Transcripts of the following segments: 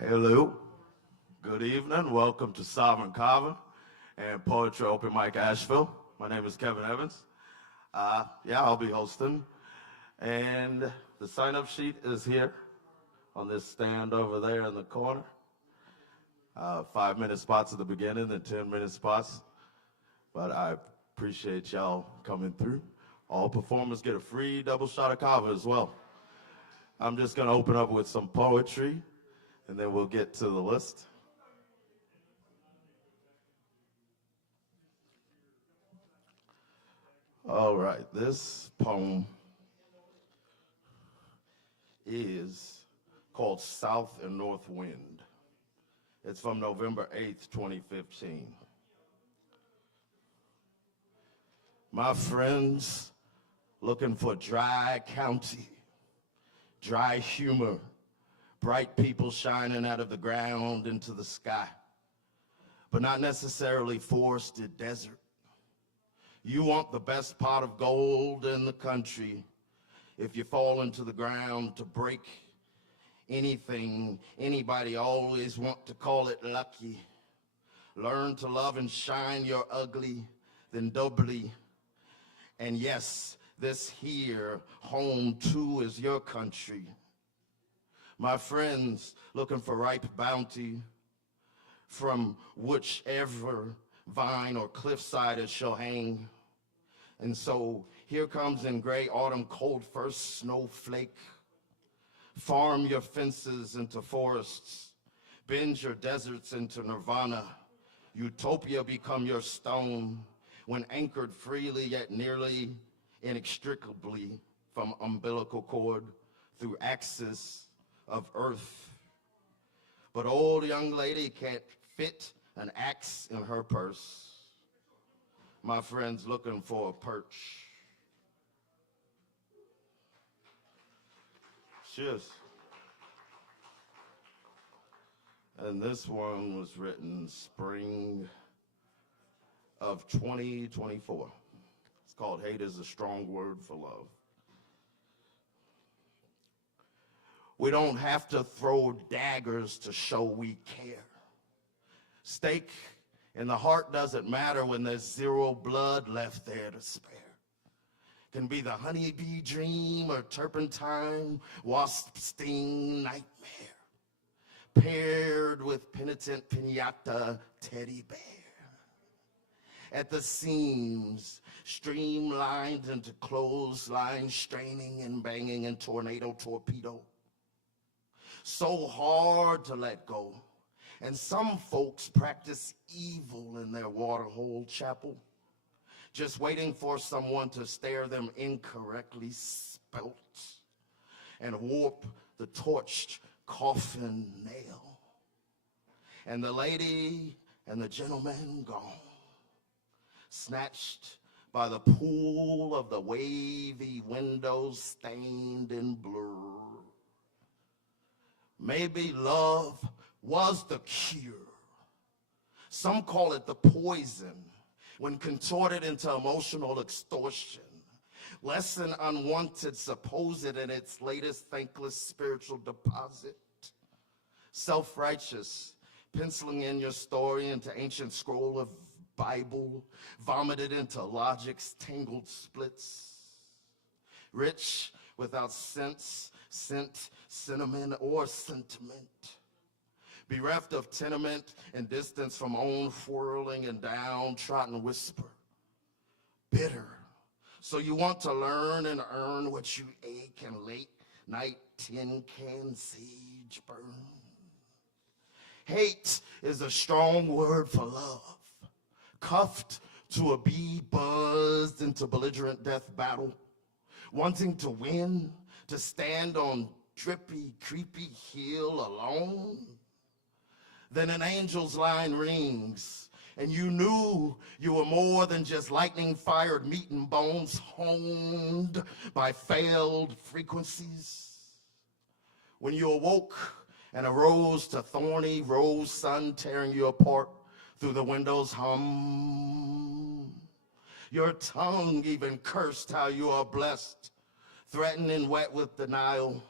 Hello, good evening. Welcome to Sovereign Kava and Poetry Open Mic Asheville. My name is Kevin Evans. I'll be hosting. And the sign-up sheet is here on this stand over there in the corner. 5-minute spots at the beginning and 10-minute spots. But I appreciate y'all coming through. All performers get a free double shot of Kava as well. I'm just gonna open up with some poetry and then we'll get to the list. All right, this poem is called South and North Wind. It's from November 8th, 2015. My friends looking for dry county, dry humor, bright people shining out of the ground into the sky, but not necessarily forested desert. You want the best pot of gold in the country. If you fall into the ground to break anything, anybody always want to call it lucky. Learn to love and shine your ugly, then doubly. And yes, this here, home too, is your country. My friends looking for ripe bounty from whichever vine or cliffside it shall hang. And so here comes in gray autumn cold first snowflake. Farm your fences into forests. Bend your deserts into nirvana. Utopia become your stone when anchored freely yet nearly inextricably from umbilical cord through axis of earth. But old young lady can't fit an axe in her purse. My friend's looking for a perch. Cheers. And this one was written spring of 2024. It's called Hate is a Strong Word for Love. We don't have to throw daggers to show we care. Stake in the heart doesn't matter when there's zero blood left there to spare. Can be the honeybee dream or turpentine, wasp sting nightmare, paired with penitent piñata teddy bear. At the seams, streamlined into clothesline, straining and banging in tornado torpedo. So hard to let go. And some folks practice evil in their waterhole chapel, just waiting for someone to stare them incorrectly spelt and warp the torched coffin nail. And the lady and the gentleman gone, snatched by the pool of the wavy windows stained in blur. Maybe love was the cure. Some call it the poison when contorted into emotional extortion. Less than unwanted, supposed in its latest thankless spiritual deposit. Self-righteous, penciling in your story into ancient scroll of Bible, vomited into logic's tangled splits. Rich without sense, scent, cinnamon, or sentiment. Bereft of tenement and distance from own whirling and downtrodden whisper. Bitter, so you want to learn and earn what you ache and late night tin can sage burn. Hate is a strong word for love. cuffed to a bee buzzed into belligerent death battle, wanting to win, to stand on drippy, creepy hill alone. Then an angel's line rings, and you knew you were more than just lightning-fired meat and bones honed by failed frequencies. When you awoke and arose to thorny rose sun tearing you apart through the window's hum, your tongue even cursed how you are blessed, threatening wet with denial,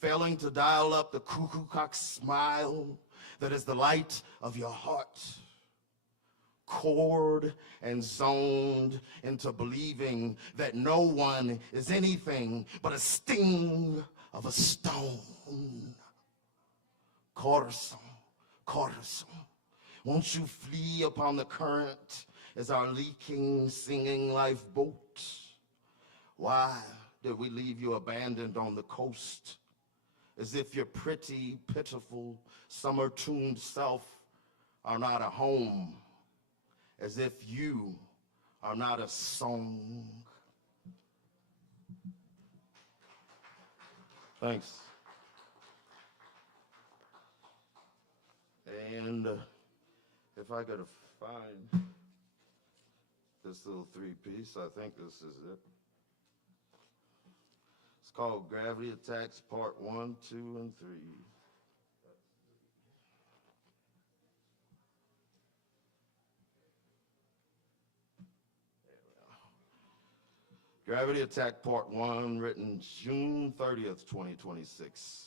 failing to dial up the cuckoo cock smile that is the light of your heart, cored and zoned into believing that no one is anything but a sting of a stone. Corazon, corazon, won't you flee upon the current as our leaking, singing lifeboat? Why did we leave you abandoned on the coast, as if your pretty, pitiful, summer-tuned self are not a home, as if you are not a song? Thanks. And if I could find this little three-piece, I think this is it. It's called Gravity Attacks Part 1, 2, and 3. Gravity Attack Part 1, written June 30th, 2026.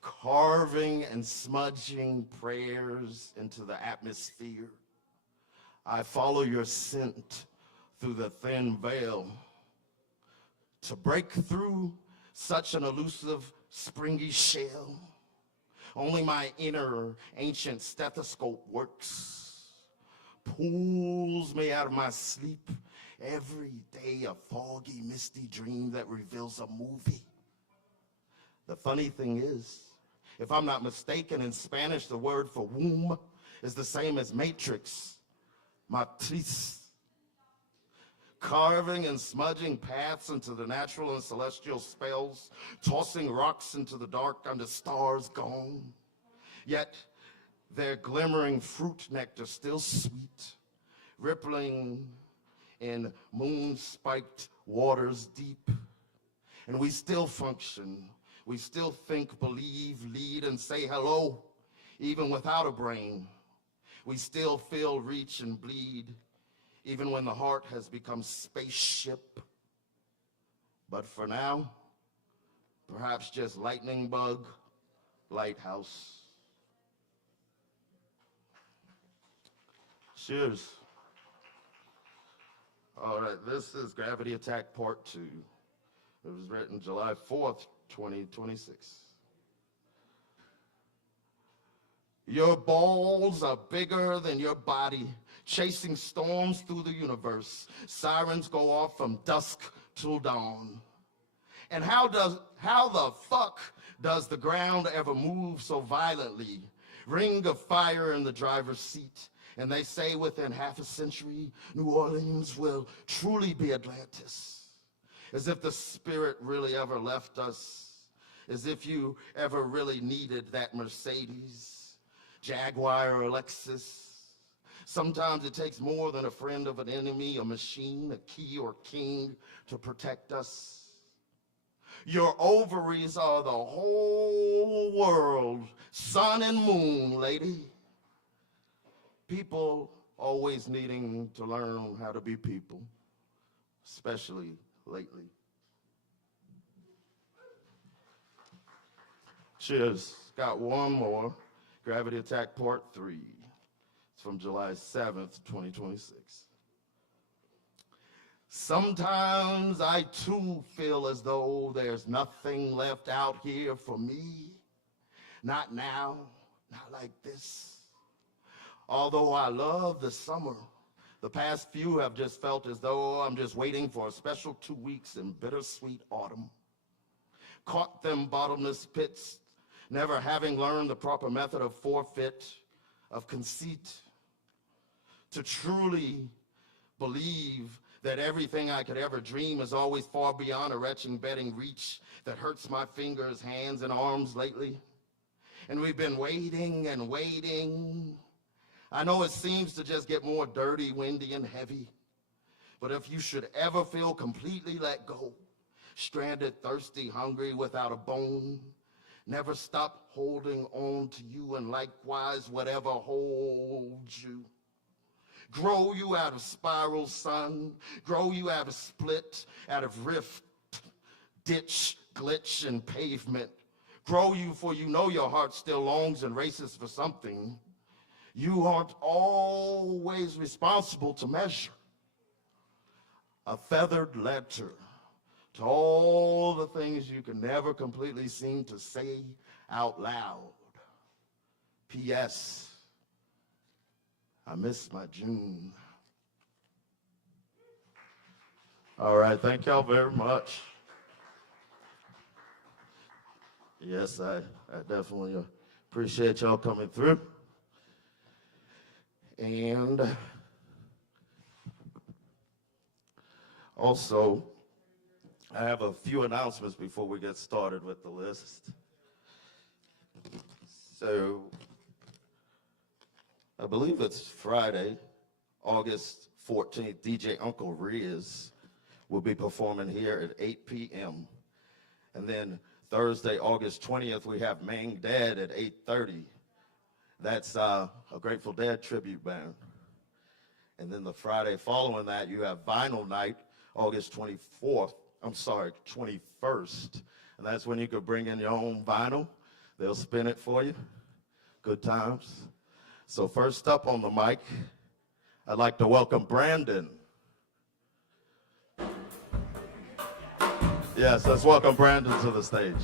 Carving and smudging prayers into the atmosphere, I follow your scent through the thin veil to break through such an elusive, springy shell. Only my inner ancient stethoscope works, pulls me out of my sleep every day, a foggy, misty dream that reveals a movie. The funny thing is, if I'm not mistaken, in Spanish, the word for womb is the same as matrix, matriz. Carving and smudging paths into the natural and celestial spells, tossing rocks into the dark under stars gone. Yet their glimmering fruit nectar still sweet, rippling in moon-spiked waters deep. And we still function. We still think, believe, lead, and say hello, even without a brain. We still feel, reach, and bleed, even when the heart has become spaceship. But for now, perhaps just lightning bug, lighthouse. Cheers. All right, this is Gravity Attack Part 2. It was written July 4th, 2026. Your balls are bigger than your body, chasing storms through the universe. Sirens go off from dusk till dawn. And how the fuck does the ground ever move so violently? Ring of fire in the driver's seat. And they say within half a century, New Orleans will truly be Atlantis. As if the spirit really ever left us. As if you ever really needed that Mercedes, Jaguar, or Lexus. Sometimes it takes more than a friend of an enemy, a machine, a key, or king to protect us. Your ovaries are the whole world, sun and moon, lady. People always needing to learn how to be people, especially lately. Cheers. Got one more. Gravity Attack Part 3. It's from July 7th, 2026. Sometimes I too feel as though there's nothing left out here for me. Not now, not like this. Although I love the summer, the past few have just felt as though I'm just waiting for a special 2 weeks in bittersweet autumn. Caught them bottomless pits, never having learned the proper method of forfeit, of conceit. to truly believe that everything I could ever dream is always far beyond a retching, bedding reach that hurts my fingers, hands, and arms lately. And we've been waiting and waiting. I know it seems to just get more dirty, windy, and heavy. But if you should ever feel completely let go, stranded, thirsty, hungry, without a bone, never stop holding on to you, and likewise whatever holds you. Grow you out of spiral sun, grow you out of split, out of rift, ditch, glitch, and pavement. Grow you, for you know your heart still longs and races for something you aren't always responsible to measure. A feathered letter to all the things you can never completely seem to say out loud. P.S. I miss my June. All right, thank y'all very much. Yes, I definitely appreciate y'all coming through. And also, I have a few announcements before we get started with the list. So, I believe it's Friday, August 14th, DJ Uncle Riz will be performing here at 8 p.m. And then Thursday, August 20th, we have Mang Dad at 8:30. That's a Grateful Dead tribute band. And then the Friday following that, you have Vinyl Night, August 21st, and that's when you could bring in your own vinyl. They'll spin it for you. Good times. So first up on the mic, I'd like to welcome Brandon. Yes, let's welcome Brandon to the stage.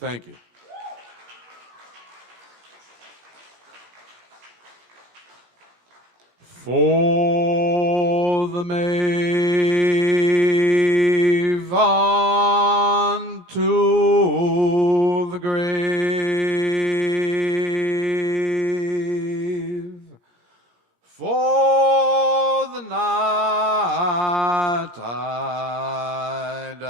Thank you. For the Maeve unto the grave, for the night I died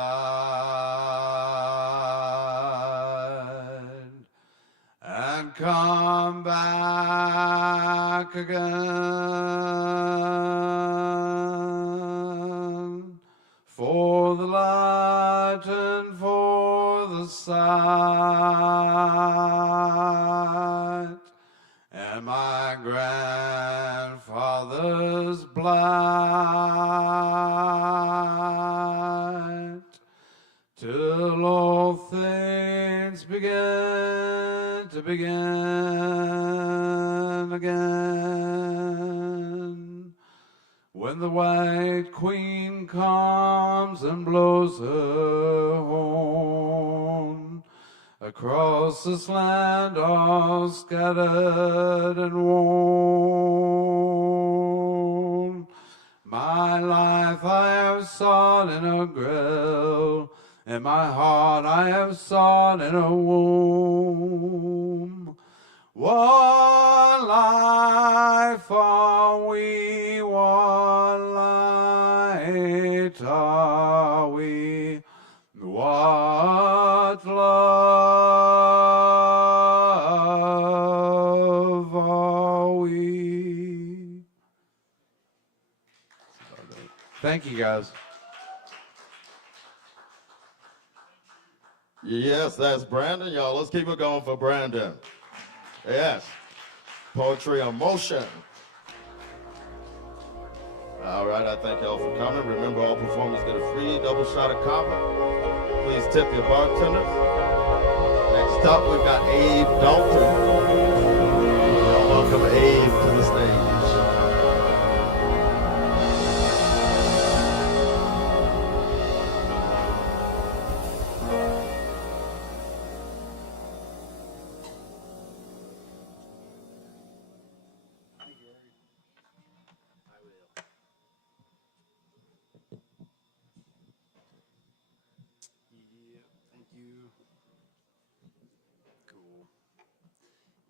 and come back again, for the light and for the sight, and my grandfather's blight, till all things begin to begin again, when the White Queen comes and blows her horn across this land all scattered and worn. My life I have sought in a grell, and my heart I have sought in a womb. What life are we? What light are we? What love are we? Thank you, guys. Yes, that's Brandon, y'all. Let's keep it going for Brandon. Yes. Poetry in motion. All right, I thank y'all for coming. Remember, all performers get a free double shot of Kava. Please tip your bartenders. Next up, we've got Abe Dalton. Welcome Abe to the stage.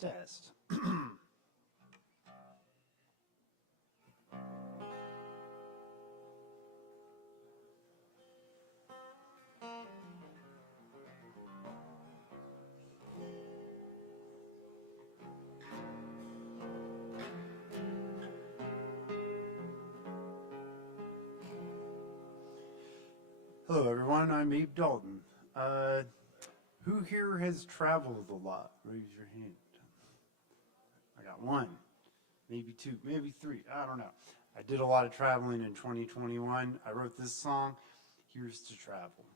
Test. Hello everyone, I'm Abe Dalton. Who here has traveled a lot? Raise your hand. I got one, maybe two, maybe three, I don't know. I did a lot of traveling in 2021. I wrote this song, Here's to Travel.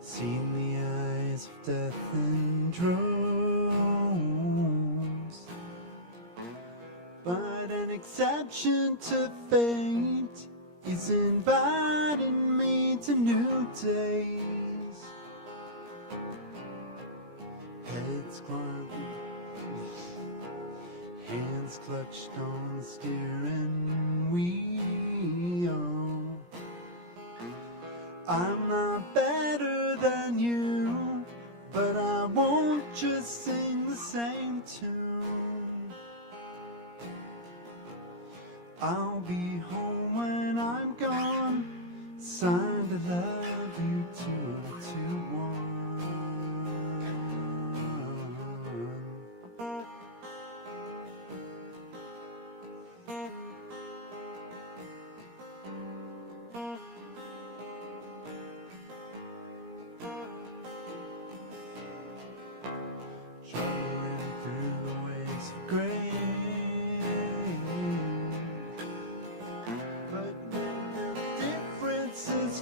Seen the eyes of death in droves, but an exception to fate is inviting me to new days. Heads climbing, hands clutched on the steering wheel. I'm not better than you, but I won't just sing the same tune. I'll be home when I'm gone, signed to love you 221.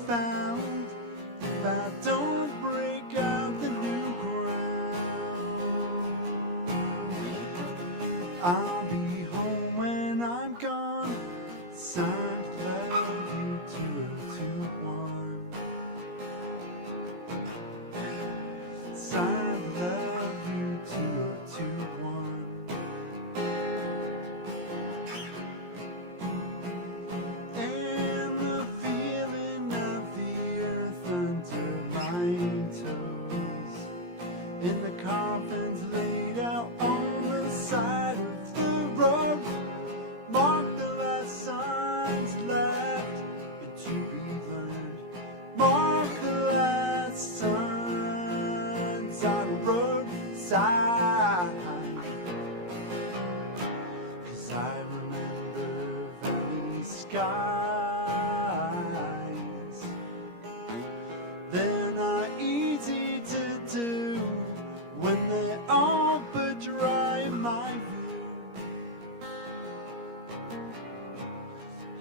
Found if I don't break I'll be home when I'm gone. Signed, love you 2021. Signed, love you 2021. And the feeling of the earth under my toes. In the coffins laid out on the side of the road. Mark the last signs left to be learned. Mark the last signs on the roadside. 'Cause I remember valley skies. They're not easy to do when they all but dry in my view.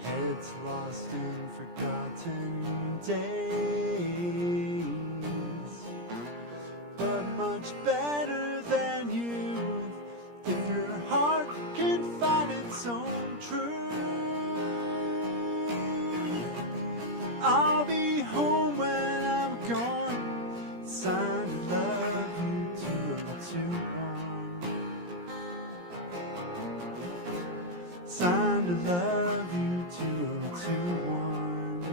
Heads lost in forgotten days, but much better than youth if your heart can find its own truth. I'll be home when I'm gone. Signed, love you 2021. Signed, to love you 2021.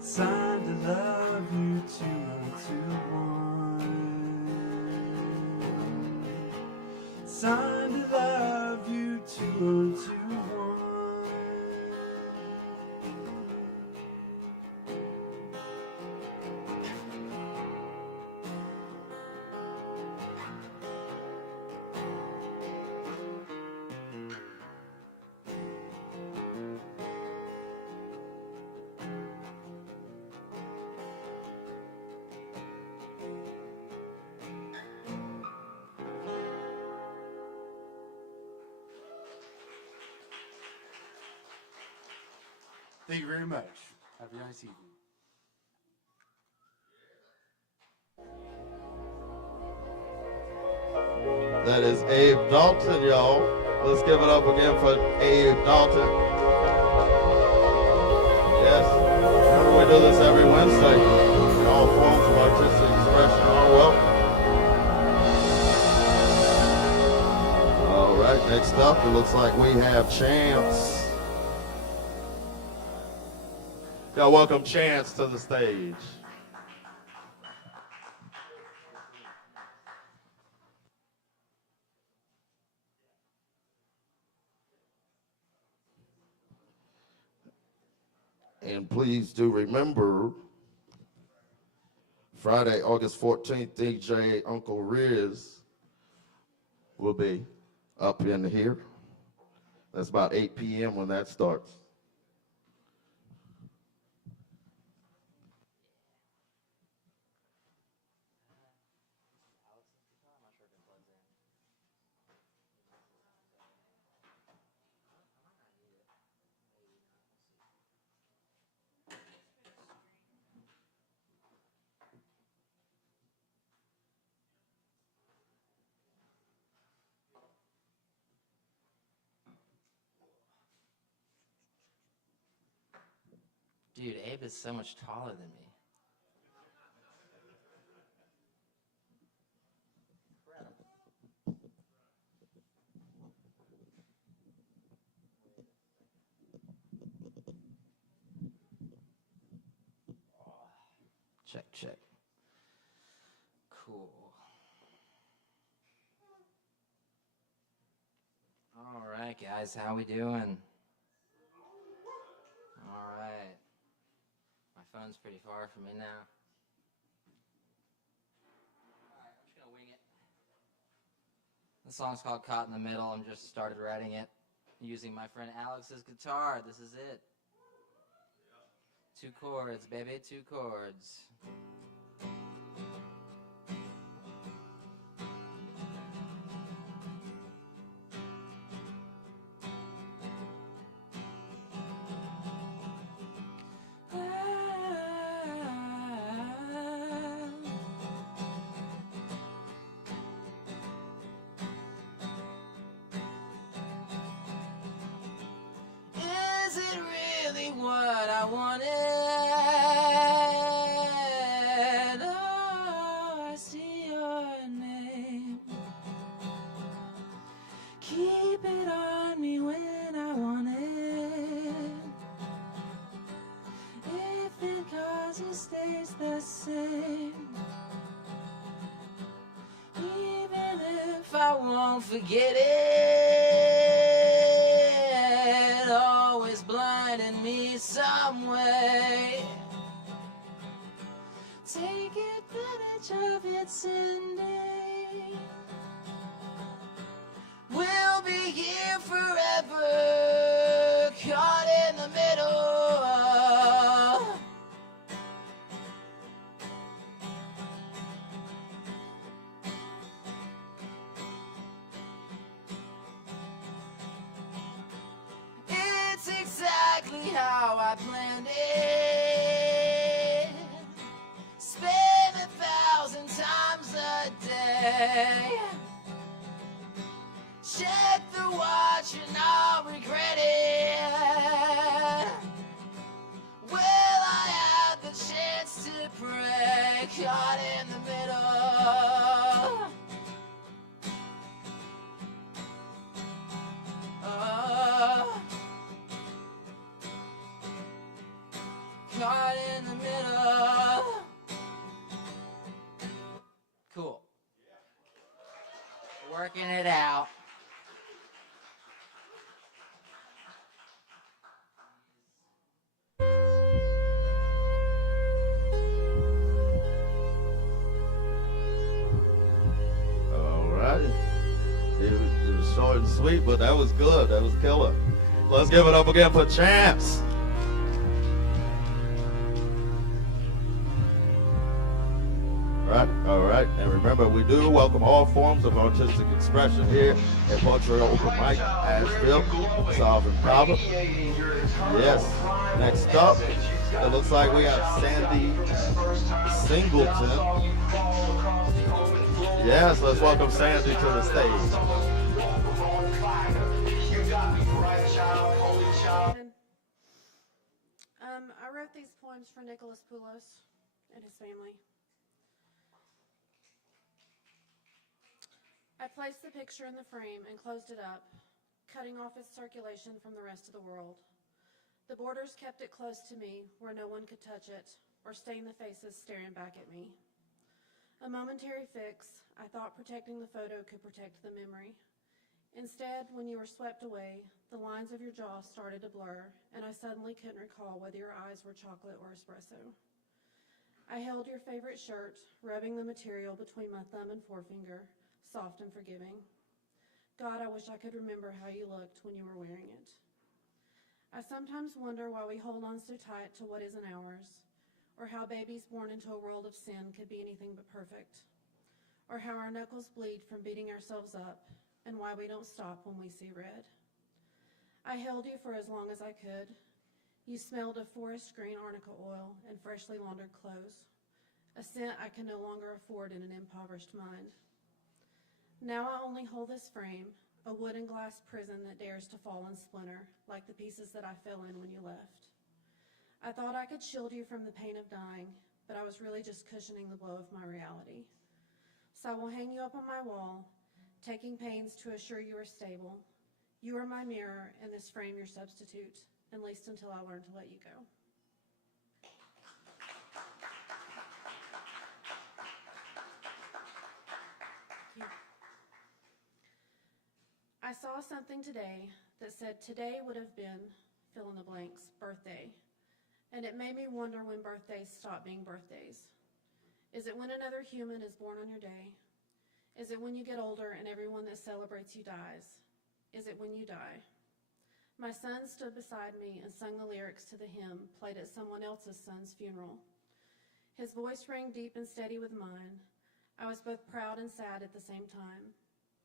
Signed, to love you 2021. Signed, to love you 2021. Thank you very much. Have a nice evening. That is Abe Dalton, y'all. Let's give it up again for Abe Dalton. Yes, remember we do this every Wednesday. All forms of artistic expression are welcome. All right, next up, it looks like we have Chance. Y'all welcome Chance to the stage. And please do remember, Friday, August 14th, DJ Uncle Riz will be up in here. That's about 8 p.m. when that starts. Dude, Abe is so much taller than me. Check, check. Cool. All right, guys, how we doing? All right. My phone's pretty far from me now. All right, I'm just gonna wing it. The song's called Caught in the Middle. I'm just started writing it using my friend Alex's guitar. This is it. 2 chords, baby, 2 chords. I won't forget it. Always blinding me some way. Take advantage of its ending. We'll be here forever, caught in the middle. It's exactly how I planned it. Spend 1,000 times a day. Check the watch and I'll regret it. Will I have the chance to pray? Caught in the middle. Caught in the middle. Cool. Working it out. All right. It was short and sweet, but that was good. That was killer. Let's give it up again for Chance. All right, and remember, we do welcome all forms of artistic expression here at Portrait Open Mic, Asheville, solving Kava. Yes, next up, it looks like we have Sandy Singleton. Yes, let's welcome Sandy to the stage. I wrote these poems for Nicholas Poulos and his family. I placed the picture in the frame and closed it up, cutting off its circulation from the rest of the world. The borders kept it close to me, where no one could touch it, or stain the faces staring back at me. A momentary fix, I thought protecting the photo could protect the memory. Instead, when you were swept away, the lines of your jaw started to blur, and I suddenly couldn't recall whether your eyes were chocolate or espresso. I held your favorite shirt, rubbing the material between my thumb and forefinger, soft and forgiving. God, I wish I could remember how you looked when you were wearing it. I sometimes wonder why we hold on so tight to what isn't ours, or how babies born into a world of sin could be anything but perfect, or how our knuckles bleed from beating ourselves up, and why we don't stop when we see red. I held you for as long as I could. You smelled of forest green arnica oil and freshly laundered clothes, a scent I can no longer afford in an impoverished mind. Now I only hold this frame, a wood and glass prison that dares to fall and splinter, like the pieces that I fell in when you left. I thought I could shield you from the pain of dying, but I was really just cushioning the blow of my reality. So I will hang you up on my wall, taking pains to assure you are stable. You are my mirror, and this frame your substitute, at least until I learn to let you go. I saw something today that said today would have been, fill in the blanks, birthday. And it made me wonder when birthdays stop being birthdays. Is it when another human is born on your day? Is it when you get older and everyone that celebrates you dies? Is it when you die? My son stood beside me and sung the lyrics to the hymn played at someone else's son's funeral. His voice rang deep and steady with mine. I was both proud and sad at the same time.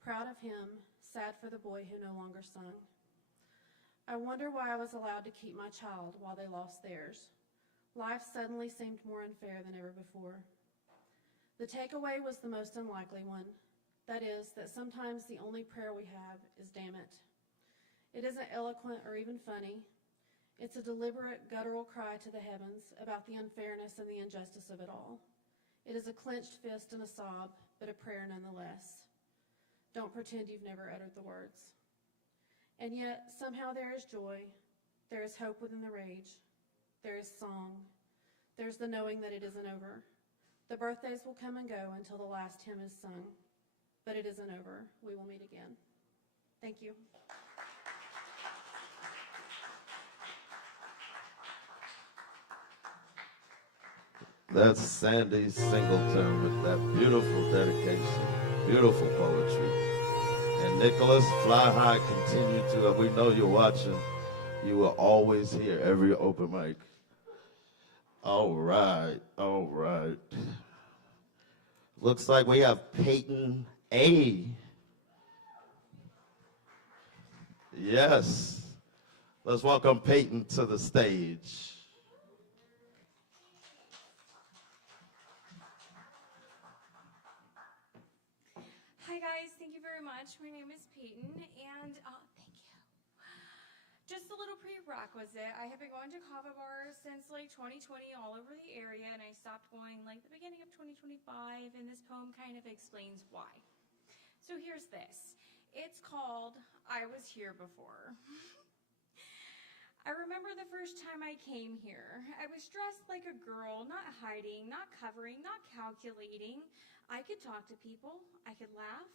Proud of him, sad for the boy who no longer sung. I wonder why I was allowed to keep my child while they lost theirs. Life suddenly seemed more unfair than ever before. The takeaway was the most unlikely one. That is, that sometimes the only prayer we have is damn it. It isn't eloquent or even funny. It's a deliberate, guttural cry to the heavens about the unfairness and the injustice of it all. It is a clenched fist and a sob, but a prayer nonetheless. Don't pretend you've never uttered the words. And yet, somehow there is joy. There is hope within the rage. There is song. There's the knowing that it isn't over. The birthdays will come and go until the last hymn is sung. But it isn't over. We will meet again. Thank you. That's Sandy Singleton with that beautiful dedication, beautiful poetry. And Nicholas, fly high, continue to, we know you're watching. You will always hear every open mic. All right, all right. Looks like we have Peyton A. Yes. Let's welcome Peyton to the stage. Hi guys, thank you very much. My name is Peyton, and thank you. Just a little prerequisite. I have been going to Kava bars since like 2020 all over the area, and I stopped going like the beginning of 2025, and this poem kind of explains why. So here's this. It's called I Was Here Before. I remember the first time I came here. I was dressed like a girl, not hiding, not covering, not calculating. I could talk to people, I could laugh,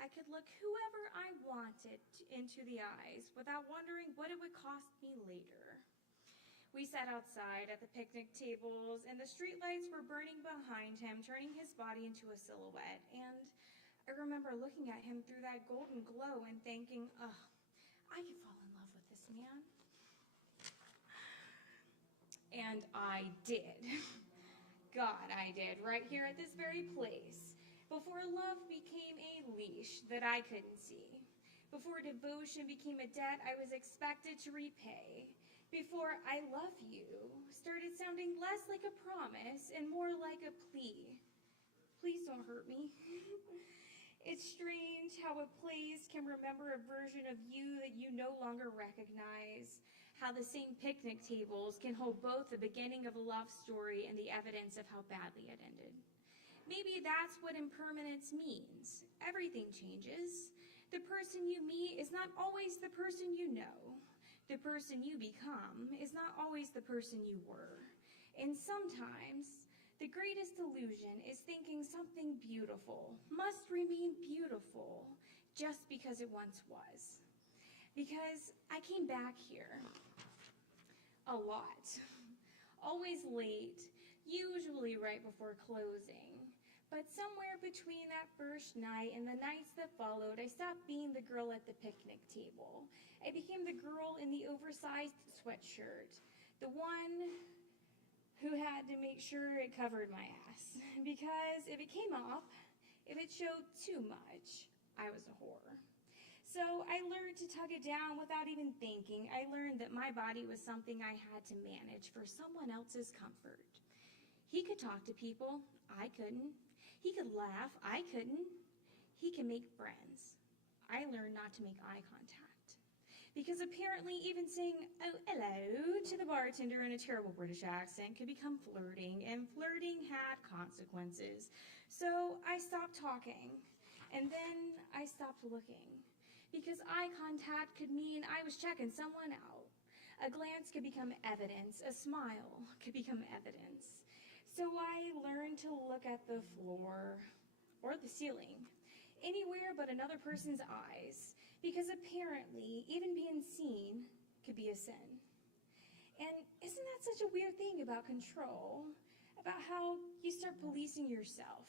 I could look whoever I wanted into the eyes without wondering what it would cost me later. We sat outside at the picnic tables, and the streetlights were burning behind him, turning his body into a silhouette. And I remember looking at him through that golden glow and thinking, oh, I could fall in love with this man. And I did. God, I did, right here at this very place. Before love became a leash that I couldn't see. Before devotion became a debt I was expected to repay. Before I love you started sounding less like a promise and more like a plea. Please don't hurt me. It's strange how a place can remember a version of you that you no longer recognize. How the same picnic tables can hold both the beginning of a love story and the evidence of how badly it ended. Maybe that's what impermanence means. Everything changes. The person you meet is not always the person you know. The person you become is not always the person you were. And sometimes, the greatest illusion is thinking something beautiful must remain beautiful just because it once was. Because I came back here a lot, always late, usually right before closing. But somewhere between that first night and the nights that followed, I stopped being the girl at the picnic table. I became the girl in the oversized sweatshirt, the one who had to make sure it covered my ass. Because if it came off, if it showed too much, I was a whore. So I learned to tug it down without even thinking. I learned that my body was something I had to manage for someone else's comfort. He could talk to people, I couldn't. He could laugh, I couldn't. He can make friends. I learned not to make eye contact. Because apparently even saying, oh, hello, to the bartender in a terrible British accent could become flirting, and flirting had consequences. So I stopped talking, and then I stopped looking. Because eye contact could mean I was checking someone out. A glance could become evidence. A smile could become evidence. So I learned to look at the floor or the ceiling, anywhere but another person's eyes, because apparently even being seen could be a sin. And isn't that such a weird thing about control? About how you start policing yourself.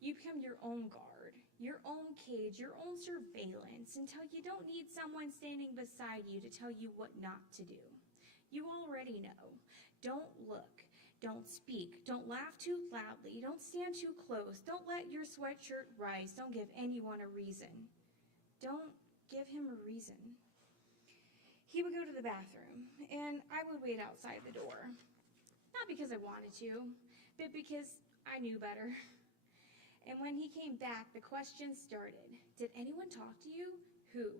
You become your own guard, your own cage, your own surveillance, until you don't need someone standing beside you to tell you what not to do. You already know. Don't look. Don't speak. Don't laugh too loudly. Don't stand too close. Don't let your sweatshirt rise. Don't give anyone a reason. Don't give him a reason. He would go to the bathroom, and I would wait outside the door. Not because I wanted to, but because I knew better. And when he came back, the questions started. Did anyone talk to you? Who?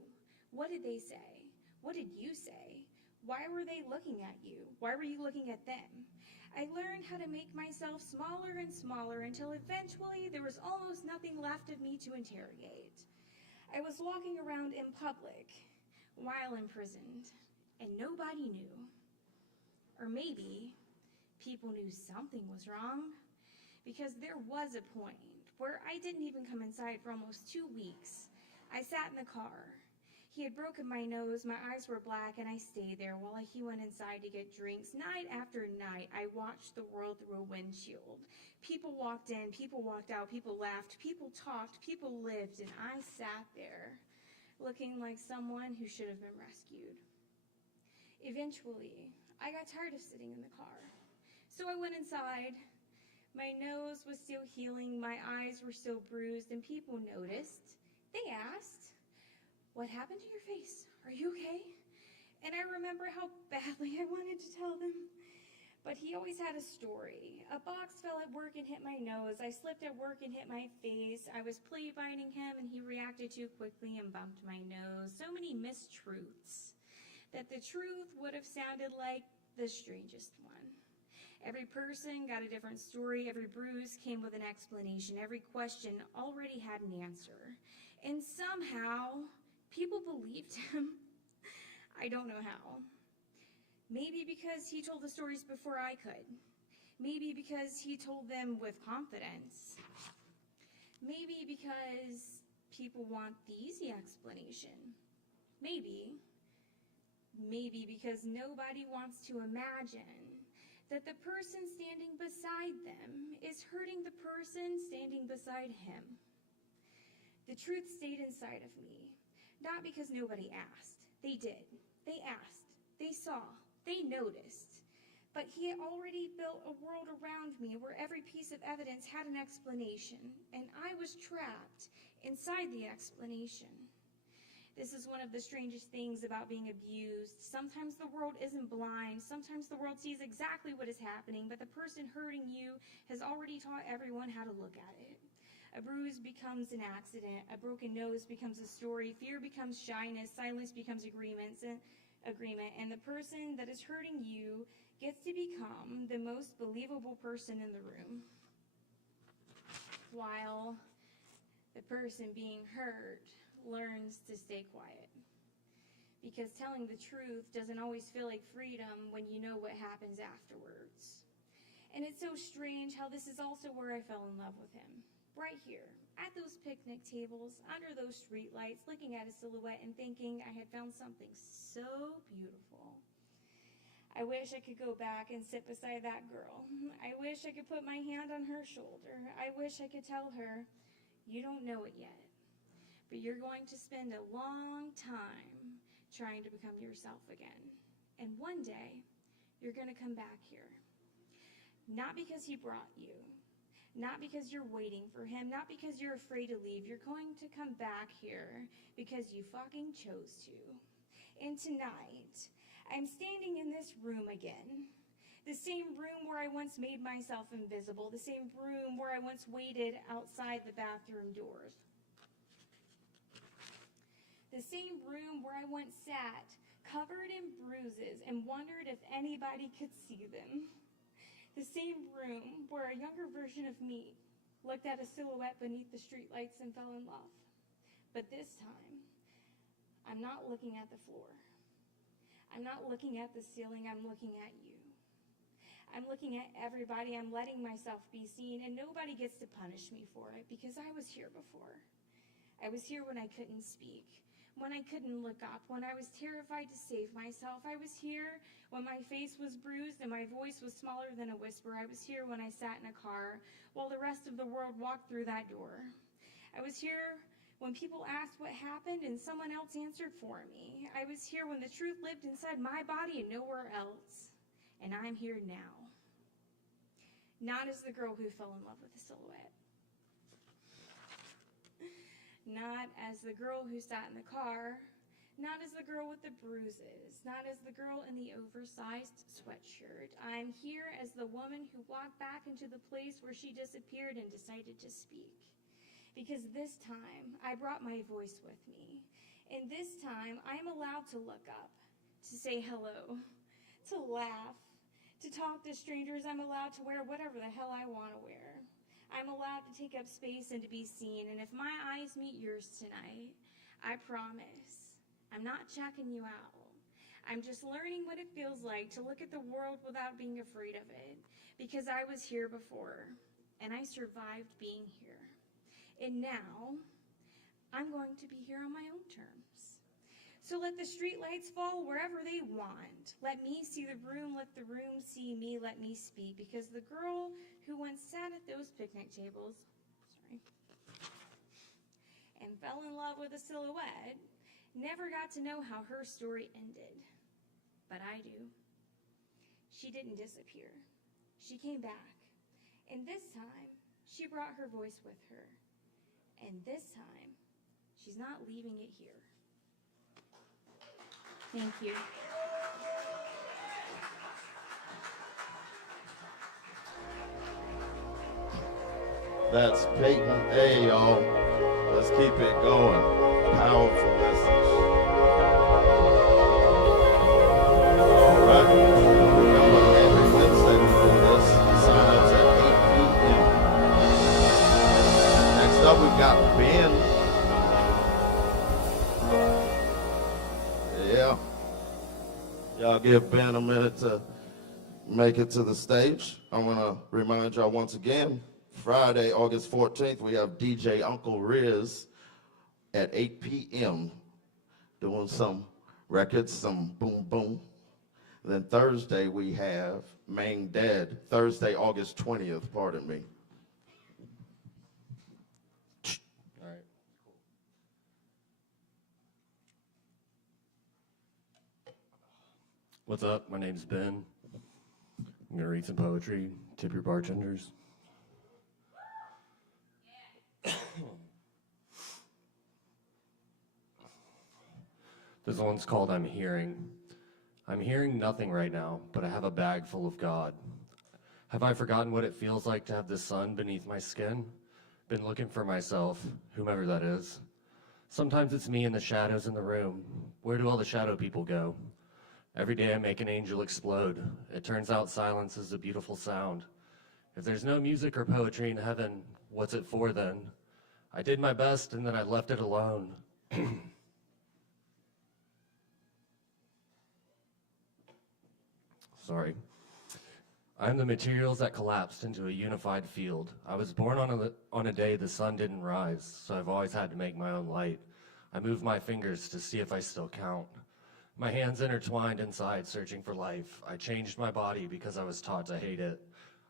What did they say? What did you say? Why were they looking at you? Why were you looking at them? I learned how to make myself smaller and smaller until eventually there was almost nothing left of me to interrogate. I was walking around in public while imprisoned, and nobody knew. Or maybe people knew something was wrong, because there was a point where I didn't even come inside for almost 2 weeks. I sat in the car. He had broken my nose, my eyes were black, and I stayed there while he went inside to get drinks. Night after night, I watched the world through a windshield. People walked in, people walked out, people laughed, people talked, people lived, and I sat there, looking like someone who should have been rescued. Eventually, I got tired of sitting in the car, so I went inside. My nose was still healing, my eyes were still bruised, and people noticed. They asked, "What happened to your face? Are you okay?" And I remember how badly I wanted to tell them. But he always had a story. A box fell at work and hit my nose. I slipped at work and hit my face. I was plea biting him and he reacted too quickly and bumped my nose. So many mistruths that the truth would have sounded like the strangest one. Every person got a different story. Every bruise came with an explanation. Every question already had an answer. And somehow, people believed him. I don't know how. Maybe because he told the stories before I could. Maybe because he told them with confidence. Maybe because people want the easy explanation. Maybe because nobody wants to imagine that the person standing beside them is hurting the person standing beside him. The truth stayed inside of me, not because nobody asked. They did. They asked. They saw. They noticed. But he had already built a world around me where every piece of evidence had an explanation, and I was trapped inside the explanation. This is one of the strangest things about being abused. Sometimes the world isn't blind. Sometimes the world sees exactly what is happening, but the person hurting you has already taught everyone how to look at it. A bruise becomes an accident. A broken nose becomes a story. Fear becomes shyness. Silence becomes agreement. And the person that is hurting you gets to become the most believable person in the room, while the person being hurt learns to stay quiet. Because telling the truth doesn't always feel like freedom when you know what happens afterwards. And it's so strange how this is also where I fell in love with him. Right here, at those picnic tables, under those streetlights, looking at his silhouette and thinking I had found something so beautiful. I wish I could go back and sit beside that girl. I wish I could put my hand on her shoulder. I wish I could tell her, "You don't know it yet, but you're going to spend a long time trying to become yourself again. And one day, you're going to come back here. Not because he brought you, not because you're waiting for him, not because you're afraid to leave. You're going to come back here because you fucking chose to." And tonight, I'm standing in this room again. The same room where I once made myself invisible. The same room where I once waited outside the bathroom doors. The same room where I once sat, covered in bruises, and wondered if anybody could see them. The same room where a younger version of me looked at a silhouette beneath the streetlights and fell in love. But this time, I'm not looking at the floor. I'm not looking at the ceiling, I'm looking at you. I'm looking at everybody, I'm letting myself be seen, and nobody gets to punish me for it because I was here before. I was here when I couldn't speak, when I couldn't look up, when I was terrified to save myself. I was here when my face was bruised and my voice was smaller than a whisper. I was here when I sat in a car while the rest of the world walked through that door. I was here when people asked what happened and someone else answered for me. I was here when the truth lived inside my body and nowhere else. And I'm here now. Not as the girl who fell in love with the silhouette. Not as the girl who sat in the car. Not as the girl with the bruises. Not as the girl in the oversized sweatshirt. I'm here as the woman who walked back into the place where she disappeared and decided to speak. Because this time, I brought my voice with me. And this time, I'm allowed to look up, to say hello, to laugh, to talk to strangers. I'm allowed to wear whatever the hell I want to wear. I'm allowed to take up space and to be seen. And if my eyes meet yours tonight, I promise, I'm not checking you out. I'm just learning what it feels like to look at the world without being afraid of it. Because I was here before, and I survived being here. And now, I'm going to be here on my own terms. So let the streetlights fall wherever they want. Let me see the room, let the room see me, let me speak. Because the girl who once sat at those picnic tables, and fell in love with a silhouette, never got to know how her story ended. But I do. She didn't disappear. She came back. And this time, she brought her voice with her. And this time, she's not leaving it here. Thank you. That's Peyton A, y'all. Let's keep it going. Powerful message. All right. Remember, every Wednesday we do this. Sign-ups at 8 p.m. Next up, we've got Ben. Yeah. Y'all give Ben a minute to make it to the stage. I want to remind y'all once again, Friday, August 14th, we have DJ Uncle Riz at 8 p.m. doing some records, some boom boom. Then Thursday, we have Main Dead, Thursday, August 20th, pardon me. All right, cool. What's up? My name's Ben. I'm gonna read some poetry. Tip your bartenders. This one's called I'm Hearing. I'm hearing nothing right now, but I have a bag full of God. Have I forgotten what it feels like to have the sun beneath my skin? Been looking for myself, whomever that is. Sometimes it's me in the shadows in the room. Where do all the shadow people go? Every day I make an angel explode. It turns out silence is a beautiful sound. If there's no music or poetry in heaven, what's it for then? I did my best and then I left it alone. Sorry. I'm the materials that collapsed into a unified field. I was born on a day the sun didn't rise, so I've always had to make my own light. I move my fingers to see if I still count. My hands intertwined inside, searching for life. I changed my body because I was taught to hate it.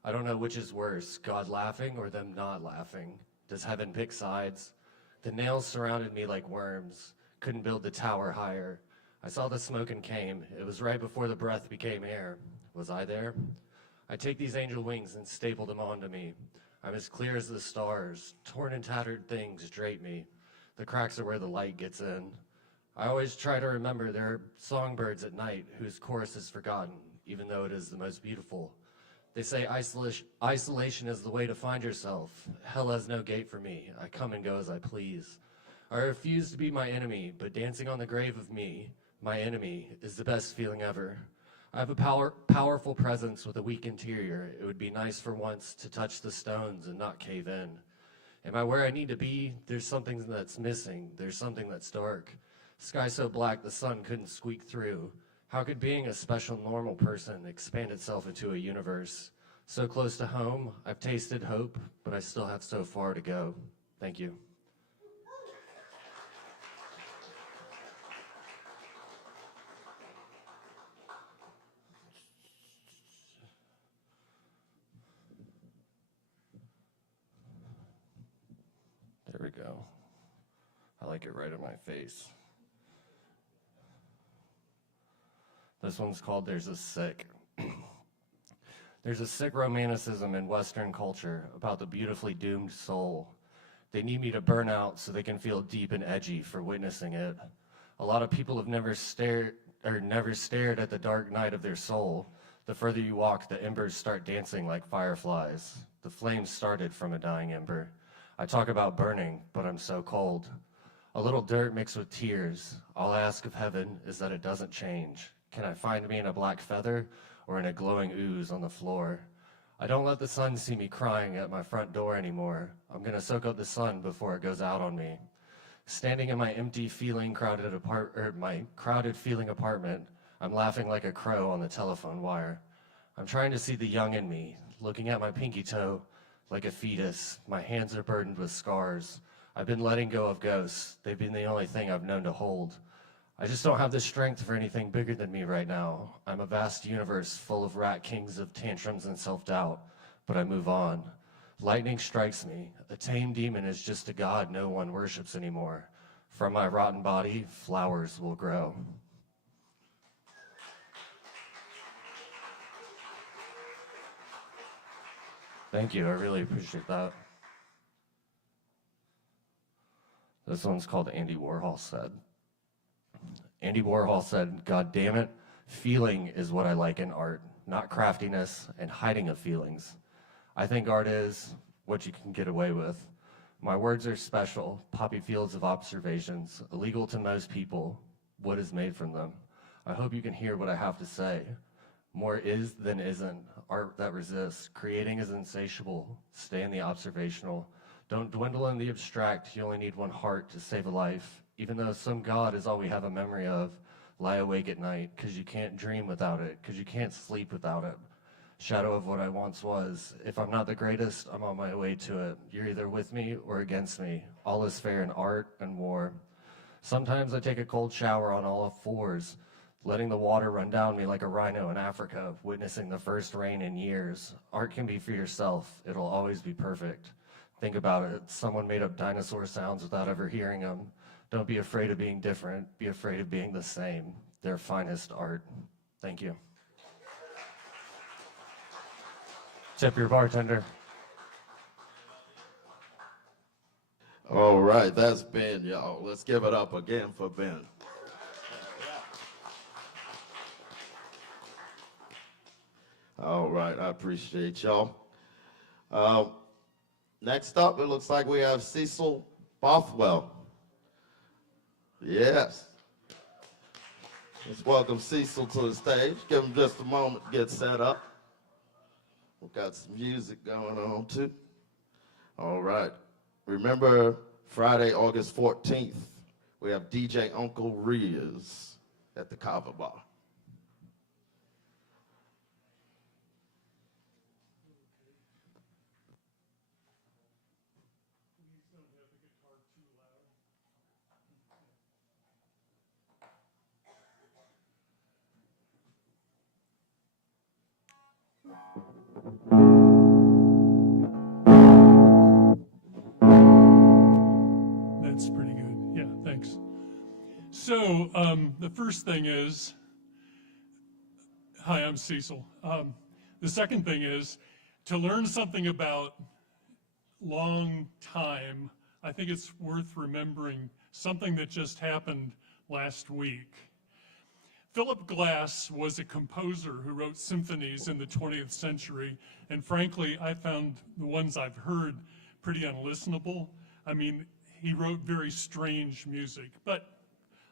I don't know which is worse, God laughing or them not laughing. Does heaven pick sides? The nails surrounded me like worms. Couldn't build the tower higher. I saw the smoke and came. It was right before the breath became air. Was I there? I take these angel wings and staple them onto me. I'm as clear as the stars. Torn and tattered things drape me. The cracks are where the light gets in. I always try to remember there are songbirds at night whose chorus is forgotten, even though it is the most beautiful. They say isolation is the way to find yourself. Hell has no gate for me. I come and go as I please. I refuse to be my enemy, but dancing on the grave of me, my enemy, is the best feeling ever. I have a powerful presence with a weak interior. It would be nice for once to touch the stones and not cave in. Am I where I need to be? There's something that's missing. There's something that's dark. Sky so black the sun couldn't squeak through. How could being a special normal person expand itself into a universe? So close to home, I've tasted hope, but I still have so far to go. Thank you. There we go. I like it right on my face. This one's called There's a Sick. There's a sick romanticism in Western culture about the beautifully doomed soul. They need me to burn out so they can feel deep and edgy for witnessing it. A lot of people have never stared at the dark night of their soul. The further you walk, the embers start dancing like fireflies. The flames started from a dying ember. I talk about burning, but I'm so cold. A little dirt mixed with tears. All I ask of heaven is that it doesn't change. Can I find me in a black feather or in a glowing ooze on the floor? I don't let the sun see me crying at my front door anymore. I'm gonna soak up the sun before it goes out on me. Standing in my my crowded feeling apartment, I'm laughing like a crow on the telephone wire. I'm trying to see the young in me, looking at my pinky toe. like a fetus. My hands are burdened with scars. I've been letting go of ghosts. They've been the only thing I've known to hold. I just don't have the strength for anything bigger than me right now. I'm a vast universe full of rat kings of tantrums and self-doubt, but I move on. Lightning strikes me. A tame demon is just a god no one worships anymore. From my rotten body, flowers will grow. Thank you, I really appreciate that. This one's called Andy Warhol Said. Andy Warhol said, "God damn it, feeling is what I like in art, not craftiness and hiding of feelings. I think art is what you can get away with. My words are special, poppy fields of observations, illegal to most people. What is made from them? I hope you can hear what I have to say. More is than isn't, art that resists. Creating is insatiable, stay in the observational. Don't dwindle in the abstract, you only need one heart to save a life. Even though some God is all we have a memory of, lie awake at night, cause you can't dream without it, cause you can't sleep without it. Shadow of what I once was. If I'm not the greatest, I'm on my way to it. You're either with me or against me. All is fair in art and war. Sometimes I take a cold shower on all fours, letting the water run down me like a rhino in Africa, witnessing the first rain in years. Art can be for yourself. It'll always be perfect. Think about it. Someone made up dinosaur sounds without ever hearing them. Don't be afraid of being different. Be afraid of being the same. Their finest art." Thank you. Tip your bartender. All right, that's Ben, y'all. Let's give it up again for Ben. All right, I appreciate y'all. Next up, it looks like we have Cecil Bothwell. Yes. Let's welcome Cecil to the stage. Give him just a moment to get set up. We've got some music going on too. All right. Remember Friday, August 14th, we have DJ Uncle Riz at the Kava Bar. That's pretty good. Yeah, thanks. So the first thing is, hi, I'm Cecil. The second thing is, to learn something about long time, I think it's worth remembering something that just happened last week. Philip Glass was a composer who wrote symphonies in the 20th century, and frankly, I found the ones I've heard pretty unlistenable. I mean, he wrote very strange music, but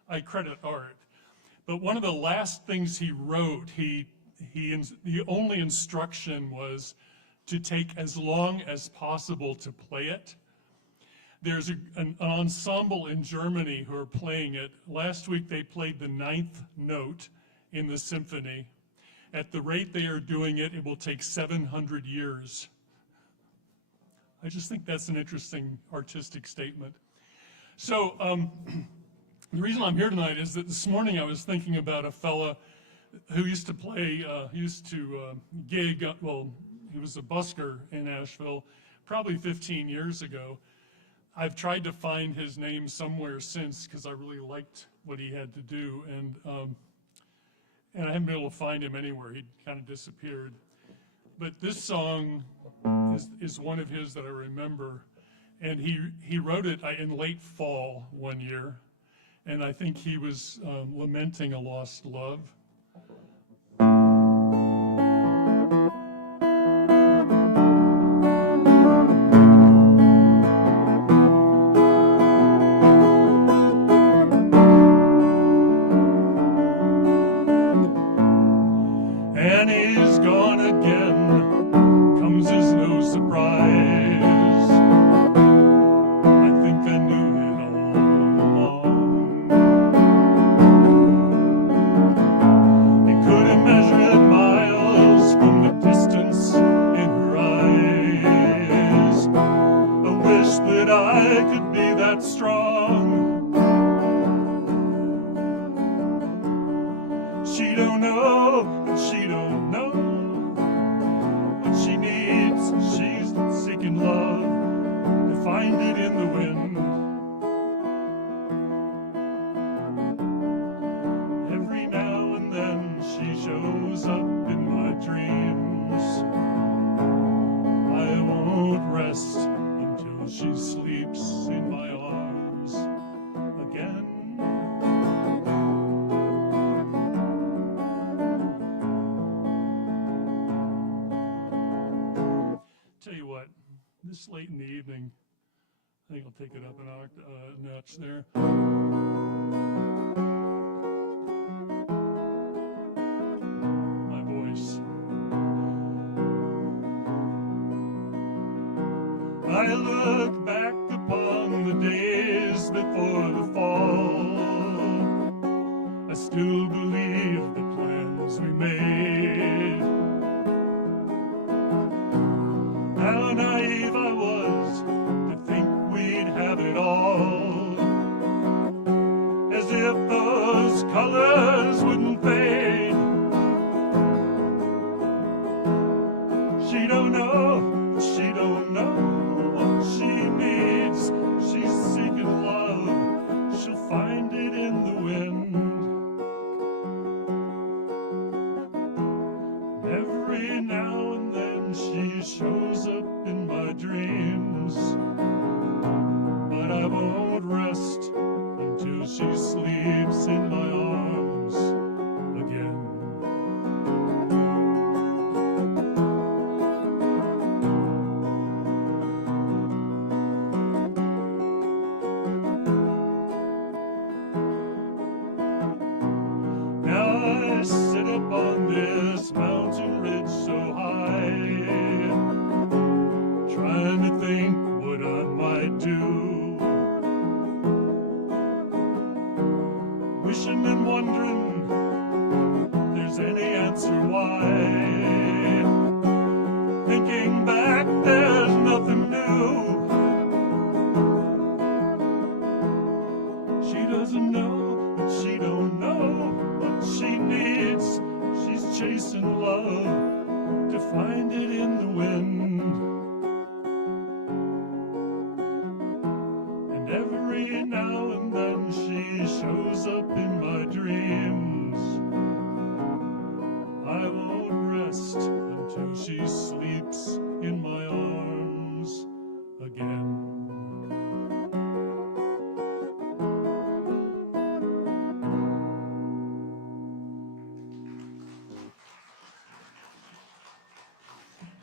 I credit art. But one of the last things he wrote, the only instruction was to take as long as possible to play it. There's an ensemble in Germany who are playing it. Last week they played the 9th note in the symphony. At the rate they are doing it, it will take 700 years. I just think that's an interesting artistic statement. So the reason I'm here tonight is that this morning I was thinking about a fella who used to play, gig, well, he was a busker in Asheville probably 15 years ago. I've tried to find his name somewhere since because I really liked what he had to do, and I haven't been able to find him anywhere. He kind of disappeared. But this song is one of his that I remember, and he wrote it in late fall one year, and I think he was lamenting a lost love. And he's gone again, comes as no surprise. I think I knew it all along. that I could be that strong. She don't know, but she don't know what she needs. She's seeking love to find it in the wind. Every now and then she shows up in my dreams. I won't rest until she sleeps in my arms again. Tell you what, this late in the evening, I think I'll take it up a notch there. My voice. I look back upon the days before the fall. I still believe the plans we made. How naive I was to think we'd have it all. As if those colors wouldn't fade. She don't know, she don't know what she needs. She's seeking love, she'll find it in the wind. Every now and then she shows up in my dreams, but I won't rest until she sleeps in my arms again. Now I sit up on this mountain ridge so high, trying to think what I might do. Wishing and wondering if there's any answer why. Thinking back, there's nothing new. She doesn't know, but she don't know what she needs. She's chasing love to find it in the wind. And every now and then she shows up in my dreams. I won't rest until she sleeps in my arms again.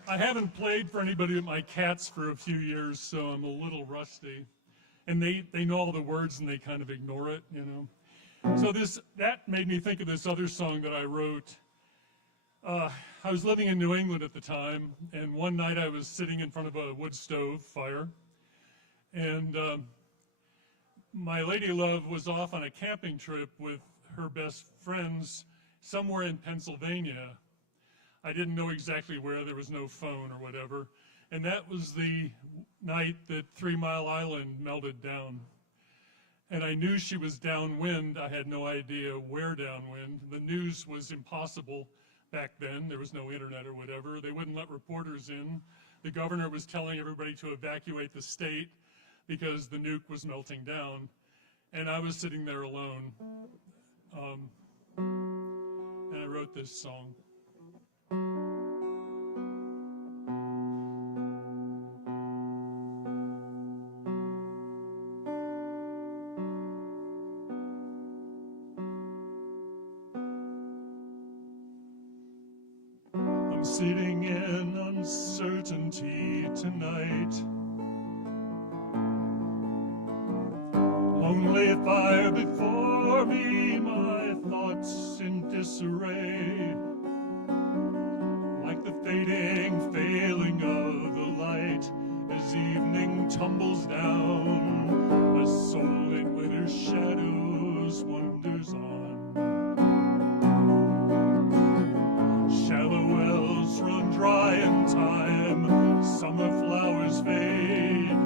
I haven't played for anybody but my cats for a few years, so I'm a little rusty. And they know all the words and they kind of ignore it, you know. So that made me think of this other song that I wrote. I was living in New England at the time, and one night I was sitting in front of a wood stove fire, and my lady love was off on a camping trip with her best friends somewhere in Pennsylvania. I didn't know exactly where, there was no phone or whatever. And that was the night that 3 Mile Island melted down. And I knew she was downwind. I had no idea where downwind. The news was impossible back then. There was no internet or whatever. They wouldn't let reporters in. The governor was telling everybody to evacuate the state because the nuke was melting down. And I was sitting there alone. And I wrote this song. I'm sitting in uncertainty tonight. Lonely fire before me, my thoughts in disarray. Like the fading failing of the light as evening tumbles down, my soul in winter shadows wanders on. Shallow wells run dry in time, summer flowers fade.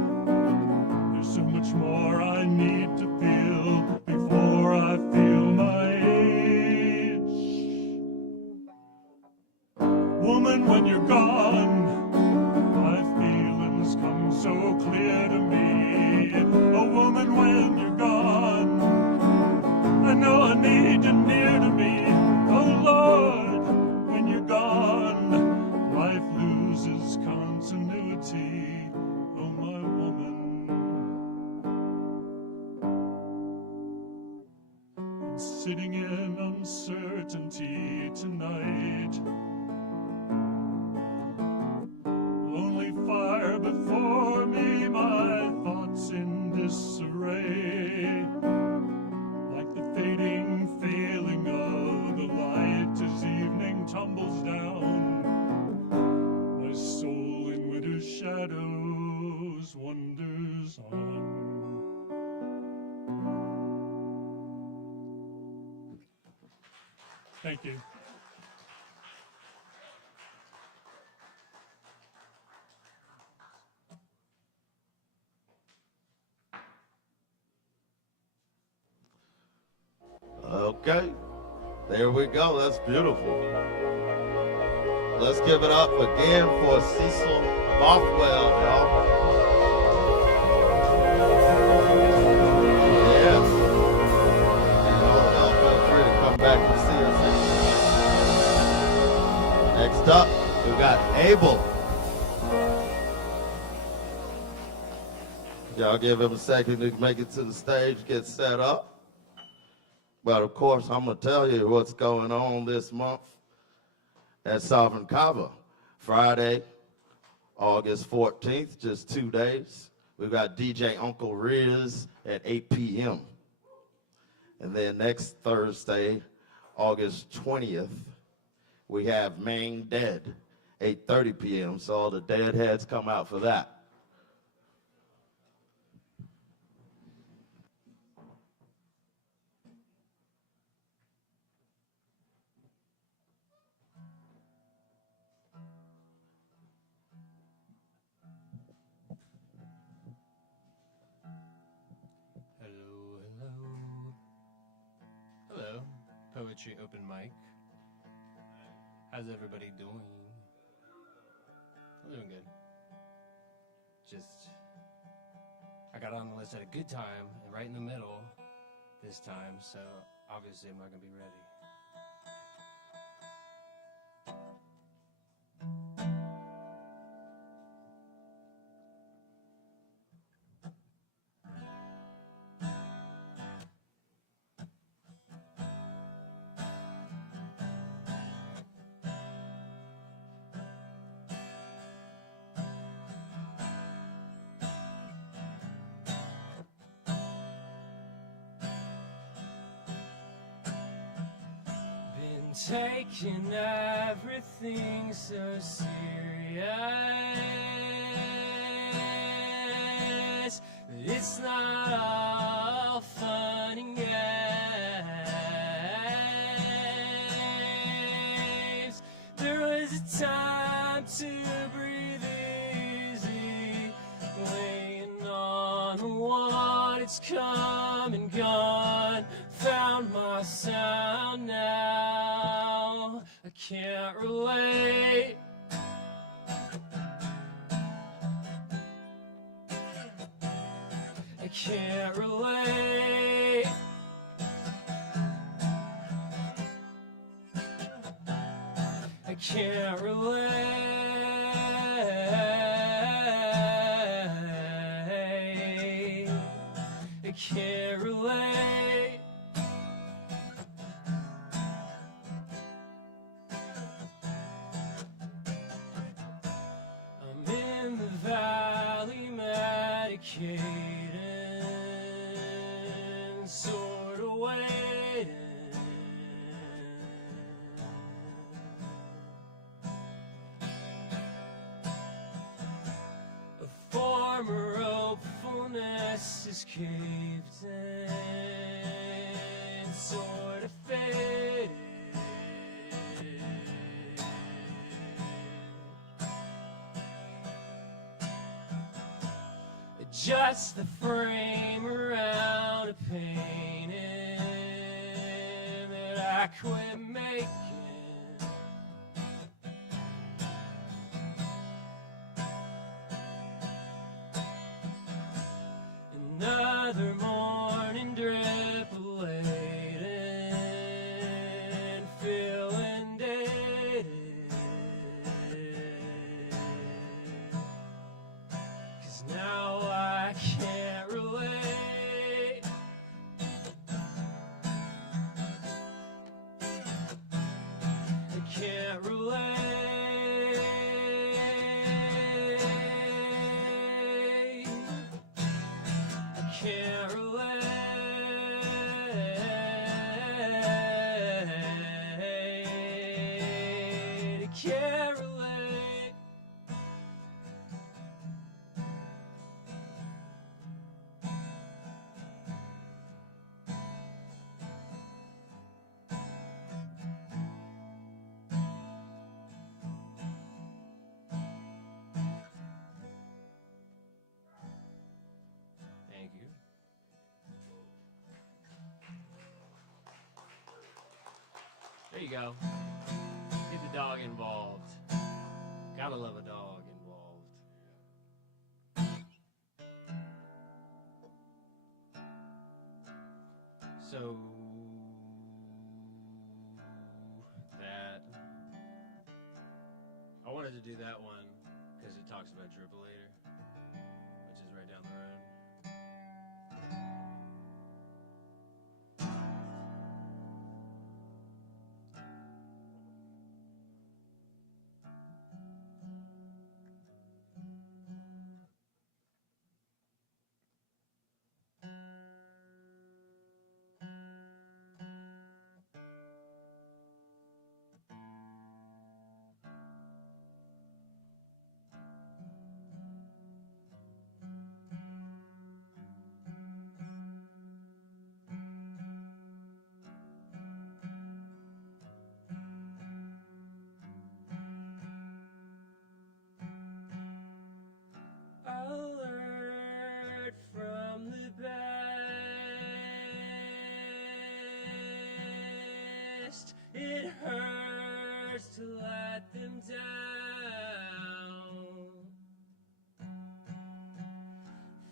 clear to me. Oh, woman, when you're gone, I know I need you near to me. Oh, Lord, when you're gone, life loses continuity. Oh, my woman. I'm sitting in uncertainty tonight. Lonely fire before me, my thoughts in disarray. Like the fading failing of the light as evening tumbles down. My soul in winter's shadows wanders on. Thank you. Okay, there we go. That's beautiful. Let's give it up again for Cecil Bothwell, y'all. Yes. Y'all feel free to come back and see us. Next up, we got Abel. Y'all give him a second to make it to the stage, get set up. But of course, I'm going to tell you what's going on this month at Sovereign Kava. Friday, August 14th, just 2 days. We've got DJ Uncle Riz at 8 p.m. And then next Thursday, August 20th, we have Main Dead, 8:30 p.m. So all the deadheads come out for that. Hello, Poetry Open Mic. How's everybody doing? I'm doing good. I got on the list at a good time, and right in the middle this time, so obviously I'm not gonna be ready. Taking everything so serious, but it's not all fun and games. There was a time to breathe easy, laying on the one, it's come and gone. Found my sound now, I can't relate. I can't relate. I can't relate. I can't relate. I'm in the valley medicating, sort of waiting. A former hopefulness is caved in, sort of faded. Just the frame around a painting that I quit making. another morning drip waiting, feeling dated. 'Cause now I can't relate. I can't relate. I can't relate. I can't relate. Thank you. There you go. Get the dog involved. Gotta love a dog involved. So that I wanted to do that one because it talks about Drippolator, which is right down the road. Alert from the best. It hurts to let them down.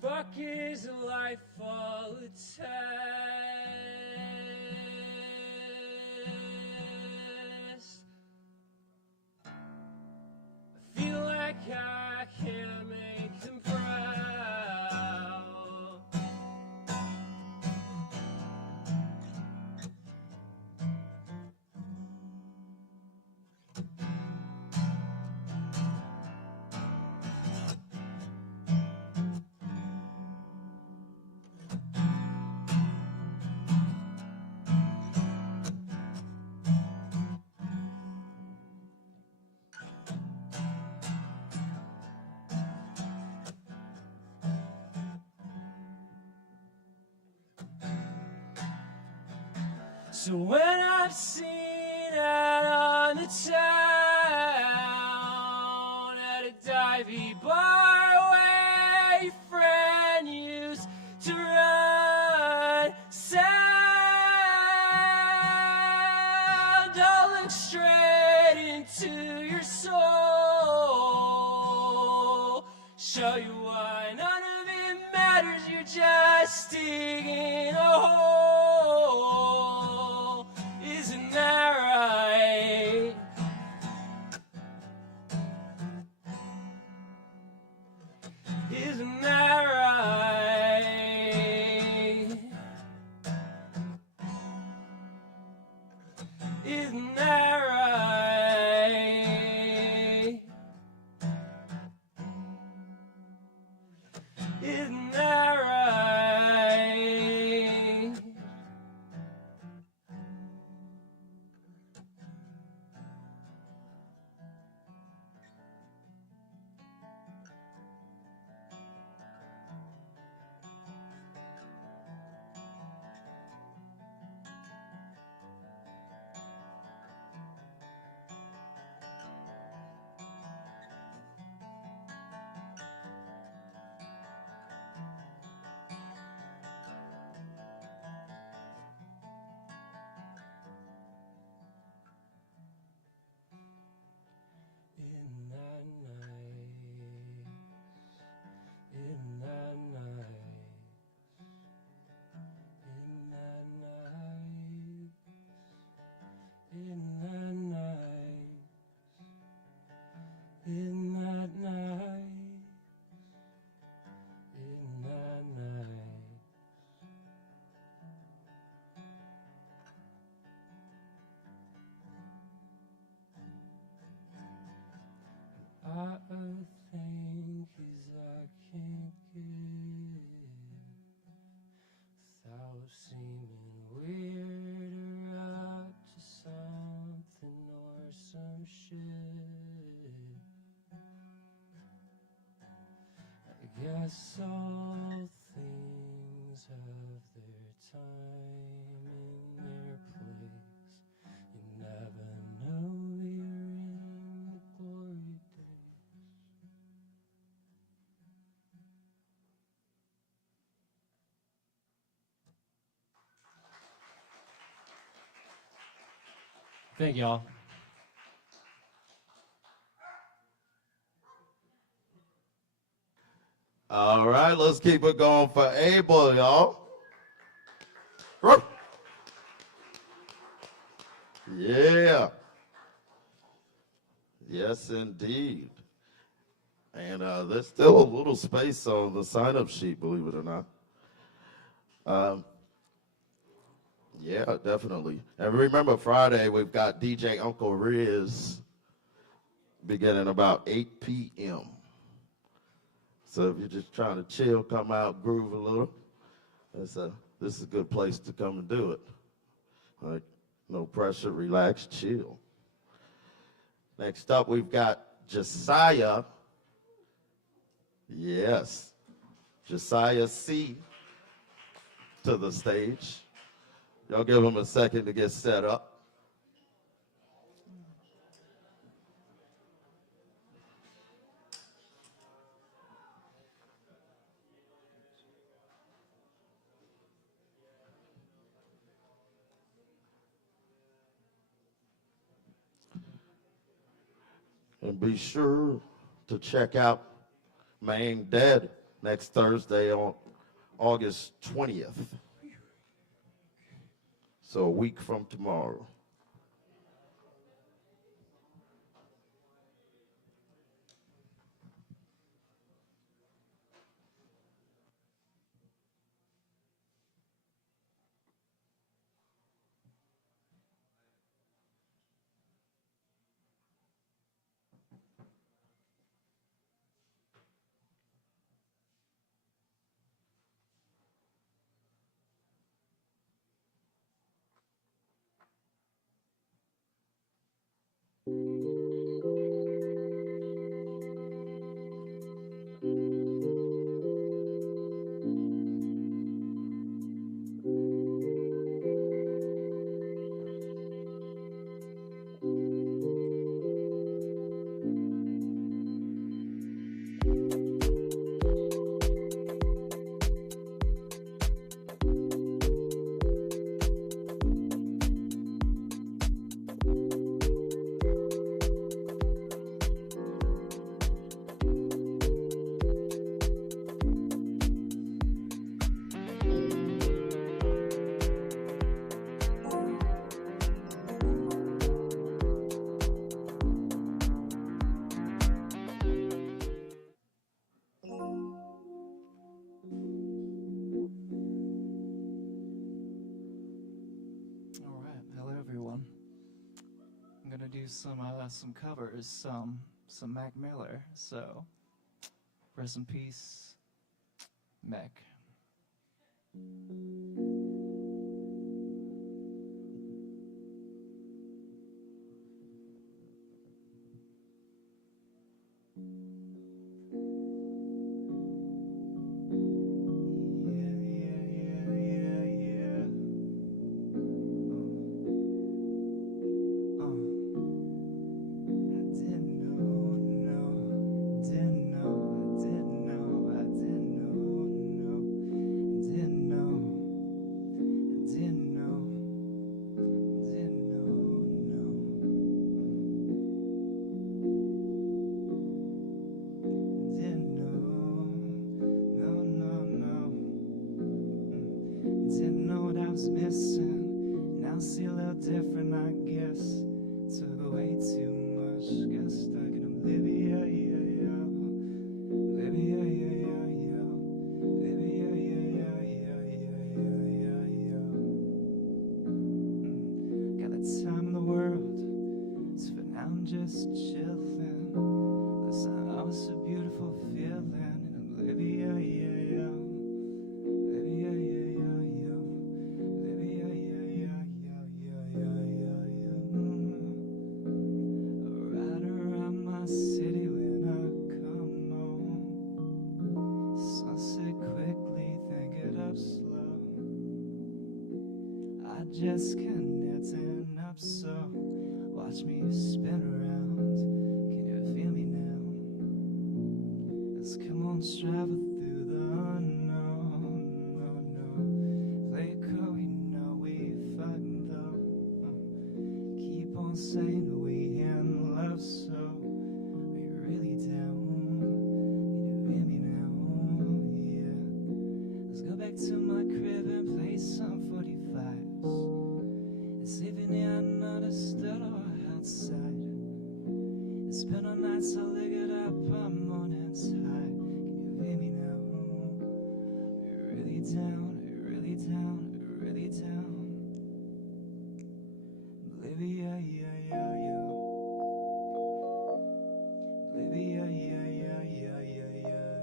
Fuck is a life full of tests. I feel like I can't make them proud. So when I've seen out on the town at a divey bar where your friend used to run sound, I'll look straight into your soul, show you why none of it matters, you're just digging a hole. Isn't that right? Isn't that right? Isn't that right? Isn't that right? seeming weird or up to something or some shit. I guess all things have their time and their place. You never know you're in the glory days. Thank y'all. All right, let's keep it going for Abel, y'all. Ruh. Yeah. Yes, indeed. And there's still a little space on the sign-up sheet, believe it or not. Yeah, definitely. And remember, Friday, we've got DJ Uncle Riz beginning about 8 p.m. So if you're just trying to chill, come out, groove a little, this is a good place to come and do it. Like, no pressure, relax, chill. Next up, we've got Josiah. Yes, Josiah C. to the stage. Y'all give him a second to get set up. And be sure to check out Main Dead next Thursday on August 20th. So a week from tomorrow. All right, hello everyone. I'm gonna do some covers, some Mac Miller. So, rest in peace, Mac. Missing. Now see a little different, I guess. Took away too much. Got stuck in Oblivia, yeah, yeah. Oblivia, yeah, yeah, yeah. Oblivia, yeah, yeah, yeah, yeah, yeah, yeah, yeah. Got the time in the world, so for now I'm just chilling. Listen, I was a beautiful feeling in Oblivia, yeah, yeah. Oblivia, yeah, yeah, yeah. just connecting up, so watch me spin around. Can you feel me now? Let's come on, travel through the unknown. No, no, play it cool, we know we fucking though. Keep on saying we in love, so are you really down? Can you hear me now? Yeah. Let's go back to my crib and play some 45s. And see if you're not a stud or outside. And spend all night so lick it up on morning's high. Can you hear me now? Are you really down? Are you really down? Are you really down? Bolivia, yeah, yeah, yeah. Bolivia, yeah, yeah, yeah, yeah, yeah.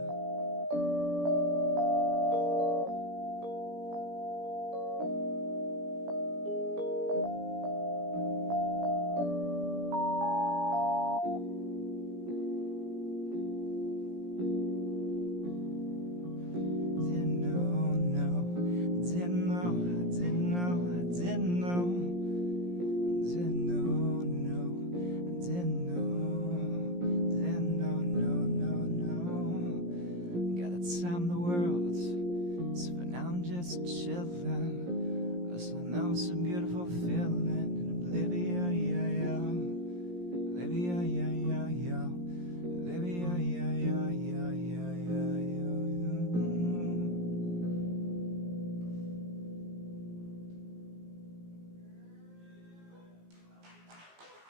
Time the world, so for now I'm just chillin'. Cause I know it's a beautiful feeling in Bolivia, yeah, yeah. Bolivia, yeah, yeah, yeah. Bolivia, yeah, yeah, yeah, yeah, yeah, yeah.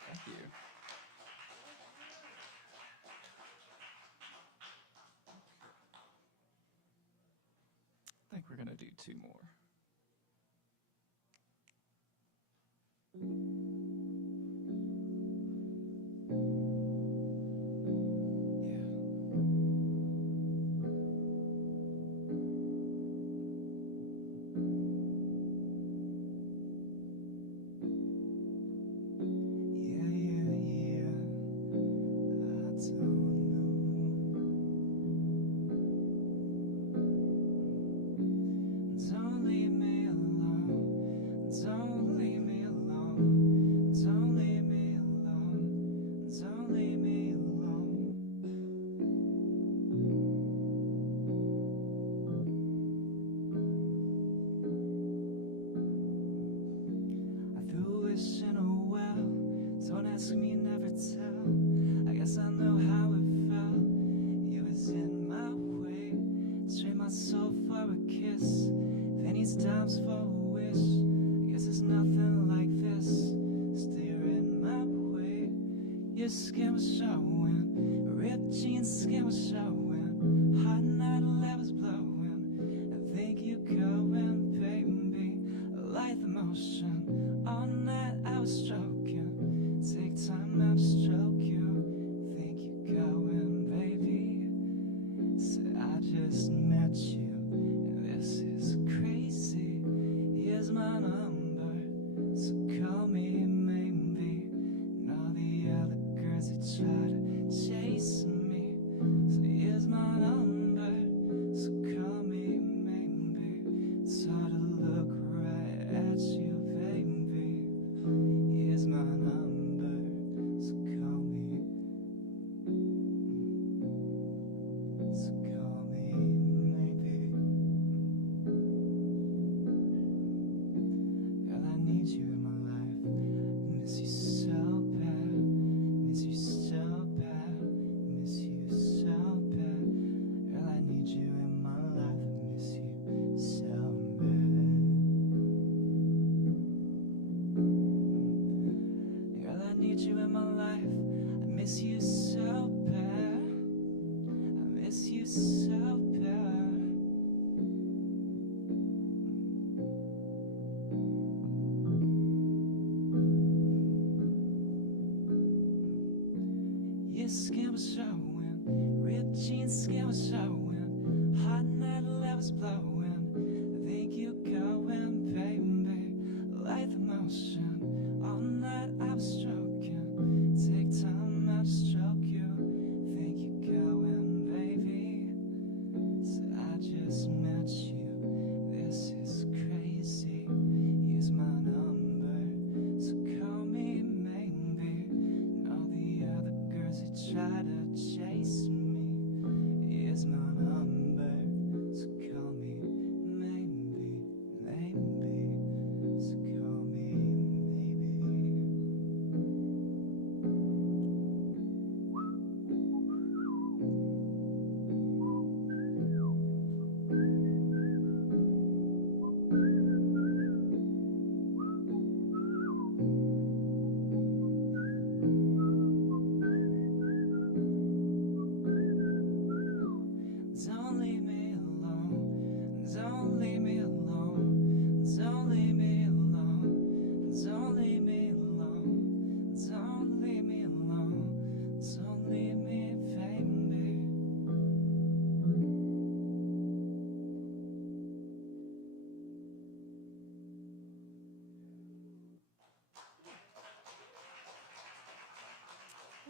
Thank you. I think we're gonna do 2 more. Yeah, yeah, yeah. I don't know. Don't leave me alone. Don't leave me alone.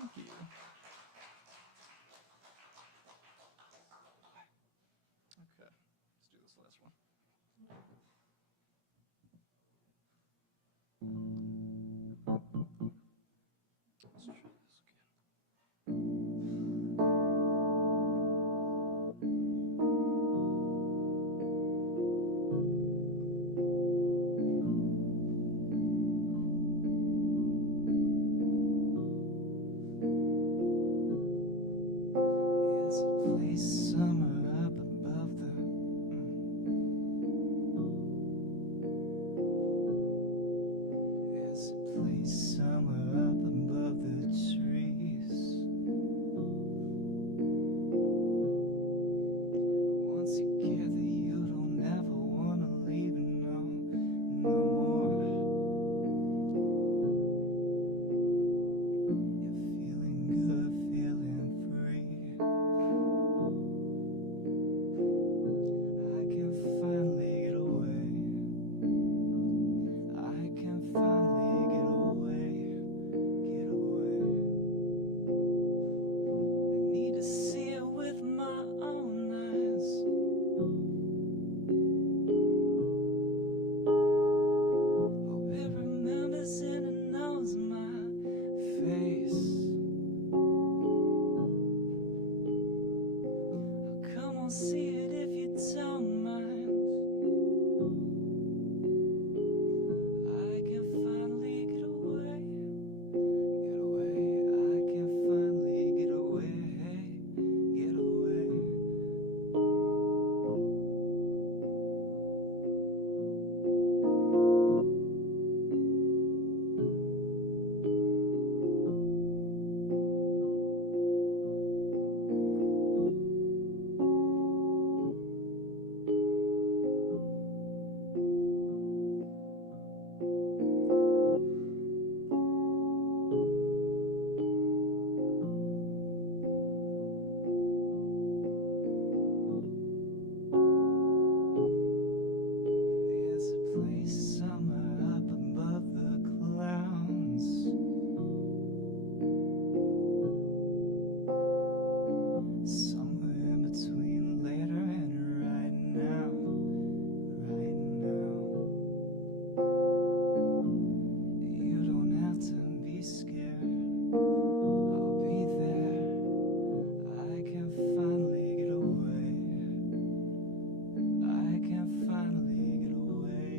Thank you. Okay, let's do this last one. Let's try this again. There's a place somewhere up above the There's a place somewhere up above the trees. Once you get there, you don't ever wanna leave it, no more. You're feeling good, feeling free. I can finally get away. I can finally get away. Get away. I need to see it with my own eyes. Hope it remembers and it knows my face. Come on, see it if you don't mind. I can finally get away. Get away. I can finally get away. Get away. There's a place somewhere up above the clouds. Somewhere in between later and right now. Right now. You don't have to be scared. I'll be there. I can finally get away. I can finally get away.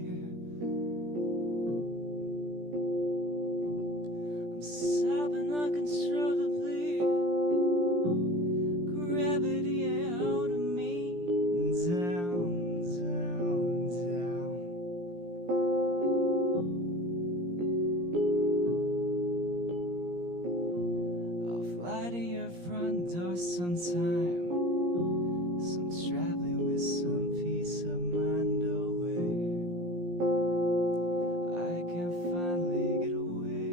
I'm sobbing uncontrollably. Gravity holding me down, down, down. I'll fly to your front door sometime. Some traveling with some peace of mind away. I can finally get away.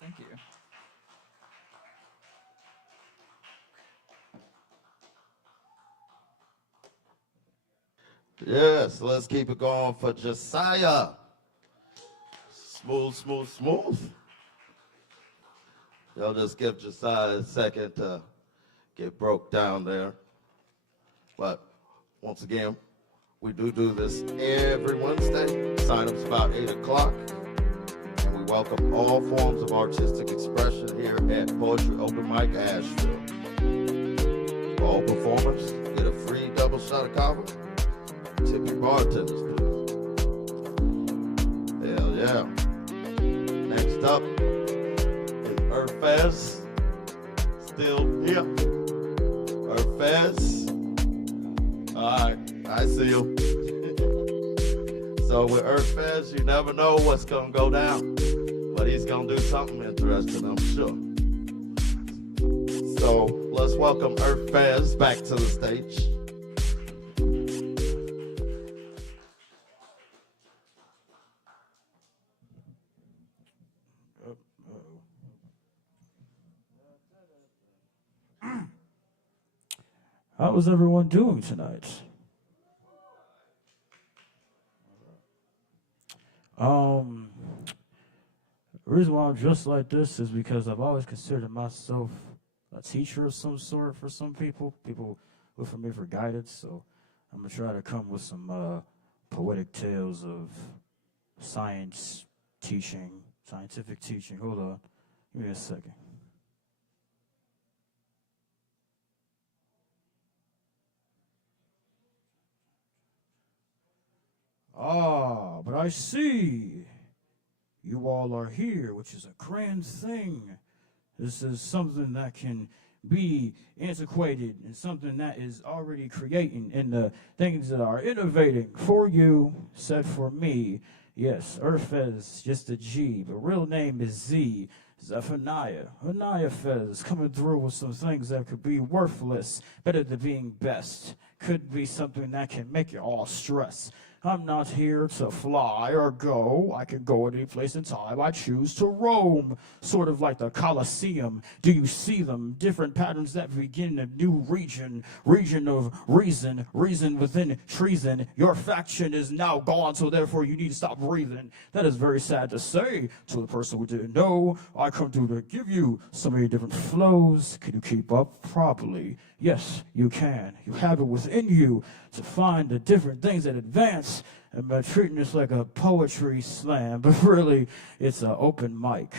Thank you. Yes, let's keep it going for Josiah. Smooth, smooth, smooth. Y'all just give Josiah a second to get broke down there. But once again, we do this every Wednesday. Sign-up's about 8 o'clock. And we welcome all forms of artistic expression here at Poetry Open Mic Asheville. All performers get a free double shot of Kava. Tip your bartenders, please. Hell yeah. Next up is Earth Fest. still here. Earth Fest. All right, I see you. So with Earth Fest, you never know what's gonna go down, but he's gonna do something interesting, I'm sure. So let's welcome Earth Fest back to the stage. How is everyone doing tonight? The reason why I'm dressed like this is because I've always considered myself a teacher of some sort for some people. People look for me for guidance, so I'm gonna try to come with some poetic tales of science teaching, scientific teaching. Hold on, give me a second. Ah, but I see you all are here, which is a grand thing. This is something that can be antiquated and something that is already creating and the things that are innovating for you, said for me. Yes, Earth Fez, just a G, but real name is Z. Zephaniah, Hanaya Fez, coming through with some things that could be worthless, better than being best. Could be something that can make you all stress. I'm not here to fly or go. I can go any place in time I choose to roam. Sort of like the Colosseum. Do you see them? Different patterns that begin a new region. Region of reason. Reason within treason. Your faction is now gone, so therefore you need to stop breathing. That is very sad to say to the person who didn't know. I come through to give you so many different flows. Can you keep up properly? Yes, you can. You have it within you to find the different things that advance. And by treating this like a poetry slam, but really, it's an open mic.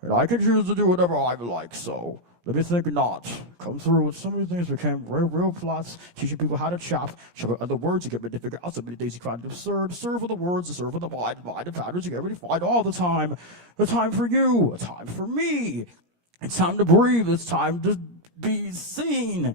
And I can choose to do whatever I like, so let me think not. Come through with so many things became real plots, teaching people how to chop, show other words, you get ready to figure out so many things you find absurd, serve with the words, serve with the mind the patterns, you get ready to find all the time. A time for you, a time for me. It's time to breathe, it's time to be seen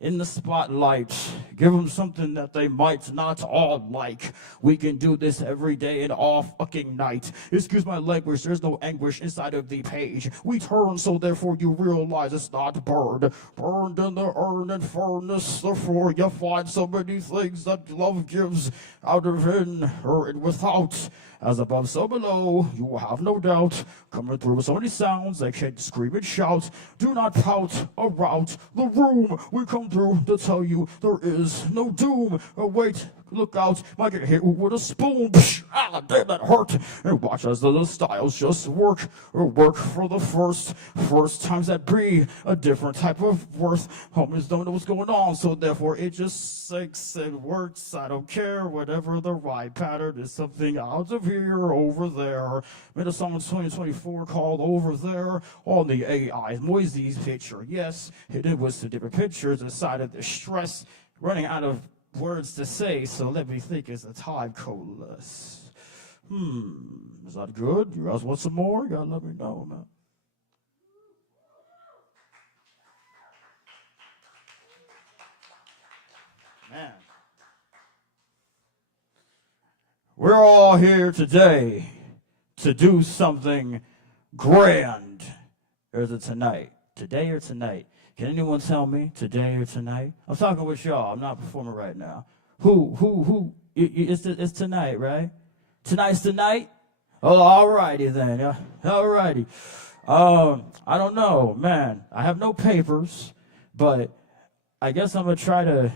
in the spotlight. Give them something that they might not all like. We can do this every day and all fucking night. Excuse my language, there's no anguish inside of the page. We turn, so therefore you realize it's not burned. Burned in the urn and furnace, therefore you find so many things that love gives out of in or in without. As above, so below, you will have no doubt. Coming through with so many sounds, they can scream and shout. Do not pout about the room. We come through to tell you there is no doom. Oh, wait, look out, might get hit with a spoon. Psh, ah, damn, that hurt. And watch as the styles just work for the first times that be a different type of worth. Homies don't know what's going on, so therefore it just sinks and works. I don't care, whatever the right pattern is, something out of here, over there. Made a song in 2024 called Over There on the AI Moises picture. Yes, hidden with some different pictures inside of the stress, running out of words to say, so let me think as the time coalesce. Is that good? You guys want some more? You gotta let me know, man. Man. We're all here today to do something grand. Or is it tonight? Today or tonight? Can anyone tell me today or tonight? I'm talking with y'all. I'm not performing right now. Who? It's tonight, right? Tonight's tonight? Oh, alrighty then. Yeah, alrighty. I don't know, man. I have no papers, but I guess I'm gonna try to.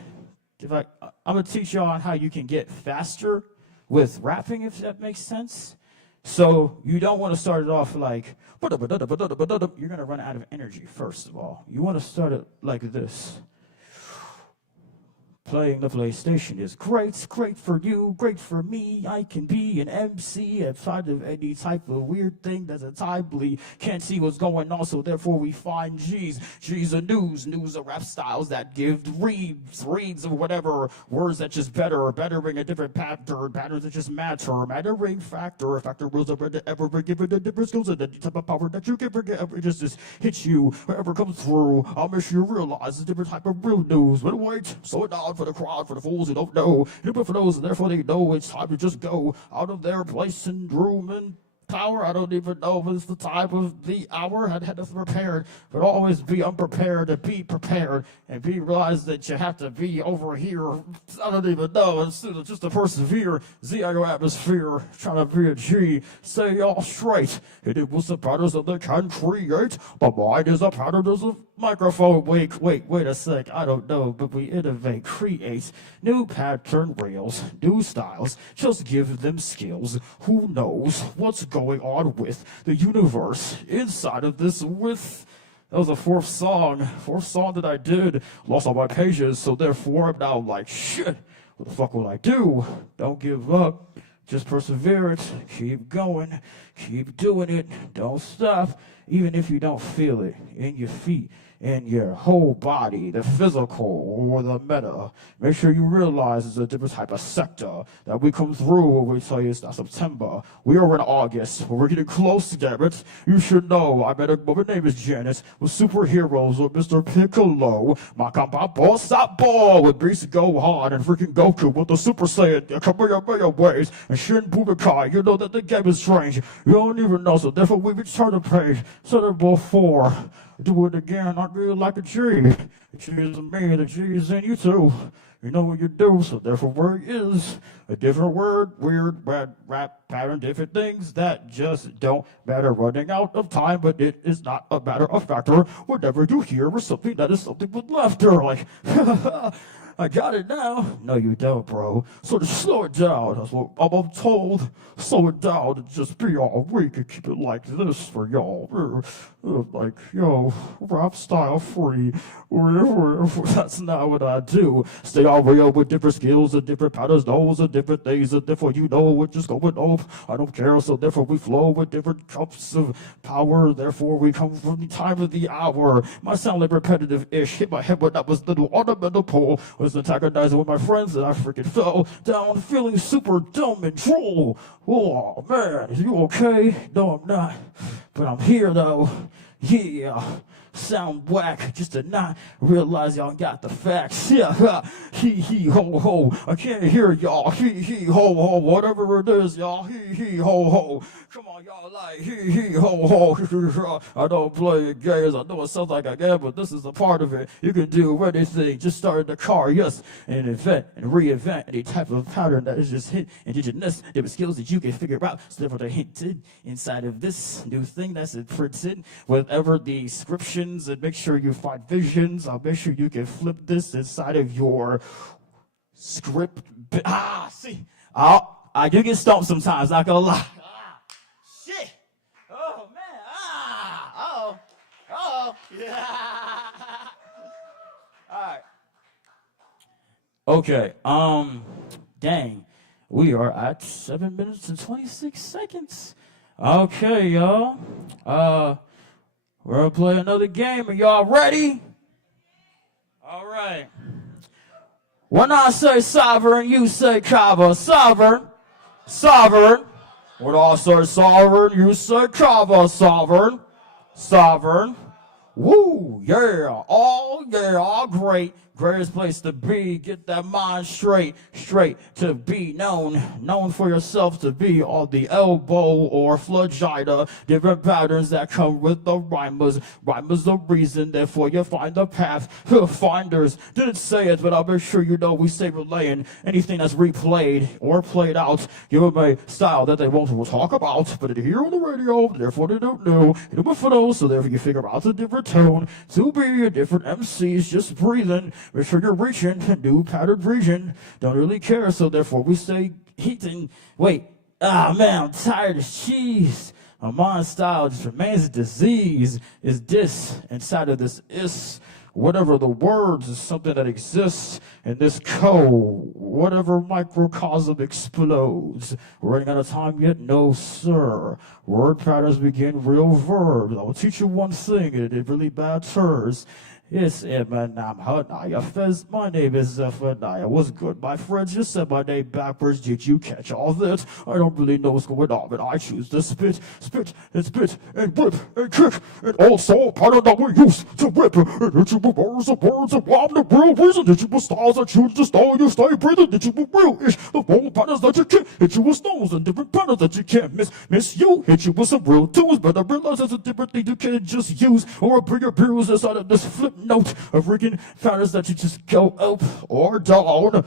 I'm gonna teach y'all on how you can get faster with rapping, if that makes sense. So you don't want to start it off like, you're going to run out of energy, first of all. You want to start it like this. Playing the PlayStation is great, great for you, great for me. I can be an MC outside of any type of weird thing that's entirely can't see what's going on, so therefore we find G's. G's are news are rap styles that give reads or whatever, words that just bettering a different pattern, patterns that just mattering factor rules of ever given the different skills and the type of power that you can forget ever just hits you wherever comes through. I'll make sure you realize it's a different type of real news. But wait, slow it down for the crowd, for the fools who don't know. Hip for those, and therefore they know it's time to just go out of their place and room and power. I don't even know if it's the time of the hour. I'd had to prepare, but always be unprepared and be prepared and realize that you have to be over here. I don't even know. It's just to persevere. Z out your atmosphere, trying to be a G. Stay all straight. And it was the patterns that they can create. The mind is a pattern as a microphone. Wait a sec. I don't know, but we innovate, create new pattern rails, new styles. Just give them skills. Who knows what's going on with the universe inside of this with. That was the fourth song that I did. Lost all my pages, so therefore I'm now like, shit, what the fuck will I do? Don't give up. Just persevere it. Keep going. Keep doing it. Don't stop. Even if you don't feel it in your feet, in your whole body, the physical or the meta. Make sure you realize it's a different type of sector that we come through when we tell you it's not September. We are in August, but we're getting close to it. You should know, I met a woman named is Janice with superheroes with Mr. Piccolo, Makamba Boss Up Ball with Beast Gohan and freaking Goku with the Super Saiyan, Kamehameha ways, and Shin Budokai. You know that the game is strange. You don't even know, so therefore we return the page. So there before. Do it again, I really like a G. The G is in me, the G is in you too. You know what you do, so therefore word is a different word, weird, bad, rap, pattern, different things that just don't matter. Running out of time, but it is not a matter of factor. Whatever you hear is something that is something with laughter, like, I got it now. No, you don't, bro. So just slow it down. That's what I'm told. Slow it down and just be all weak and keep it like this for y'all. Like, yo, rap style free. That's not what I do. Stay all real with different skills and different patterns, knows and different things, and therefore you know what just going on. I don't care, so therefore we flow with different cups of power. Therefore we come from the time of the hour. Might sound like repetitive-ish. Hit my head when that was little ornamental pole. Was antagonizing with my friends and I freaking fell down feeling super dumb and droll. Oh man, is you okay? No, I'm not. But I'm here though. Yeah. Sound whack just to not realize y'all got the facts. Yeah, hee ho ho. I can't hear y'all. Hee ho ho. Whatever it is, y'all. Hee ho ho. Come on, y'all, like hee ho ho. I don't play games. I know it sounds like I can, but this is a part of it. You can do anything. Just start the car, yes, and invent and reinvent any type of pattern that is just hit indigenous. Different skills that you can figure out. So therefore, they're hinted inside of this new thing that's printed. Whatever the description. And make sure you find visions. I'll make sure you can flip this inside of your script. See, I do get stumped sometimes, not gonna lie. Shit. Oh, man. Yeah. All right. Okay. Dang. We are at 7 minutes and 26 seconds. Okay, y'all. We're going to play another game. Are y'all ready? All right. When I say sovereign, you say Kava. Sovereign. Sovereign. When I say sovereign, you say Kava. Sovereign. Sovereign. Woo, yeah. Oh, yeah. Great. Greatest place to be, get that mind straight to be known for yourself to be on the elbow or flagina, different patterns that come with the rhymers the reason, therefore you find the path, finders, didn't say it, but I'll make sure you know we stay relaying anything that's replayed or played out, give them a style that they won't talk about, but it here on the radio, therefore they don't know, for those, so therefore you figure out a different tone, to be a different MCs, just breathing, make sure you're reaching a new patterned region. Don't really care, so therefore we stay heating. Wait, man, I'm tired of cheese. My mind style just remains a disease. Is this inside of this is whatever the words is something that exists in this whatever microcosm explodes. Running out of time yet? No, sir. Word patterns begin real verbs. I will teach you one thing, and it really matters. It's Eminem Hanaya Fez. My name is Zephaniah. What's good, my friends? You said my name backwards. Did you catch all this? I don't really know what's going on, but I choose to spit, and whip, and kick, and also part of that we used to whip, and hit you with words and I'm the real reason that you with stars that choose to stall, you stay breathing, that you with real-ish, the wrong patterns that you can't, hit you with stones and different patterns that you can't miss you, hit you with some real tunes, but I realize it's a different thing you can't just use, or bring your bruise inside of this flip note of freaking patterns that you just go up or down.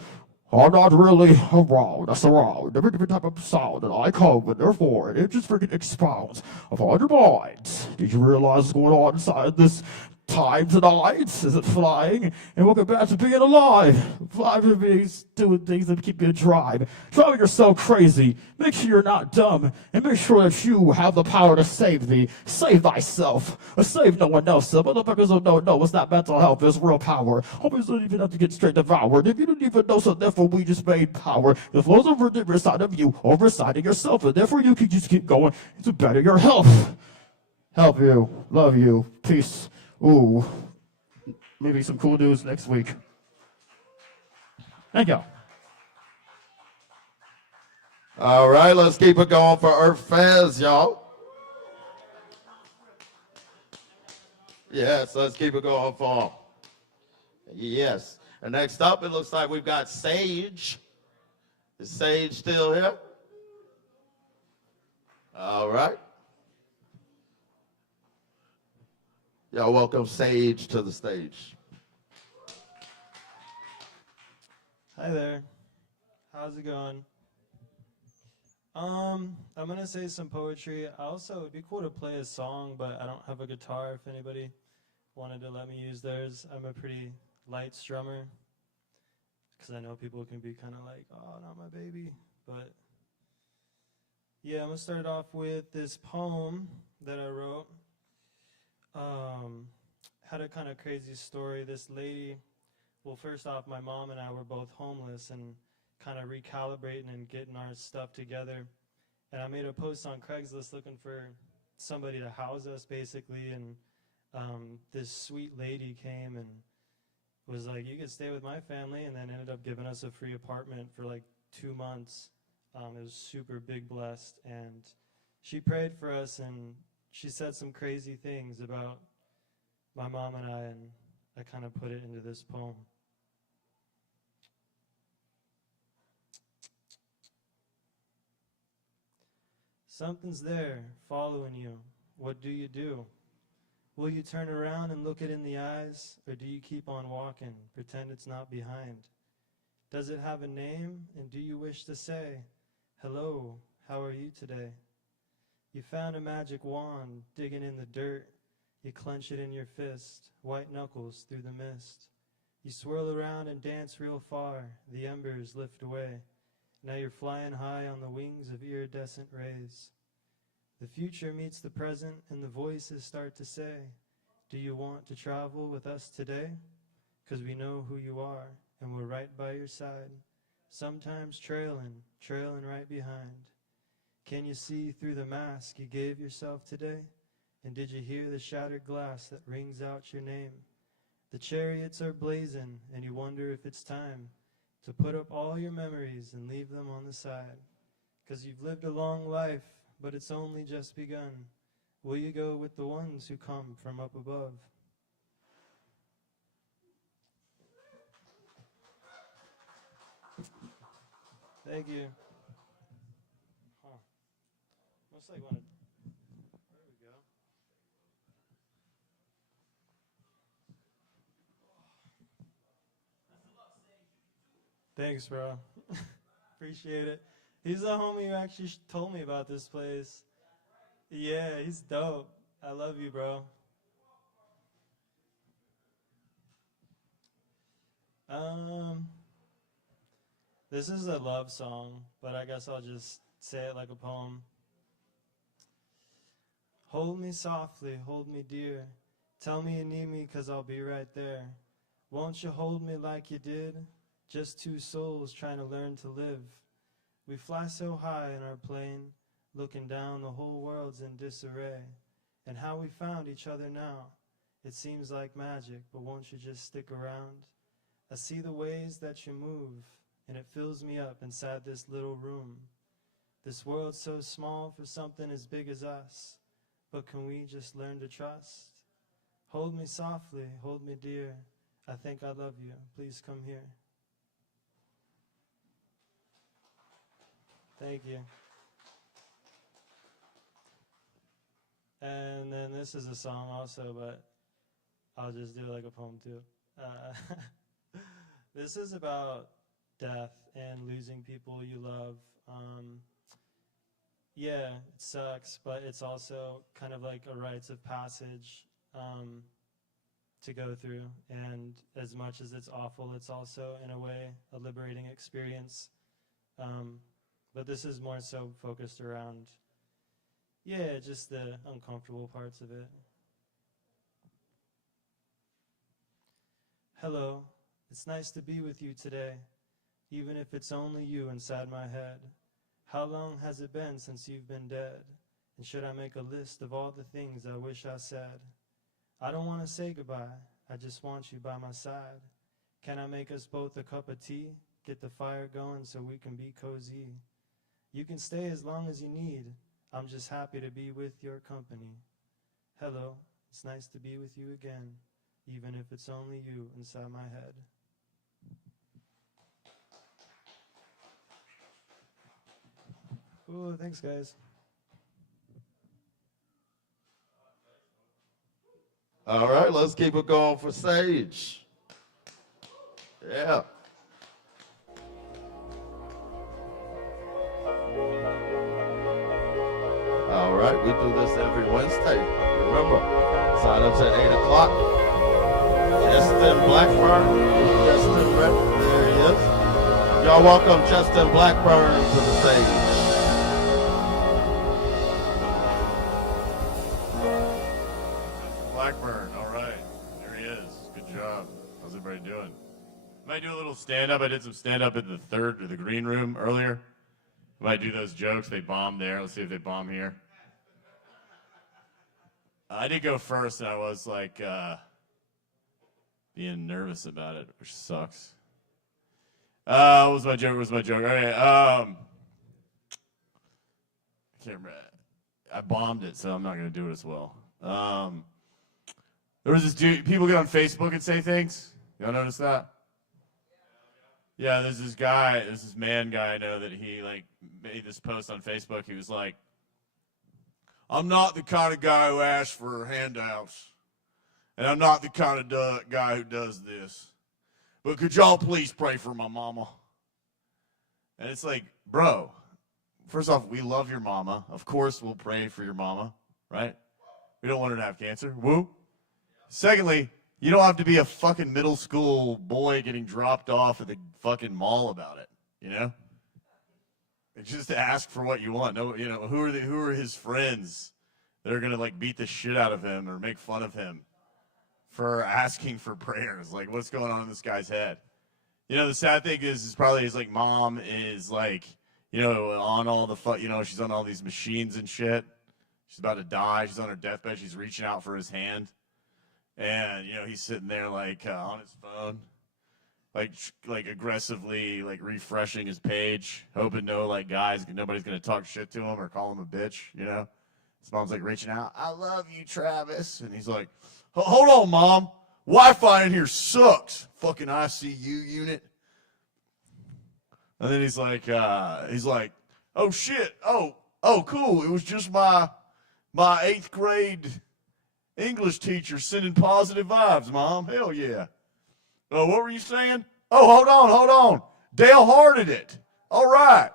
I'm not really around. That's around. Every different type of sound that I come with, therefore, it just freaking expounds upon your minds. Did you realize what's going on inside this time tonight? Is it flying? And welcome back to being alive. Flying and being doing things that keep you in drive. Driving yourself crazy. Make sure you're not dumb. And make sure that you have the power to save thee. Save thyself. Or save no one else. Motherfuckers don't know it's not mental health, it's real power. Homies don't even have to get straight devoured. If you don't even know, so therefore we just made power. It flows over the inside of you, over inside of yourself, and therefore you can just keep going to better your health. Help you. Love you. Peace. Ooh, maybe some cool news next week. Thank you. All right, let's keep it going for Earth Fez, y'all. Yes, let's keep it going for them. Yes. And next up, it looks like we've got Sage. Is Sage still here? All right. Y'all welcome Sage to the stage. Hi there. How's it going? I'm gonna say some poetry. Also, it'd be cool to play a song, but I don't have a guitar if anybody wanted to let me use theirs. I'm a pretty light strummer, because I know people can be kind of like, oh, not my baby. But yeah, I'm gonna start off with this poem that I wrote. Had a kind of crazy story. This lady, well, first off, my mom and I were both homeless and kind of recalibrating and getting our stuff together. And I made a post on Craigslist looking for somebody to house us, basically. And this sweet lady came and was like, you could stay with my family, and then ended up giving us a free apartment for like 2 months. It was super big blessed. And she prayed for us, and she said some crazy things about my mom and I kind of put it into this poem. Something's there, following you. What do you do? Will you turn around and look it in the eyes, or do you keep on walking, pretend it's not behind? Does it have a name, and do you wish to say, hello, how are you today? You found a magic wand, digging in the dirt. You clench it in your fist, white knuckles through the mist. You swirl around and dance real far, the embers lift away. Now you're flying high on the wings of iridescent rays. The future meets the present, and the voices start to say, do you want to travel with us today? 'Cause we know who you are, and we're right by your side. Sometimes trailing right behind. Can you see through the mask you gave yourself today? And did you hear the shattered glass that rings out your name? The chariots are blazing, and you wonder if it's time to put up all your memories and leave them on the side. 'Cause you've lived a long life, but it's only just begun. Will you go with the ones who come from up above? Thank you. Most like one. There we go. Thanks, bro. Appreciate it. He's the homie who actually told me about this place. Yeah, he's dope. I love you, bro. This is a love song, but I guess I'll just say it like a poem. Hold me softly, hold me dear. Tell me you need me, 'cause I'll be right there. Won't you hold me like you did? Just two souls trying to learn to live. We fly so high in our plane, looking down, the whole world's in disarray. And how we found each other now, it seems like magic, but won't you just stick around? I see the ways that you move, and it fills me up inside this little room. This world's so small for something as big as us, but can we just learn to trust? Hold me softly, hold me dear. I think I love you. Please come here. Thank you. And then this is a song also, but I'll just do it like a poem too. This is about death and losing people you love. Yeah, it sucks, but it's also kind of like a rites of passage to go through. And as much as it's awful, it's also, in a way, a liberating experience. But this is more so focused around, yeah, just the uncomfortable parts of it. Hello, it's nice to be with you today, even if it's only you inside my head. How long has it been since you've been dead? And should I make a list of all the things I wish I said? I don't want to say goodbye, I just want you by my side. Can I make us both a cup of tea? Get the fire going so we can be cozy. You can stay as long as you need. I'm just happy to be with your company. Hello, it's nice to be with you again, even if it's only you inside my head. Ooh, thanks, guys. All right, let's keep it going for Sage. Yeah. All right, we do this every Wednesday. Remember, sign-ups at 8 o'clock. Justin Blackburn. Justin, there he is. Y'all welcome Justin Blackburn to the stage. Blackburn, all right. There he is. Good job. How's everybody doing? Might do a little stand-up. I did some stand-up at the green room earlier. Might do those jokes. They bombed there. Let's see if they bomb here. I did go first, and I was like being nervous about it, which sucks. What was my joke? All right. I can't remember. I bombed it, so I'm not going to do it as well. There was this dude. People get on Facebook and say things. Y'all notice that? Yeah, there's this guy, this man guy I know that he like made this post on Facebook. He was like, I'm not the kind of guy who asks for handouts. And I'm not the kind of guy who does this. But could y'all please pray for my mama? And it's like, bro, first off, we love your mama. Of course we'll pray for your mama, right? We don't want her to have cancer. Woo. Secondly, you don't have to be a fucking middle school boy getting dropped off at the fucking mall about it, you know? It's just to ask for what you want. No, you know, who are his friends that are gonna like beat the shit out of him or make fun of him for asking for prayers? Like, what's going on in this guy's head? You know, the sad thing is probably his like mom is like, you know, on all the she's on all these machines and shit. She's about to die. She's on her deathbed. She's reaching out for his hand. And, you know, he's sitting there, like, on his phone, like aggressively, like, refreshing his page, hoping nobody's going to talk shit to him or call him a bitch, you know? His mom's, like, reaching out, I love you, Travis. And he's like, hold on, Mom. Wi-Fi in here sucks. Fucking ICU unit. And then he's like, oh, shit. Oh, cool. It was just my 8th grade English teacher sending positive vibes, Mom. Hell yeah. Oh, what were you saying? Oh, hold on. Dale hearted it. All right.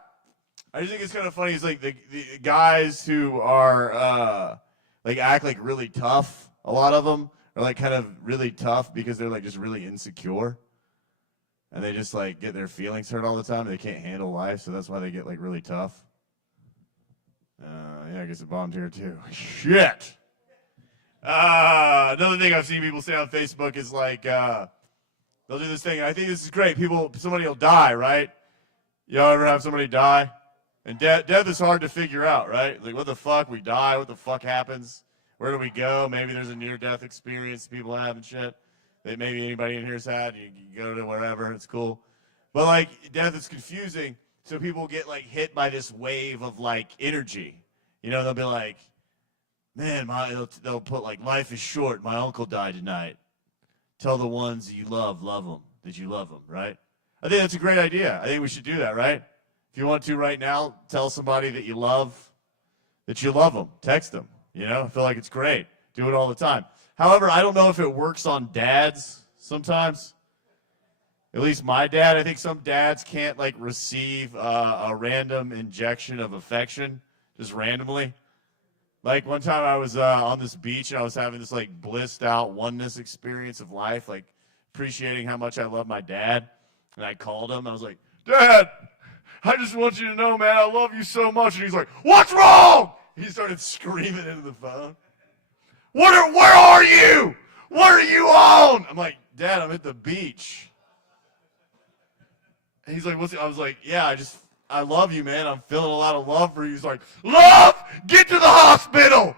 I just think it's kind of funny. It's like the guys who are like act like really tough. A lot of them are like kind of really tough because they're like just really insecure. And they just like get their feelings hurt all the time. They can't handle life, so that's why they get like really tough. Yeah, I guess it bombed here too. Shit. Another thing I've seen people say on Facebook is like, they'll do this thing. And I think this is great. Somebody will die, right? Y'all ever have somebody die? And death is hard to figure out, right? Like, what the fuck? We die. What the fuck happens? Where do we go? Maybe there's a near-death experience people have and shit that maybe anybody in here's had. You go to wherever, and it's cool. But, like, death is confusing, so people get, like, hit by this wave of, like, energy. You know, they'll be like, man, they'll put, like, life is short. My uncle died tonight. Tell the ones that you love them. That you love them, right? I think that's a great idea. I think we should do that, right? If you want to right now, tell somebody that you love them. Text them. You know, I feel like it's great. Do it all the time. However, I don't know if it works on dads sometimes. At least my dad. I think some dads can't, like, receive a random injection of affection just randomly. Like, one time I was on this beach and I was having this, like, blissed out oneness experience of life, like, appreciating how much I love my dad. And I called him. I was like, Dad, I just want you to know, man, I love you so much. And he's like, what's wrong? He started screaming into the phone. Where are you? What are you on? I'm like, Dad, I'm at the beach. And he's like, I was like, yeah, I love you, man. I'm feeling a lot of love for you. He's like, love? Get to the hospital.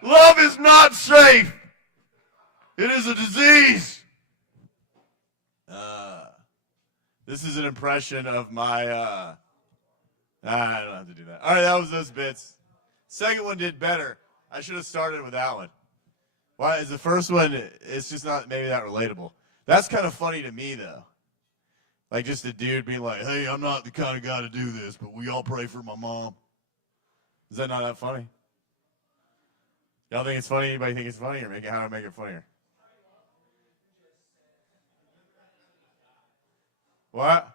Love is not safe. It is a disease. This is an impression of my, I don't have to do that. All right, that was those bits. Second one did better. I should have started with that one. Why is the first one, it's just not maybe that relatable. That's kind of funny to me, though. Like, just a dude being like, hey, I'm not the kind of guy to do this, but we all pray for my mom. Is that not that funny? Y'all think it's funny? Anybody think it's funny? Or how do I make it funnier? What?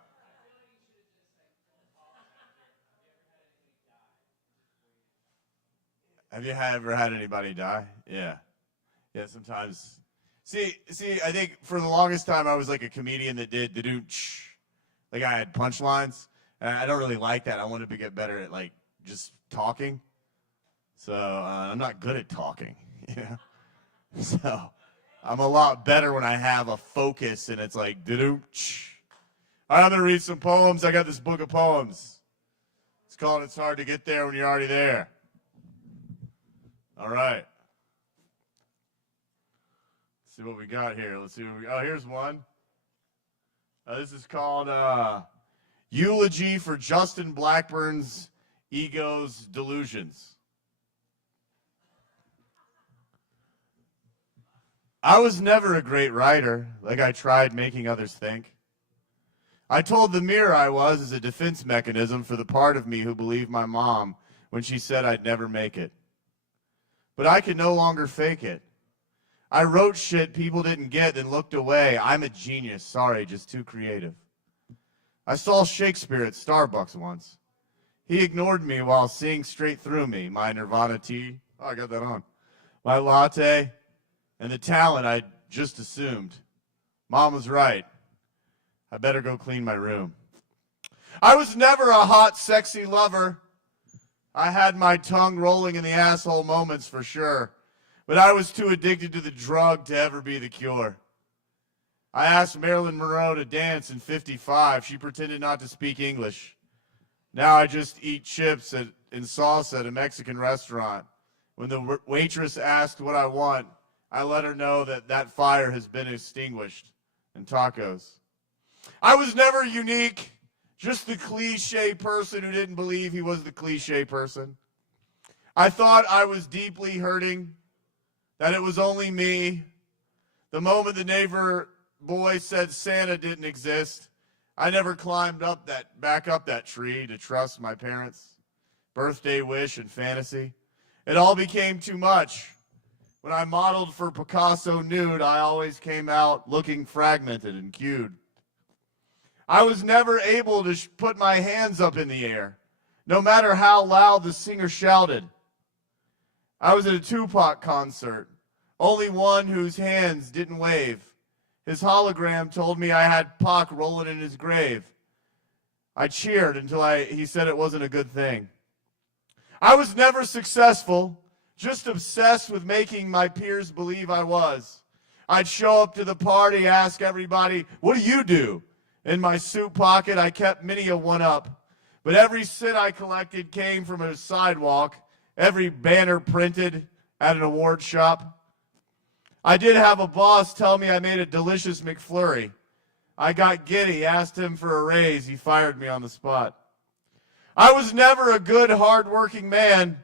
Have you ever had anybody die? Yeah. Yeah, sometimes. See, I think for the longest time I was like a comedian that did the do-ch. Like, I had punchlines. And I don't really like that. I wanted to get better at, like, just talking. So I'm not good at talking, you know? So I'm a lot better when I have a focus and it's like, do-ch. All right, I'm going to read some poems. I got this book of poems. It's called It's Hard to Get There When You're Already There. All right. Let's see what we got here. Oh, here's one. This is called Eulogy for Justin Blackburn's Ego's Delusions. I was never a great writer, like I tried making others think. I told the mirror I was as a defense mechanism for the part of me who believed my mom when she said I'd never make it. But I could no longer fake it. I wrote shit people didn't get, then looked away. I'm a genius. Sorry, just too creative. I saw Shakespeare at Starbucks once. He ignored me while seeing straight through me. My Nirvana tea. Oh, I got that on. My latte. And the talent I just assumed. Mom was right. I better go clean my room. I was never a hot, sexy lover. I had my tongue rolling in the asshole moments for sure. But I was too addicted to the drug to ever be the cure. I asked Marilyn Monroe to dance in 55. She pretended not to speak English. Now I just eat chips and salsa at a Mexican restaurant. When the waitress asked what I want, I let her know that fire has been extinguished. And tacos. I was never unique, just the cliche person who didn't believe he was the cliche person. I thought I was deeply hurting, that it was only me. The moment the neighbor boy said Santa didn't exist, I never climbed back up that tree to trust my parents' birthday wish and fantasy. It all became too much. When I modeled for Picasso nude, I always came out looking fragmented and cued. I was never able to put my hands up in the air, no matter how loud the singer shouted. I was at a Tupac concert, only one whose hands didn't wave. His hologram told me I had Pac rolling in his grave. I cheered until he said it wasn't a good thing. I was never successful, just obsessed with making my peers believe I was. I'd show up to the party, ask everybody, what do you do? In my suit pocket, I kept many a one-up. But every cent I collected came from a sidewalk, every banner printed at an award shop. I did have a boss tell me I made a delicious McFlurry. I got giddy, asked him for a raise. He fired me on the spot. I was never a good, hard-working man.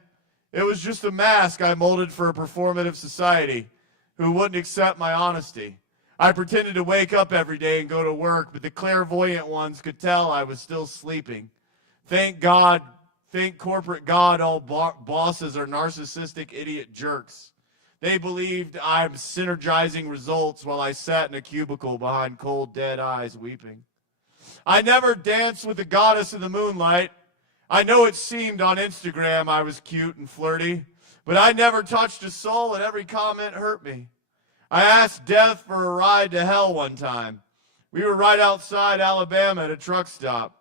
It was just a mask I molded for a performative society who wouldn't accept my honesty. I pretended to wake up every day and go to work, but the clairvoyant ones could tell I was still sleeping. Thank God, thank corporate God, all bosses are narcissistic idiot jerks. They believed I'm synergizing results while I sat in a cubicle behind cold, dead eyes weeping. I never danced with the goddess of the moonlight. I know it seemed on Instagram I was cute and flirty, but I never touched a soul and every comment hurt me. I asked Death for a ride to hell one time. We were right outside Alabama at a truck stop.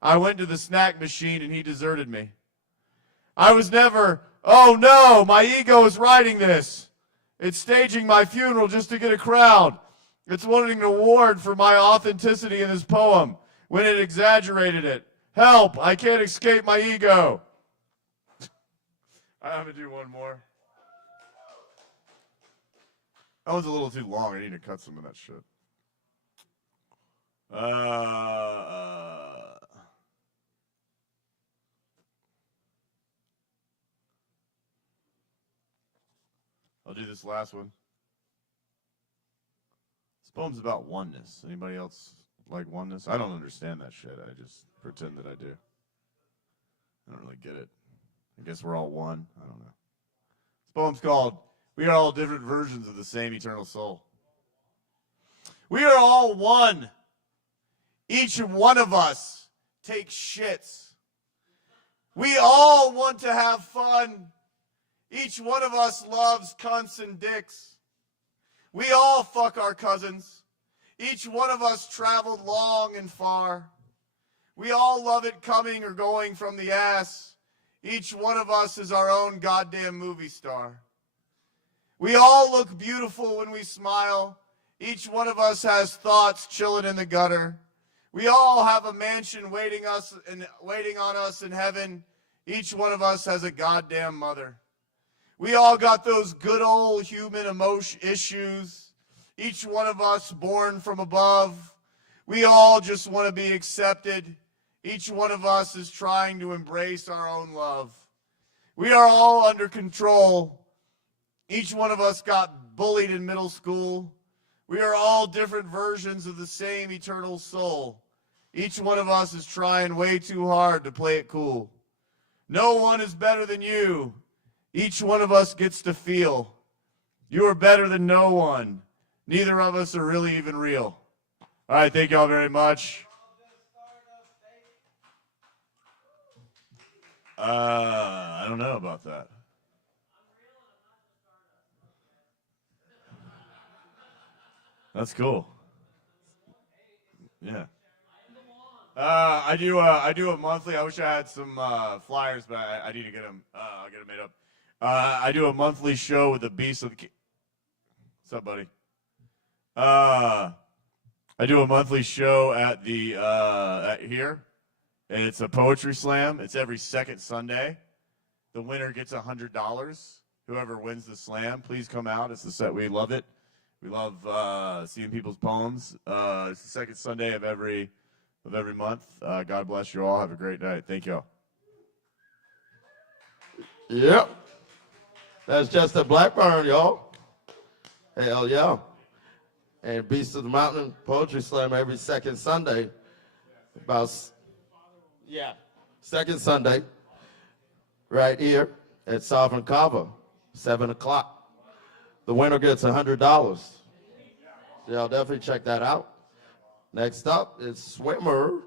I went to the snack machine and he deserted me. I was never, oh no, my ego is writing this. It's staging my funeral just to get a crowd. It's wanting an award for my authenticity in this poem when it exaggerated it. Help, I can't escape my ego. I'm going to do one more. That was a little too long. I need to cut some of that shit. I'll do this last one. This poem's about oneness. Anybody else like oneness? I don't understand that shit. I just pretend that I do. I don't really get it. I guess we're all one. I don't know. This poem's called We Are All Different Versions of the Same Eternal Soul. We are all one. Each one of us takes shits. We all want to have fun. Each one of us loves cunts and dicks. We all fuck our cousins. Each one of us traveled long and far. We all love it coming or going from the ass. Each one of us is our own goddamn movie star. We all look beautiful when we smile. Each one of us has thoughts chilling in the gutter. We all have a mansion waiting on us in heaven. Each one of us has a goddamn mother. We all got those good old human emotion issues. Each one of us born from above. We all just want to be accepted. Each one of us is trying to embrace our own love. We are all under control. Each one of us got bullied in middle school. We are all different versions of the same eternal soul. Each one of us is trying way too hard to play it cool. No one is better than you. Each one of us gets to feel. You are better than no one. Neither of us are really even real. All right, thank y'all very much. I don't know about that. That's cool. Yeah. I do a monthly. I wish I had some flyers, but I need to get them. I'll get them made up. I do a monthly show with the Beissert. What's up, buddy? I do a monthly show at the at here. And it's a poetry slam. It's every second Sunday. The winner gets $100. Whoever wins the slam, please come out. It's the set. We love it. We love seeing people's poems. It's the second Sunday of every month. God bless you all. Have a great night. Thank you all. Yep. That's just a Blackburn, y'all. Hell yeah. And Beast of the Mountain Poetry Slam every second Sunday. Second Sunday, right here at Sovereign Kava, 7 o'clock. The winner gets $100. So y'all definitely check that out. Next up is Swimmer.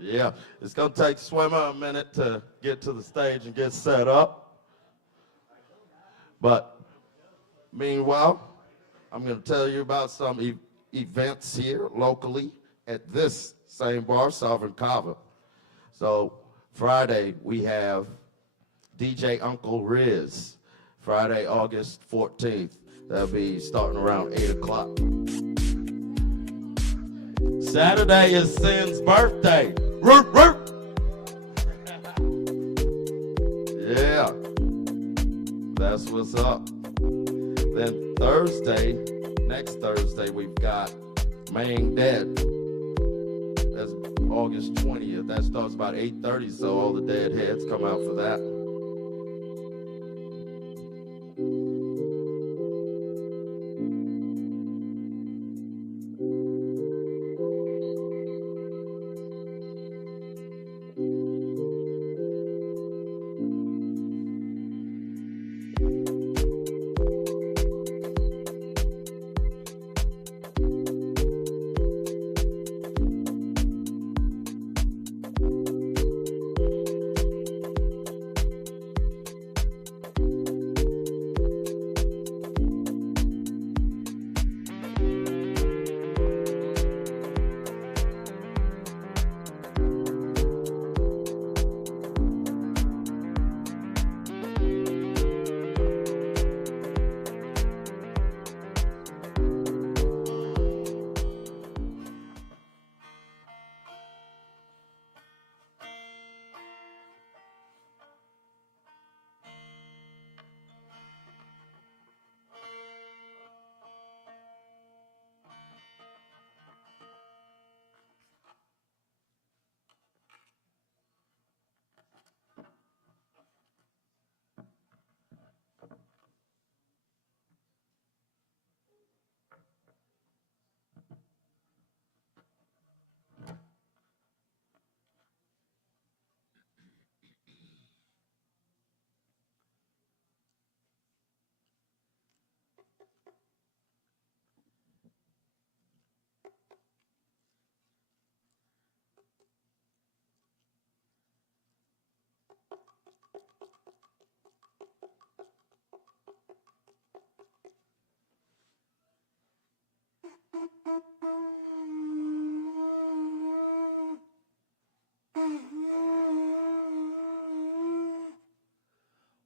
Yeah, it's going to take Swimmer a minute to get to the stage and get set up. But meanwhile, I'm going to tell you about some events here locally at this same bar, Sovereign Kava. So Friday, we have DJ Uncle Riz. Friday, August 14th. That'll be starting around 8 o'clock. Saturday is Sin's birthday. Root, root. Yeah. That's what's up. Then Thursday, next Thursday, we've got Main Dead. That's August 20th. That starts about 8:30, so all the dead heads come out for that.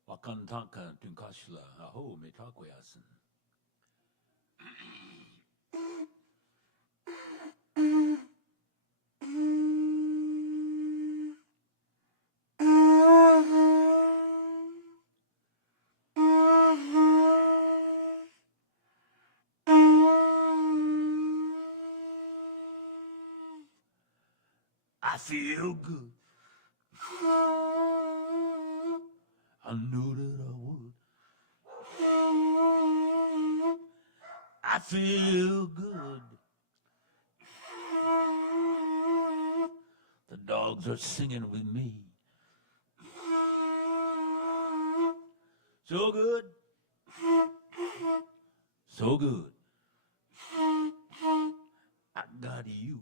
Wakantanka tunkashla aho metakwayasan. I feel good. I knew that I would. I feel good. The dogs are singing with me. So good. So good. I got you.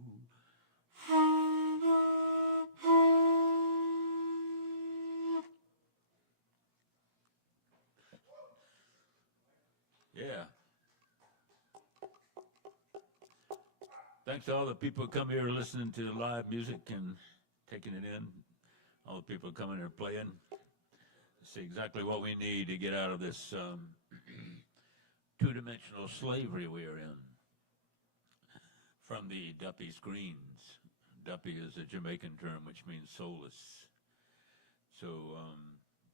Yeah. Thanks to all the people who come here listening to live music and taking it in. All the people coming here playing. See exactly what we need to get out of this two-dimensional slavery we are in. From the Duppy's Greens. Duppy is a Jamaican term which means soulless. So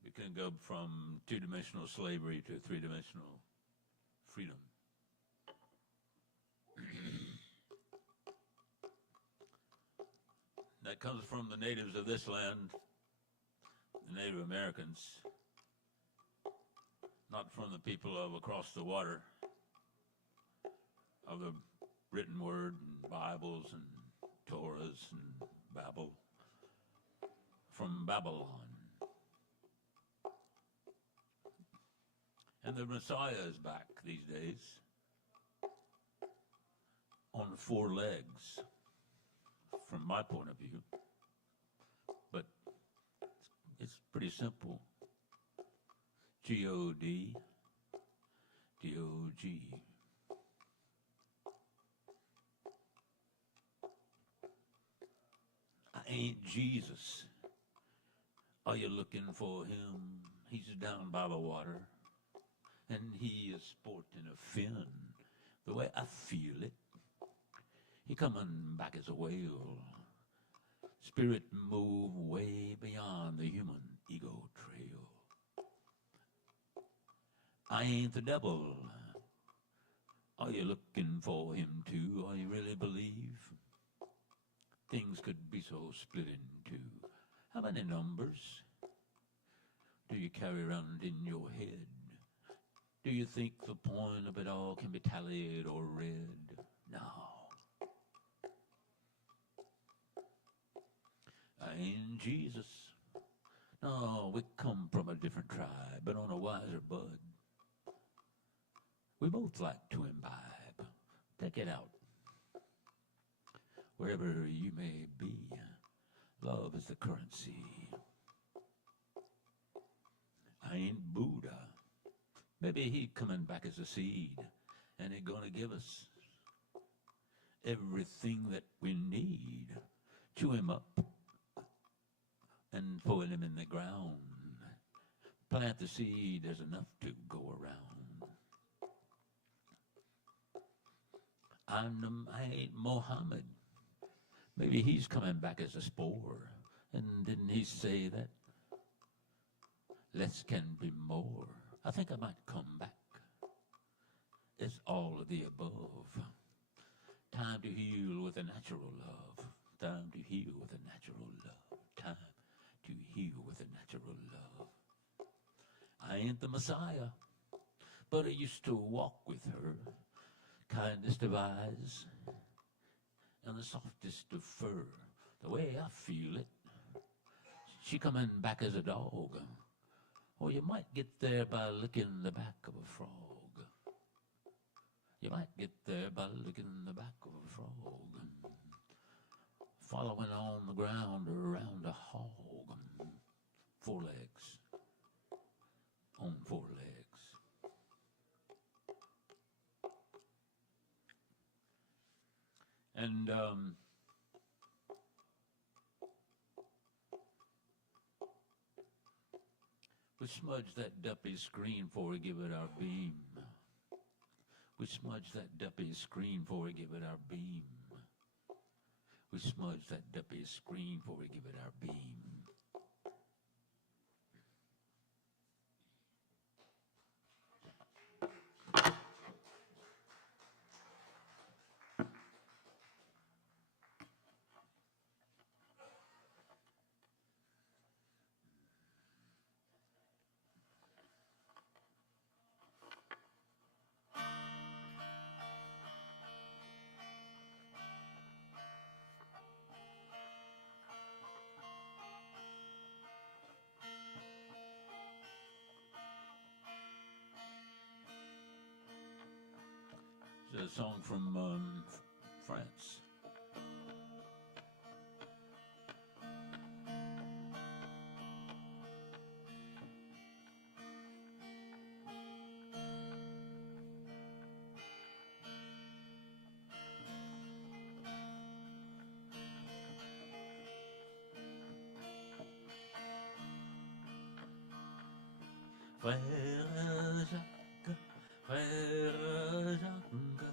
we can go from two-dimensional slavery to three-dimensional freedom. That comes from the natives of this land, the Native Americans, not from the people of across the water, of the written word and Bibles and Torahs and Babel, from Babylon. And the Messiah is back these days on 4 legs, from my point of view. But it's pretty simple. G-O-D, D-O-G. I ain't Jesus. Are you looking for him? He's down by the water, and he is sporting a fin. The way I feel it, he coming back as a whale. Spirit move way beyond the human ego trail. I ain't the devil. Are you looking for him too? Are you really believe things could be so split in two? How many numbers do you carry around in your head? Do you think the point of it all can be tallied or read? No. I ain't Jesus. No, we come from a different tribe, but on a wiser bud. We both like to imbibe. Take it out. Wherever you may be, love is the currency. I ain't Buddha. Maybe he coming back as a seed, and he gonna give us everything that we need. Chew him up and put him in the ground. Plant the seed, there's enough to go around. I ain't Mohammed. Maybe he's coming back as a spore. And didn't he say that less can be more? I think I might come back. It's all of the above. Time to heal with a natural love. Time to heal with a natural love. Time to heal with a natural love. I ain't the Messiah, but I used to walk with her. Kindest of eyes and the softest of fur. The way I feel it, she coming back as a dog. Or you might get there by licking the back of a frog. You might get there by licking the back of a frog. Following on the ground around a hog. 4 legs. On 4 legs. And we smudge that duppy screen before we give it our beam. We smudge that duppy screen before we give it our beam. We smudge that duppy screen before we give it our beam. It's a song from France. Frère Jacques, frère Jacques,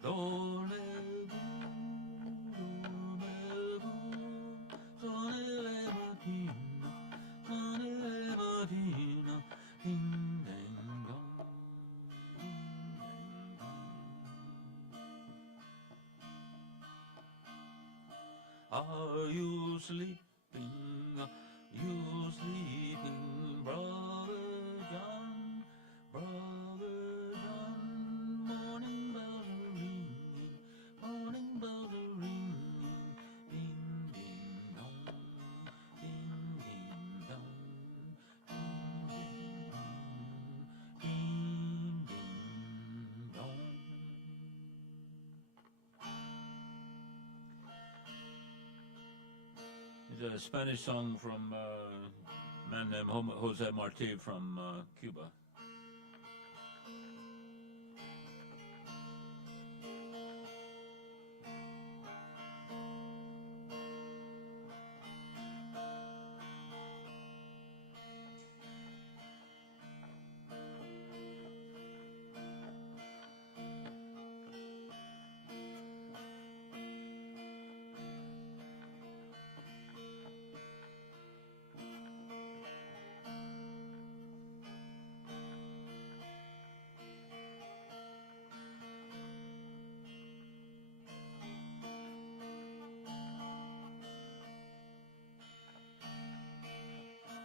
donnez-vous, sonnez les matines, sonnez les matines, ding ding dong, ding ding dong. Are you sleeping? You sleeping, brother John, brother John? Morning bells are ringing, morning bells are ringing, ding ding dong, ding ding dong, ding ding dong. It's a Spanish song from a man named Jose Marti from Cuba.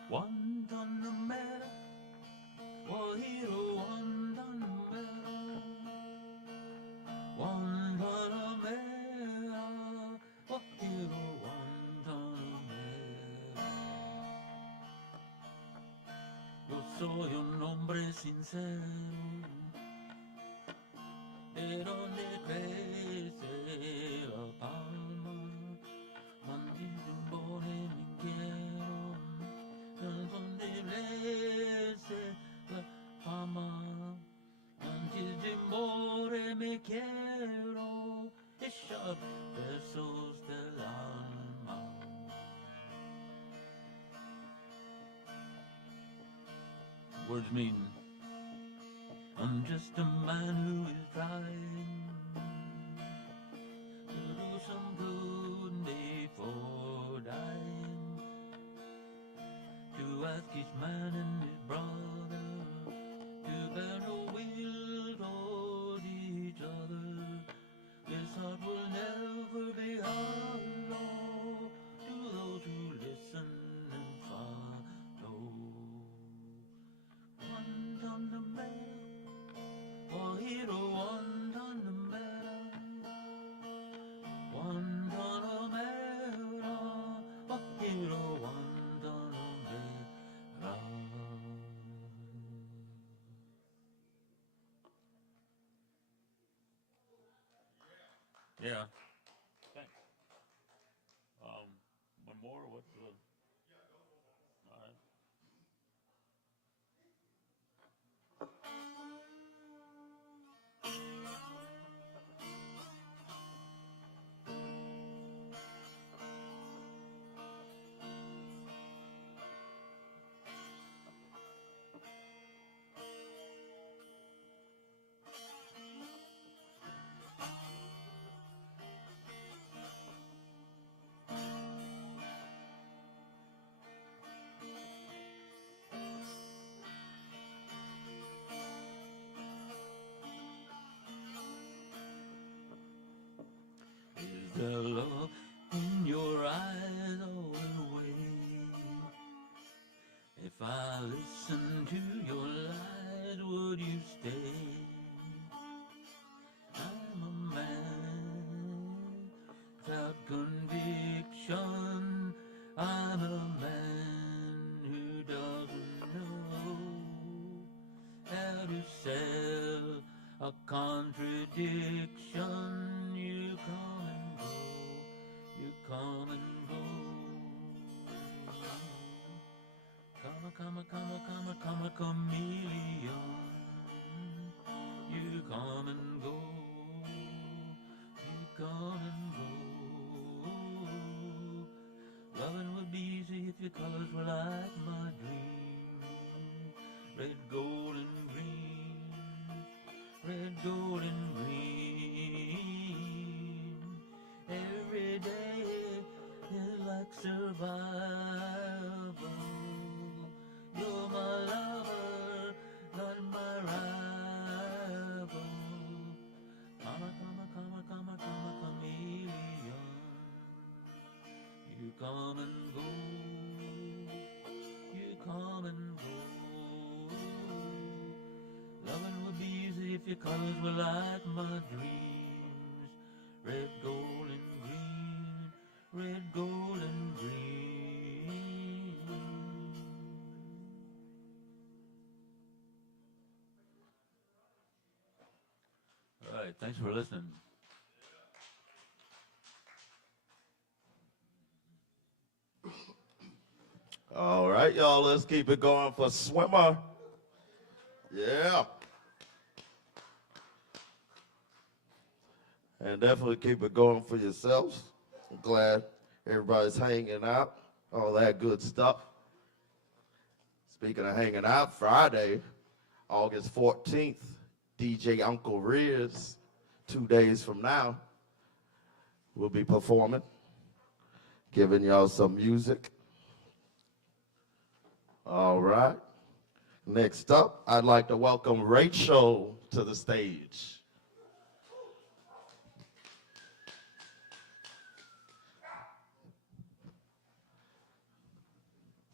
Guantanamera, Wahiro Guantanamera, Guantanamera, Wahiro Guantanamera. Yo soy un hombre sincero, de donde crece la palma, maldito embone me quiero, de donde crece la fama, antes de morir me quiero echar versos del alma. Words mean I'm just a man who is trying to do some good before dying, to ask each man and his brother to bear no will towards each other. This heart will never be hollow to those who listen and follow. Guantanamera, Wahiro Guantanamera, Guantanamera, Wahiro Guantanamera. Yeah. Thanks. One more. What's the? All right. Is there love in your eyes all the way? If I listened to your lies, would you stay? I'm a man without conviction. I'm a man who doesn't know how to sell a contradiction. You come and go, you come and go. Come, a chameleon. You come and go, you come and go. Loving would be easy if your colors were like my dream. Red, gold, and green. Red, gold, and green. Every day is like survival. You're my lover, not my rival. Come, a chameleon. You come and go, you come and go. Loving would be easy if your colors were like my dreams. Red, gold, and green. Red, gold, and green. All right, thanks for listening. All right, y'all, let's keep it going for Swimmer. Yeah. And definitely keep it going for yourselves. I'm glad everybody's hanging out, all that good stuff. Speaking of hanging out, Friday, August 14th, DJ Uncle Riz, 2 days from now, will be performing, giving y'all some music. All right. Next up, I'd like to welcome Rachel to the stage.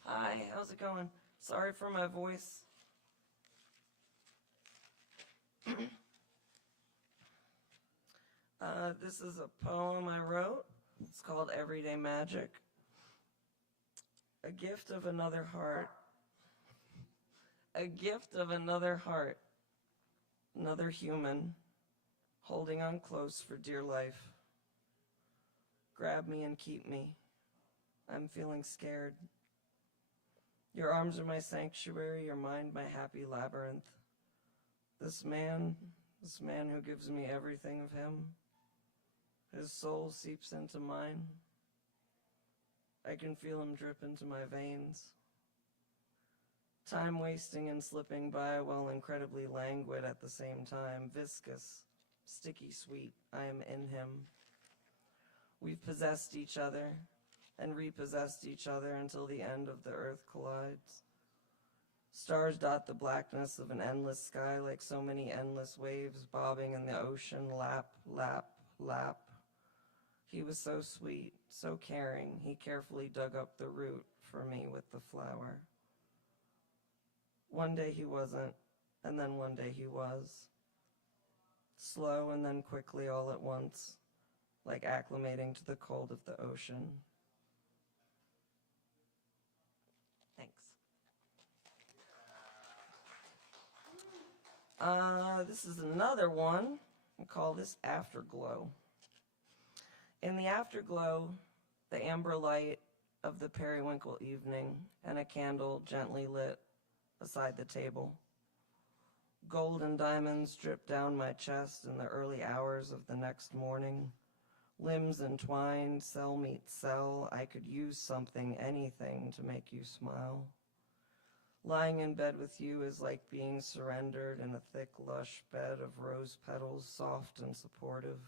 Hi, How's it going? Sorry for my voice. This is a poem I wrote. It's called Everyday Magic. A gift of another heart. A gift of another heart. Another human, holding on close for dear life. Grab me and keep me. I'm feeling scared. Your arms are my sanctuary, your mind my happy labyrinth. This man who gives me everything of him, his soul seeps into mine. I can feel him drip into my veins. Time wasting and slipping by while incredibly languid at the same time, viscous, sticky sweet, I am in him. We've possessed each other and repossessed each other until the end of the earth collides. Stars dot the blackness of an endless sky like so many endless waves bobbing in the ocean, lap, lap, lap. He was so sweet, so caring, he carefully dug up the root for me with the flower. One day he wasn't, and then one day he was. Slow and then quickly all at once, like acclimating to the cold of the ocean. Thanks. This is another one. We'll call this Afterglow. In the afterglow, the amber light of the periwinkle evening and a candle gently lit beside the table. Gold and diamonds drip down my chest in the early hours of the next morning. Limbs entwined, cell meets cell. I could use something, anything, to make you smile. Lying in bed with you is like being surrendered in a thick, lush bed of rose petals, soft and supportive.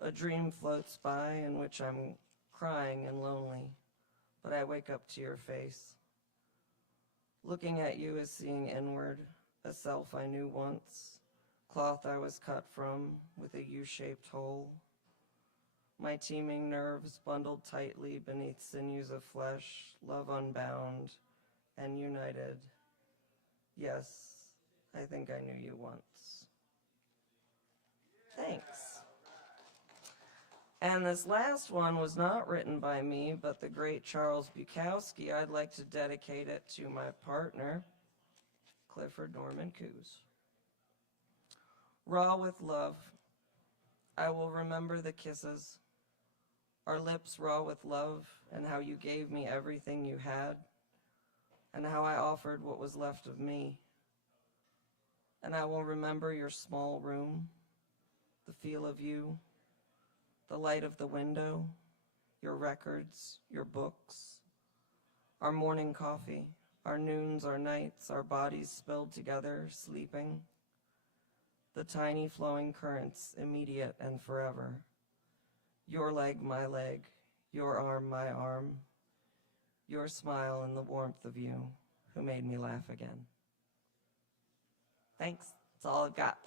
A dream floats by in which I'm crying and lonely, but I wake up to your face. Looking at you is seeing inward, a self I knew once, cloth I was cut from with a U-shaped hole. My teeming nerves bundled tightly beneath sinews of flesh, love unbound and united. Yes, I think I knew you once. Thanks. And this last one was not written by me, but the great Charles Bukowski. I'd like to dedicate it to my partner, Clifford Norman Coos. Raw with love, I will remember the kisses, our lips raw with love, and how you gave me everything you had, and how I offered what was left of me. And I will remember your small room, the feel of you, the light of the window, your records, your books, our morning coffee, our noons, our nights, our bodies spilled together, sleeping, the tiny flowing currents, immediate and forever, your leg, my leg, your arm, my arm, your smile and the warmth of you who made me laugh again. Thanks, that's all I've got.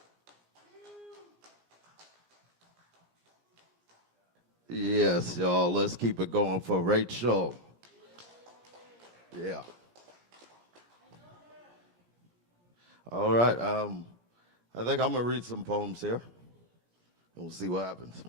Yes, y'all, let's keep it going for Rachel. Yeah. All right, I think I'm gonna read some poems here, and we'll see what happens.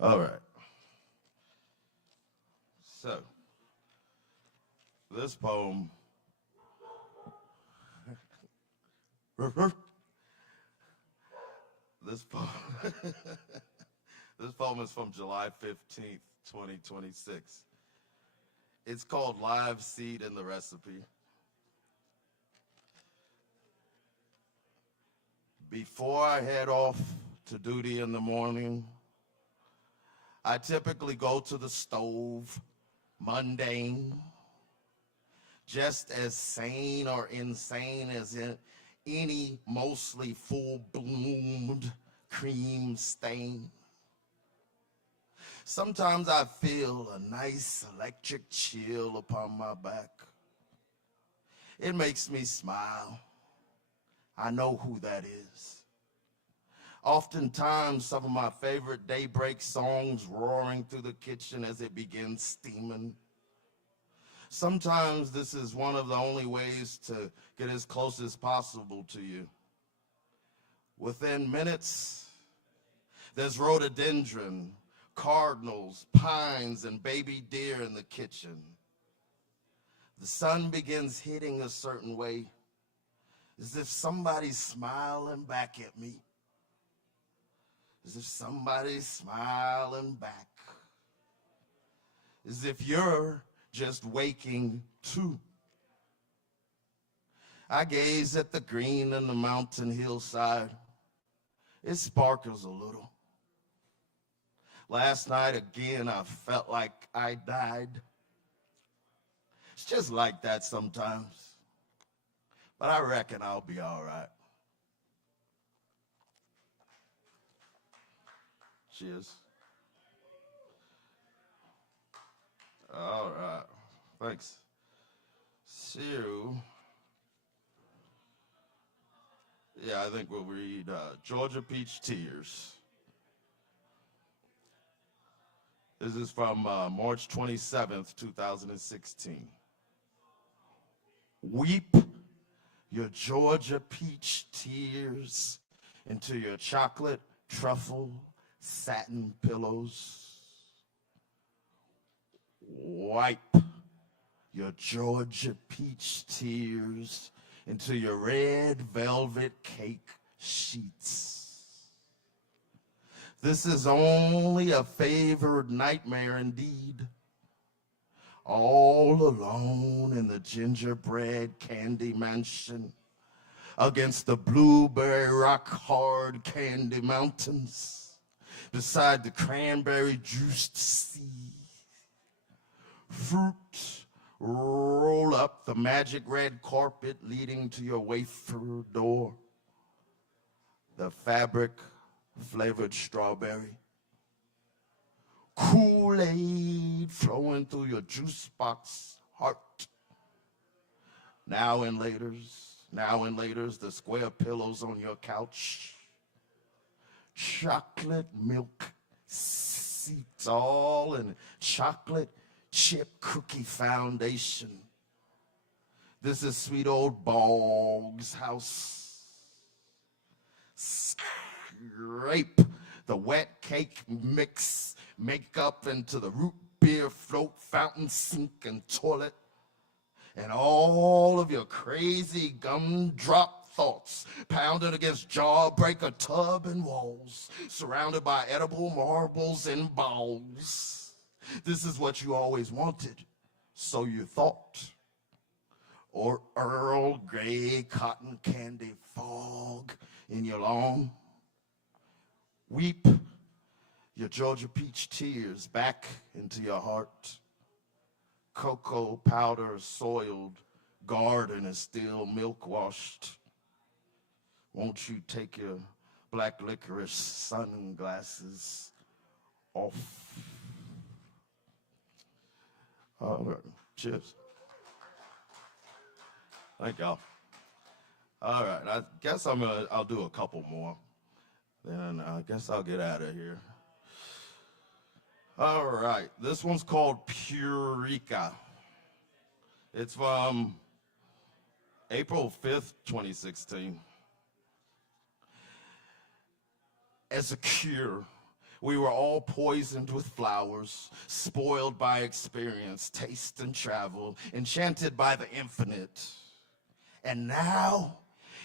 All right. So, this poem, this poem is from July 15th, 2026. It's called Live Seed in the Recipe. Before I head off to duty in the morning, I typically go to the stove, mundane, just as sane or insane as any mostly full-bloomed cream stain. Sometimes I feel a nice electric chill upon my back. It makes me smile. I know who that is. Oftentimes, some of my favorite daybreak songs roaring through the kitchen as it begins steaming. Sometimes this is one of the only ways to get as close as possible to you. Within minutes, there's rhododendron, cardinals, pines, and baby deer in the kitchen. The sun begins hitting a certain way, as if somebody's smiling back at me. As if somebody's smiling back. As if you're just waking too. I gaze at the green on the mountain hillside. It sparkles a little. Last night again, I felt like I died. It's just like that sometimes. But I reckon I'll be all right. Cheers. All right. Thanks. So, yeah, I think we'll read Georgia Peach Tears. This is from March 27th, 2016. Weep your Georgia peach tears into your chocolate truffle satin pillows. Wipe your Georgia peach tears into your red velvet cake sheets. This is only a favored nightmare indeed. All alone in the gingerbread candy mansion against the blueberry rock hard candy mountains beside the cranberry juiced sea. Fruit roll up the magic red carpet leading to your wafer door. The fabric flavored strawberry. Kool-Aid flowing through your juice box heart. Now and laters, the square pillows on your couch. Chocolate milk seeped all in chocolate chip cookie foundation. This is sweet old Boggs' house. Scrape the wet cake mix makeup into the root beer float fountain sink and toilet. And all of your crazy gumdrop thoughts pounded against jawbreaker tub and walls, surrounded by edible marbles and balls. This is what you always wanted, so you thought. Or Earl Grey cotton candy fog in your lawn. Weep your Georgia peach tears back into your heart. Cocoa powder soiled garden is still milk washed. Won't you take your black licorice sunglasses off? All right, cheers. Thank y'all. All right, I guess I'll do a couple more. Then I guess I'll get out of here. All right, this one's called Eureka. It's from April 5th, 2016. As a cure, we were all poisoned with flowers, spoiled by experience, taste, and travel, enchanted by the infinite. And now,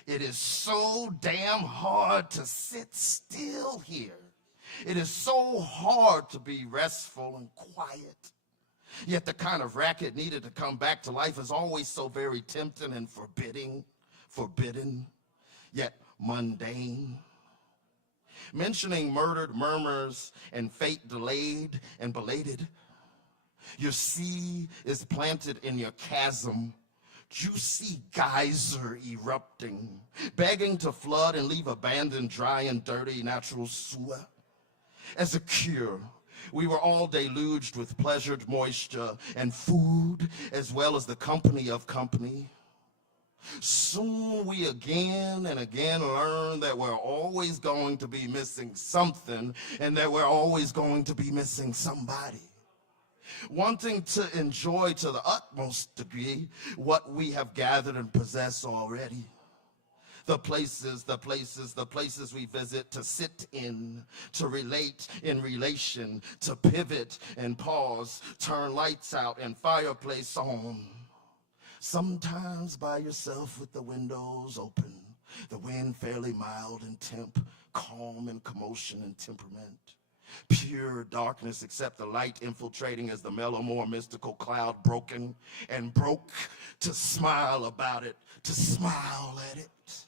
it is so damn hard to sit still here. It is so hard to be restful and quiet. Yet the kind of racket needed to come back to life is always so very tempting and forbidden, yet mundane. Mentioning murdered murmurs and fate delayed and belated, your seed is planted in your chasm, juicy geyser erupting, begging to flood and leave abandoned, dry and dirty natural sewer. As a cure, we were all deluged with pleasured moisture and food, as well as the company of company. Soon we again and again learn that we're always going to be missing something, and that we're always going to be missing somebody. Wanting to enjoy to the utmost degree what we have gathered and possess already. The places we visit, to sit in, to relate in relation, to pivot and pause, turn lights out and fireplace on. Sometimes by yourself with the windows open, the wind fairly mild in temp, calm in commotion and temperament. Pure darkness except the light infiltrating as the mellow, more mystical cloud broken and broke, to smile about it, to smile at it.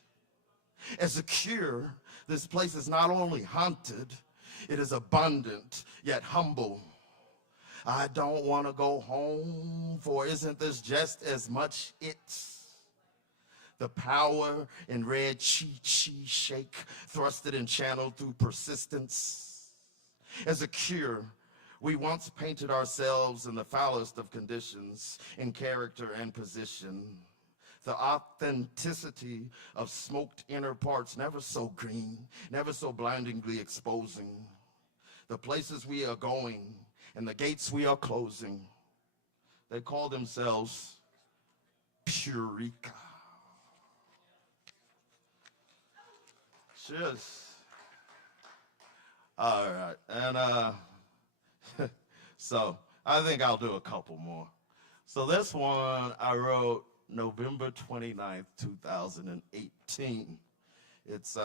As a cure, this place is not only haunted, it is abundant yet humble. I don't want to go home, for isn't this just as much it? The power in red chi shake, thrusted and channeled through persistence. As a cure, we once painted ourselves in the foulest of conditions, in character and position. The authenticity of smoked inner parts, never so green, never so blindingly exposing. The places we are going and the gates we are closing, they call themselves Purica. Cheers. All right, and so I think I'll do a couple more. So this one I wrote November 29th, 2018. It's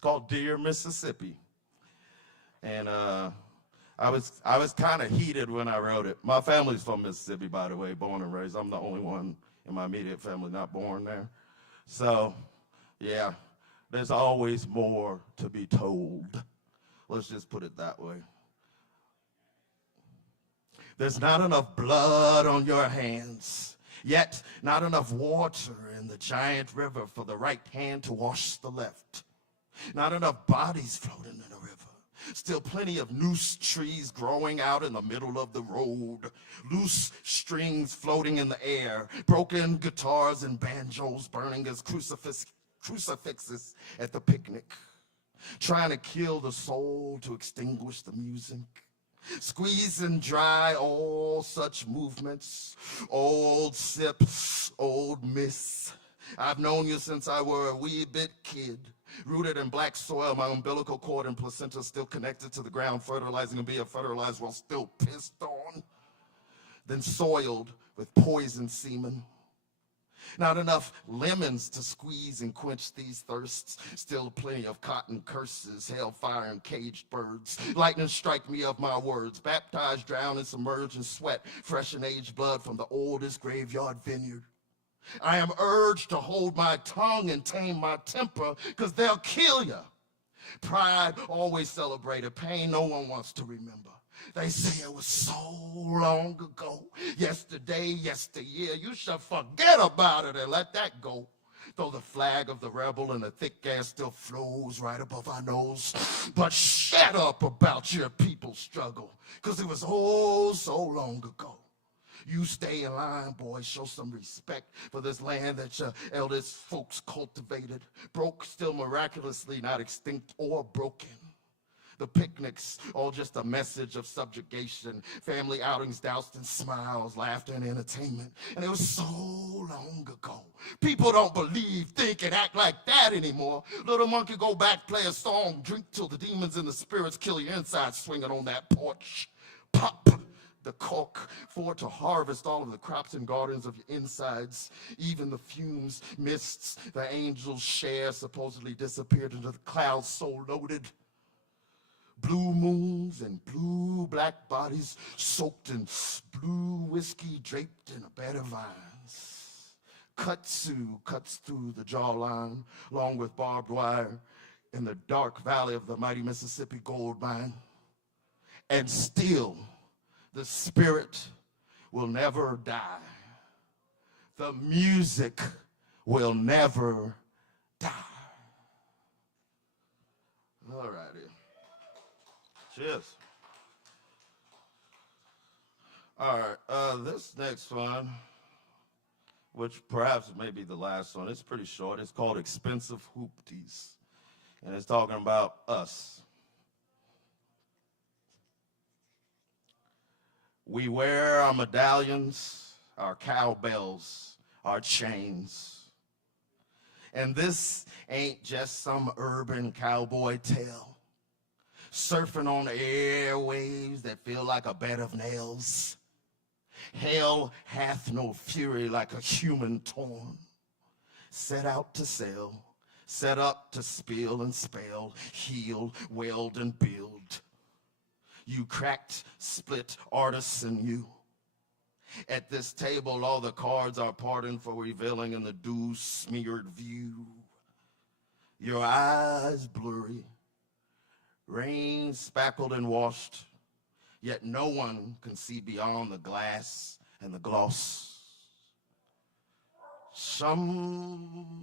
called Dear Mississippi. And I was kind of heated when I wrote it. My family's from Mississippi, by the way, born and raised. I'm the only one in my immediate family not born there. So, yeah, there's always more to be told. Let's just put it that way. There's not enough blood on your hands, yet not enough water in the giant river for the right hand to wash the left. Not enough bodies floating in the river. Still plenty of noose trees growing out in the middle of the road. Loose strings floating in the air. Broken guitars and banjos burning as crucifixes at the picnic. Trying to kill the soul to extinguish the music. Squeeze and dry all such movements. Old sip, old miss. I've known you since I were a wee bit kid. Rooted in black soil, my umbilical cord and placenta still connected to the ground, fertilizing and being fertilized while still pissed on. Then soiled with poison semen. Not enough lemons to squeeze and quench these thirsts. Still plenty of cotton curses, hellfire and caged birds. Lightning strike me of my words. Baptized, drown, and submerged in sweat. Fresh and aged blood from the oldest graveyard vineyard. I am urged to hold my tongue and tame my temper, because they'll kill you. Pride always celebrated. Pain no one wants to remember. They say it was so long ago. Yesterday, yesteryear. You should forget about it and let that go. Though the flag of the rebel and the thick gas still flows right above our nose. But shut up about your people's struggle, because it was oh so long ago. You stay in line, boy. Show some respect for this land that your eldest folks cultivated. Broke, still miraculously not extinct or broken. The picnics, all just a message of subjugation. Family outings doused in smiles, laughter, and entertainment. And it was so long ago. People don't believe, think, and act like that anymore. Little monkey, go back, play a song, drink till the demons and the spirits kill your insides swinging on that porch. Pop the cork for to harvest all of the crops and gardens of your insides. Even the fumes, mists, the angels share supposedly disappeared into the clouds so loaded. Blue moons and blue black bodies soaked in blue whiskey draped in a bed of vines. Kudzu cuts through the jawline along with barbed wire in the dark valley of the mighty Mississippi gold mine. And still, the spirit will never die. The music will never die. All righty. Cheers. All right, this next one, which perhaps may be the last one, it's pretty short. It's called Expensive Hoopties, and it's talking about us. We wear our medallions, our cowbells, our chains. And this ain't just some urban cowboy tale, surfing on the airwaves that feel like a bed of nails. Hell hath no fury like a human torn, set out to sell, set up to spill and spell, heal, weld, and build. You cracked, split artisan, you. At this table, all the cards are pardoned for revealing in the dew-smeared view. Your eyes blurry, rain spackled and washed, yet no one can see beyond the glass and the gloss. Sometimes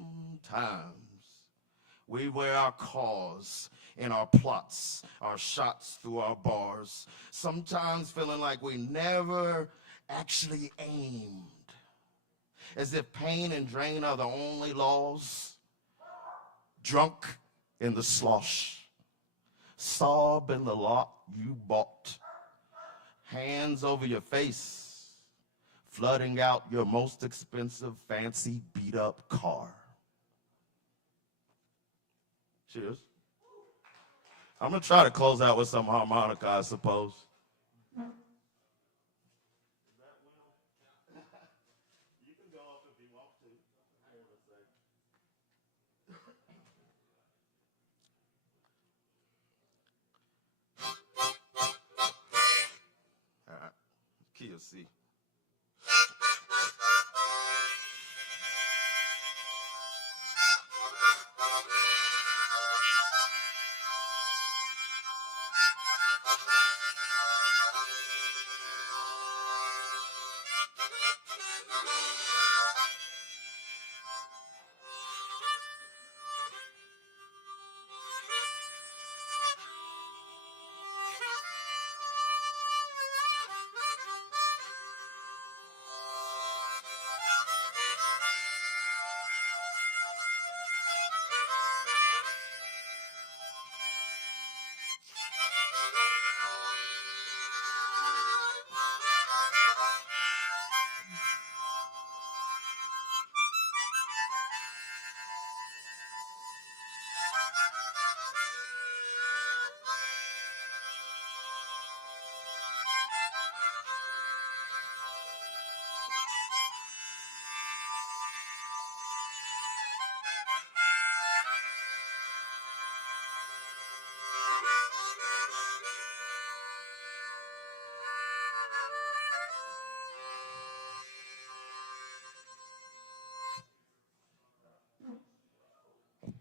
we wear our cause in our plots, our shots through our bars, sometimes feeling like we never actually aimed, as if pain and drain are the only laws. Drunk in the slosh, sob in the lot you bought, hands over your face, flooding out your most expensive, fancy, beat-up car. Cheers. I'm going to try to close out with some harmonica, I suppose. All right, key of C.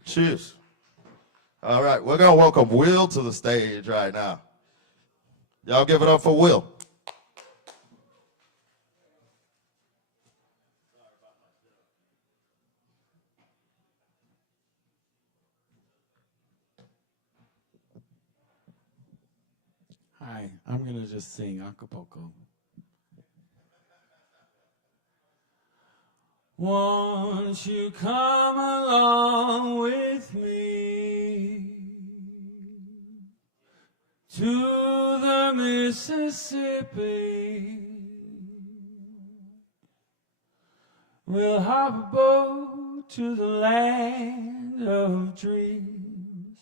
Cheers. All right, we're going to welcome Will to the stage right now. Y'all give it up for Will. Hi, I'm going to just sing Acapulco. Won't you come along with me to the Mississippi? We'll hop a boat to the land of dreams,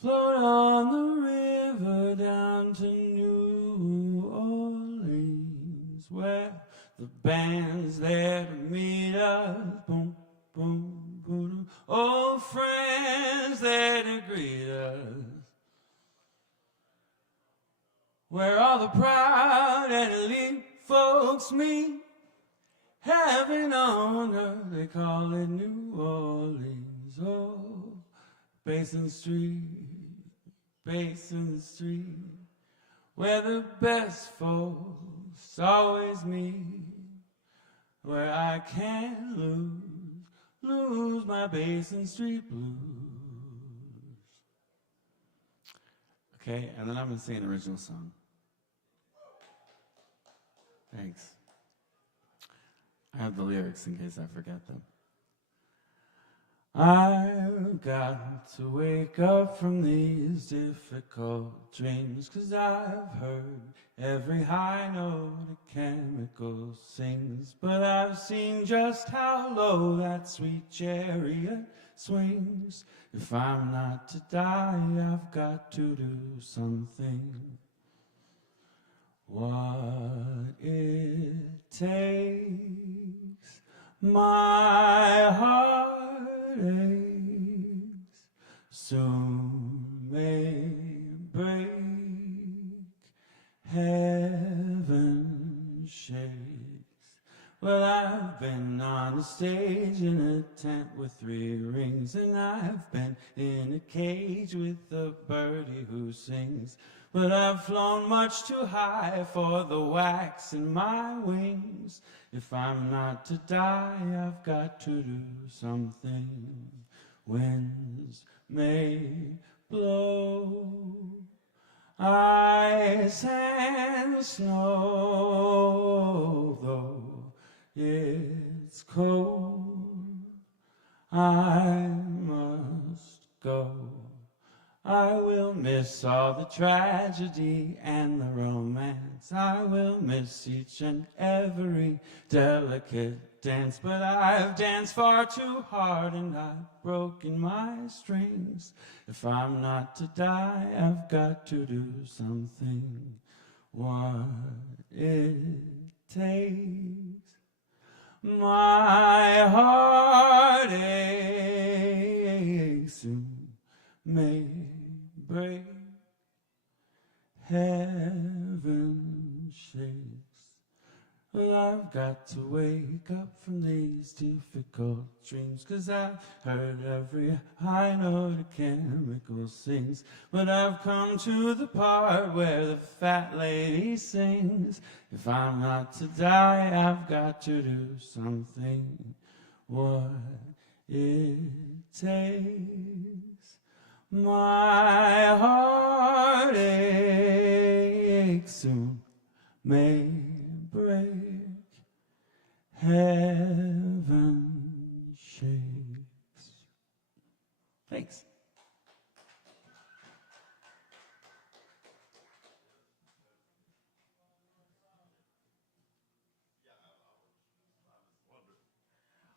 float on the river down to New Orleans, where the band's there to meet us, boom, boom, boom, old friends there to greet us, where all the proud and elite folks meet, heaven on earth, they call it New Orleans. Oh, Basin Street, where the best folks always meet. where I can't lose my Beissert Street blues. Okay, and then I'm gonna sing an original song. Thanks. I have the lyrics in case I forget them. I've got to wake up from these difficult dreams, 'cause I've heard every high note a chemical sings, but I've seen just how low that sweet chariot swings. If I'm not to die, I've got to do something. What it takes, my heart aches, soon may break, heaven shakes. Well, I've been on a stage in a tent with 3 rings, and I've been in a cage with a birdie who sings. But I've flown much too high for the wax in my wings. If I'm not to die, I've got to do something. Winds may blow, ice and snow, though it's cold, I must go. I will miss all the tragedy and the romance. I will miss each and every delicate dance. But I've danced far too hard and I've broken my strings. If I'm not to die, I've got to do something. What it takes, my heart aches, soon may break, heaven shakes. Well, I've got to wake up from these difficult dreams, 'cause I've heard every high note a chemical sings. But I've come to the part where the fat lady sings. If I'm not to die, I've got to do something. What it takes, my heart aches, soon may break, heaven shakes. Thanks.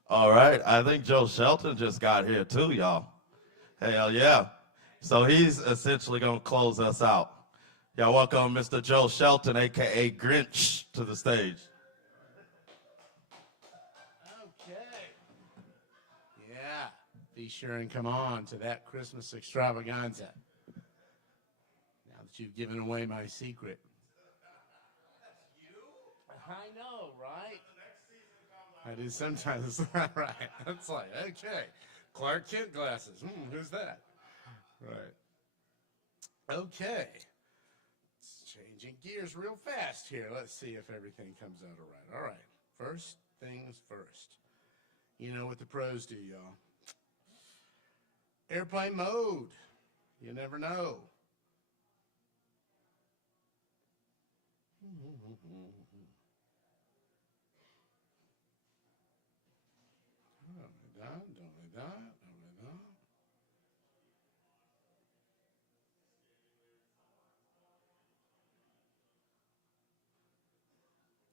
All right, I think Joe Shelton just got here too, y'all. Hell yeah. So he's essentially going to close us out. Y'all welcome Mr. Joe Shelton, a.k.a. Grinch, to the stage. Okay. Yeah, be sure and come on to that Christmas extravaganza. Now that you've given away my secret. I know, right? I do sometimes. Right. It's like, okay, Clark Kent glasses. Who's that? Right. Okay. It's changing gears real fast here. Let's see if everything comes out all right. All right. First things first. You know what the pros do, y'all. Airplane mode. You never know.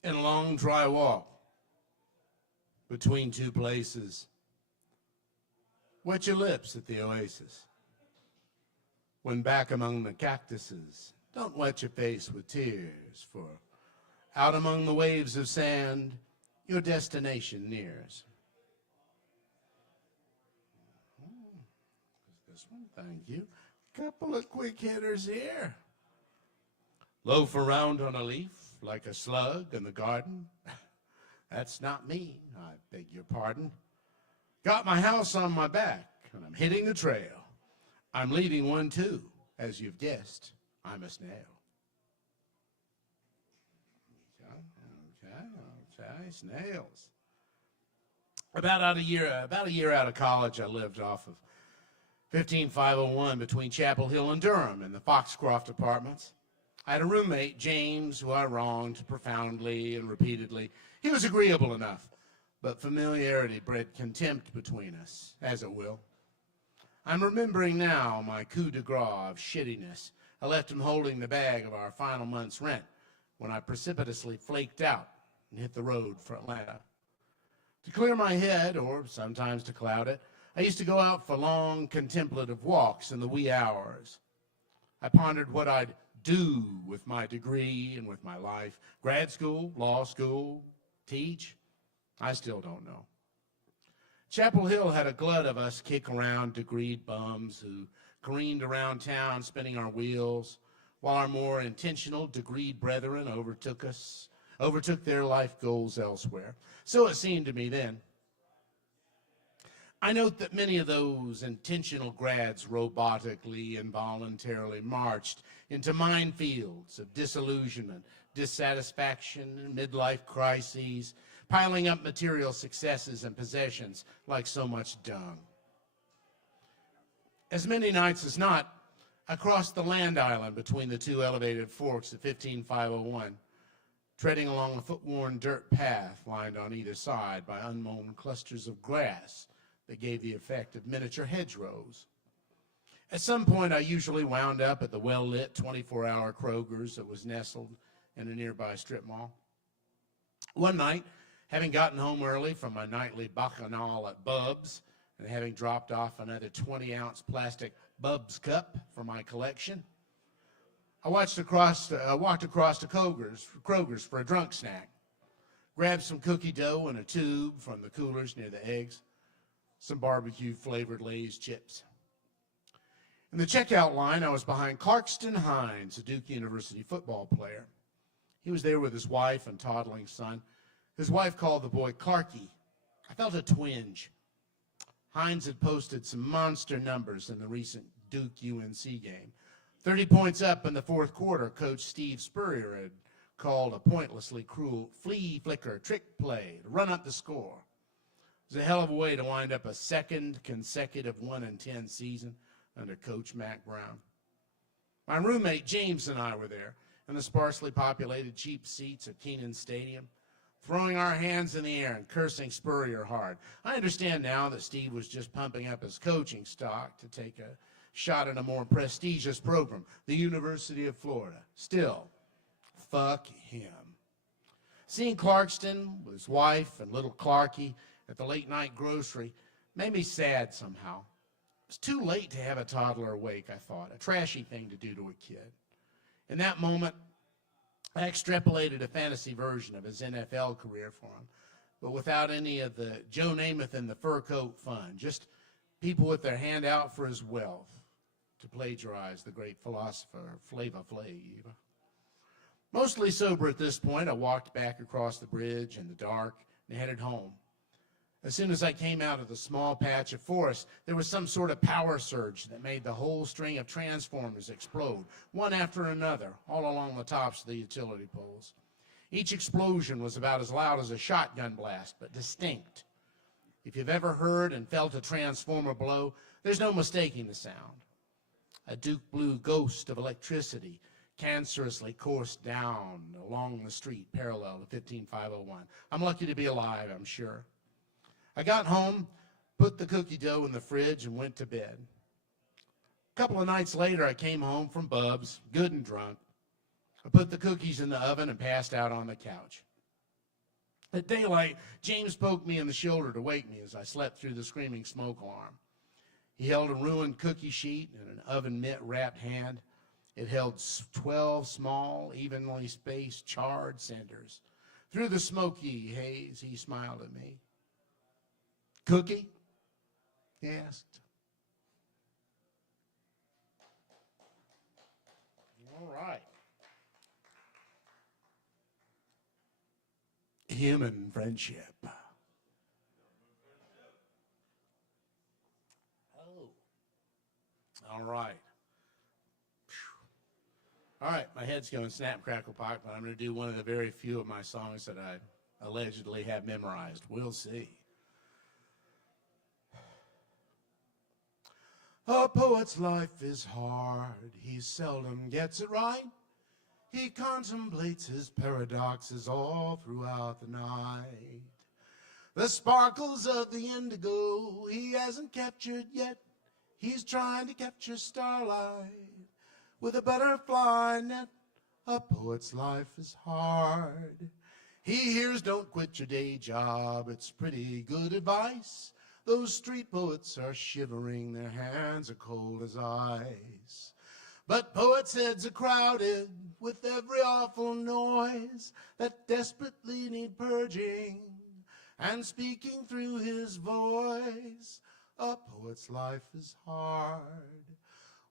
In a long dry walk between 2 places. Wet your lips at the oasis. When back among the cactuses, don't wet your face with tears, for out among the waves of sand, your destination nears. This one, thank you. Couple of quick hitters here. Loaf around on a leaf like a slug in the garden. That's not me, I beg your pardon. Got my house on my back, and I'm hitting the trail. I'm leaving one too, as you've guessed, I'm a snail. Okay, snails. About a year out of college, I lived off of 15501 between Chapel Hill and Durham in the Foxcroft apartments. I had a roommate, James, who I wronged profoundly and repeatedly. He was agreeable enough, but familiarity bred contempt between us, as it will. I'm remembering now my coup de grace of shittiness. I left him holding the bag of our final month's rent when I precipitously flaked out and hit the road for Atlanta. To clear my head, or sometimes to cloud it, I used to go out for long contemplative walks in the wee hours. I pondered what I'd do with my degree and with my life. Grad school, law school, teach? I still don't know. Chapel Hill had a glut of us kick around degreed bums who careened around town spinning our wheels, while our more intentional degreed brethren overtook their life goals elsewhere. So it seemed to me then. I note that many of those intentional grads robotically and voluntarily marched into minefields of disillusionment, dissatisfaction, and midlife crises, piling up material successes and possessions like so much dung. As many nights as not, I crossed the land island between the two elevated forks of 15501, treading along a foot-worn dirt path lined on either side by unmown clusters of grass that gave the effect of miniature hedgerows. At some point, I usually wound up at the well-lit 24-hour Kroger's that was nestled in a nearby strip mall. One night, having gotten home early from my nightly bacchanal at Bub's and having dropped off another 20-ounce plastic Bub's cup for my collection, I walked across to Kroger's for a drunk snack, grabbed some cookie dough in a tube from the coolers near the eggs, some barbecue-flavored Lay's chips. In the checkout line, I was behind Clarkston Hines, a Duke University football player. He was there with his wife and toddling son. His wife called the boy Clarky. I felt a twinge. Hines had posted some monster numbers in the recent Duke-UNC game. 30 points up in the fourth quarter, Coach Steve Spurrier had called a pointlessly cruel flea flicker trick play to run up the score. It was a hell of a way to wind up a second consecutive 1-10 season under Coach Mac Brown. My roommate James and I were there in the sparsely populated cheap seats at Kenan Stadium, throwing our hands in the air and cursing Spurrier hard. I understand now that Steve was just pumping up his coaching stock to take a shot at a more prestigious program, the University of Florida. Still, fuck him. Seeing Clarkston with his wife and little Clarky at the late-night grocery made me sad somehow. It was too late to have a toddler awake, I thought, a trashy thing to do to a kid. In that moment, I extrapolated a fantasy version of his NFL career for him, but without any of the Joe Namath and the fur coat fun, just people with their hand out for his wealth, to plagiarize the great philosopher Flava Flav. Mostly sober at this point, I walked back across the bridge in the dark and headed home. As soon as I came out of the small patch of forest, there was some sort of power surge that made the whole string of transformers explode, one after another, all along the tops of the utility poles. Each explosion was about as loud as a shotgun blast, but distinct. If you've ever heard and felt a transformer blow, there's no mistaking the sound. A Duke Blue ghost of electricity cancerously coursed down along the street parallel to 15501. I'm lucky to be alive, I'm sure. I got home, put the cookie dough in the fridge, and went to bed. A couple of nights later, I came home from Bub's, good and drunk. I put the cookies in the oven and passed out on the couch. At daylight, James poked me in the shoulder to wake me as I slept through the screaming smoke alarm. He held a ruined cookie sheet in an oven mitt-wrapped hand. It held 12 small, evenly spaced, charred cinders. Through the smoky haze, he smiled at me. "Cookie?" he asked. All right. Human friendship. All right. All right, my head's going snap, crackle, pop, but I'm going to do one of the very few of my songs that I allegedly have memorized. We'll see. A poet's life is hard, he seldom gets it right. He contemplates his paradoxes all throughout the night. The sparkles of the indigo he hasn't captured yet. He's trying to capture starlight with a butterfly net. A poet's life is hard. He hears don't quit your day job, it's pretty good advice. Those street poets are shivering, their hands are cold as ice. But poets' heads are crowded with every awful noise that desperately need purging and speaking through his voice. A poet's life is hard.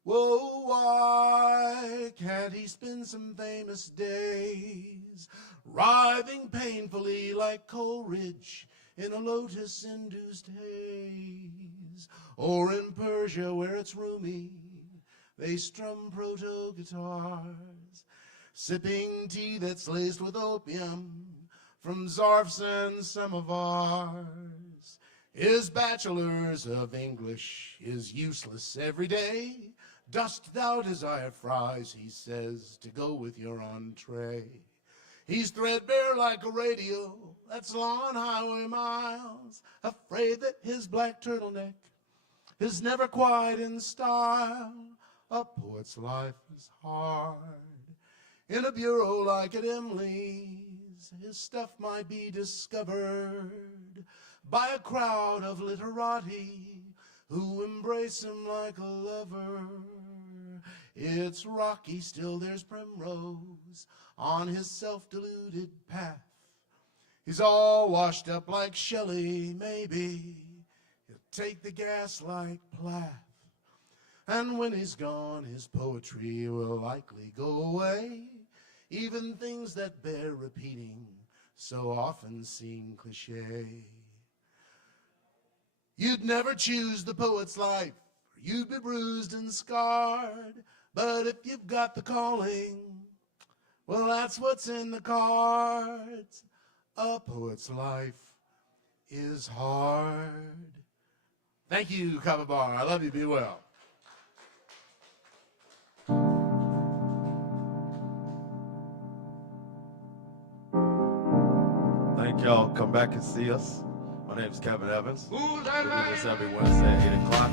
Whoa, why can't he spend some famous days writhing painfully like Coleridge in a lotus-induced haze? Or in Persia where it's roomy, they strum proto-guitars, sipping tea that's laced with opium from Zarfs and samovars. His bachelor's of English is useless every day. Dost thou desire fries, he says, to go with your entree? He's threadbare like a radio that's long on highway miles, afraid that his black turtleneck is never quite in style. A poet's life is hard. In a bureau like at Emily's, his stuff might be discovered by a crowd of literati who embrace him like a lover. It's rocky, still there's primrose on his self-deluded path. He's all washed up like Shelley, maybe he'll take the gas like Plath. And when he's gone, his poetry will likely go away. Even things that bear repeating so often seem cliche. You'd never choose the poet's life, or you'd be bruised and scarred. But if you've got the calling, well, that's what's in the cards. A poet's life is hard. Thank you, Kava Bar. I love you. Be well. Thank y'all. Come back and see us. My name is Kevin Evans. We do this every Wednesday at 8 o'clock.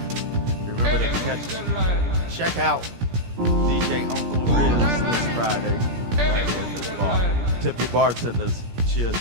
Remember to check out DJ Uncle Riz this Friday. Right here at this bar. Tip your bartenders. Cheers.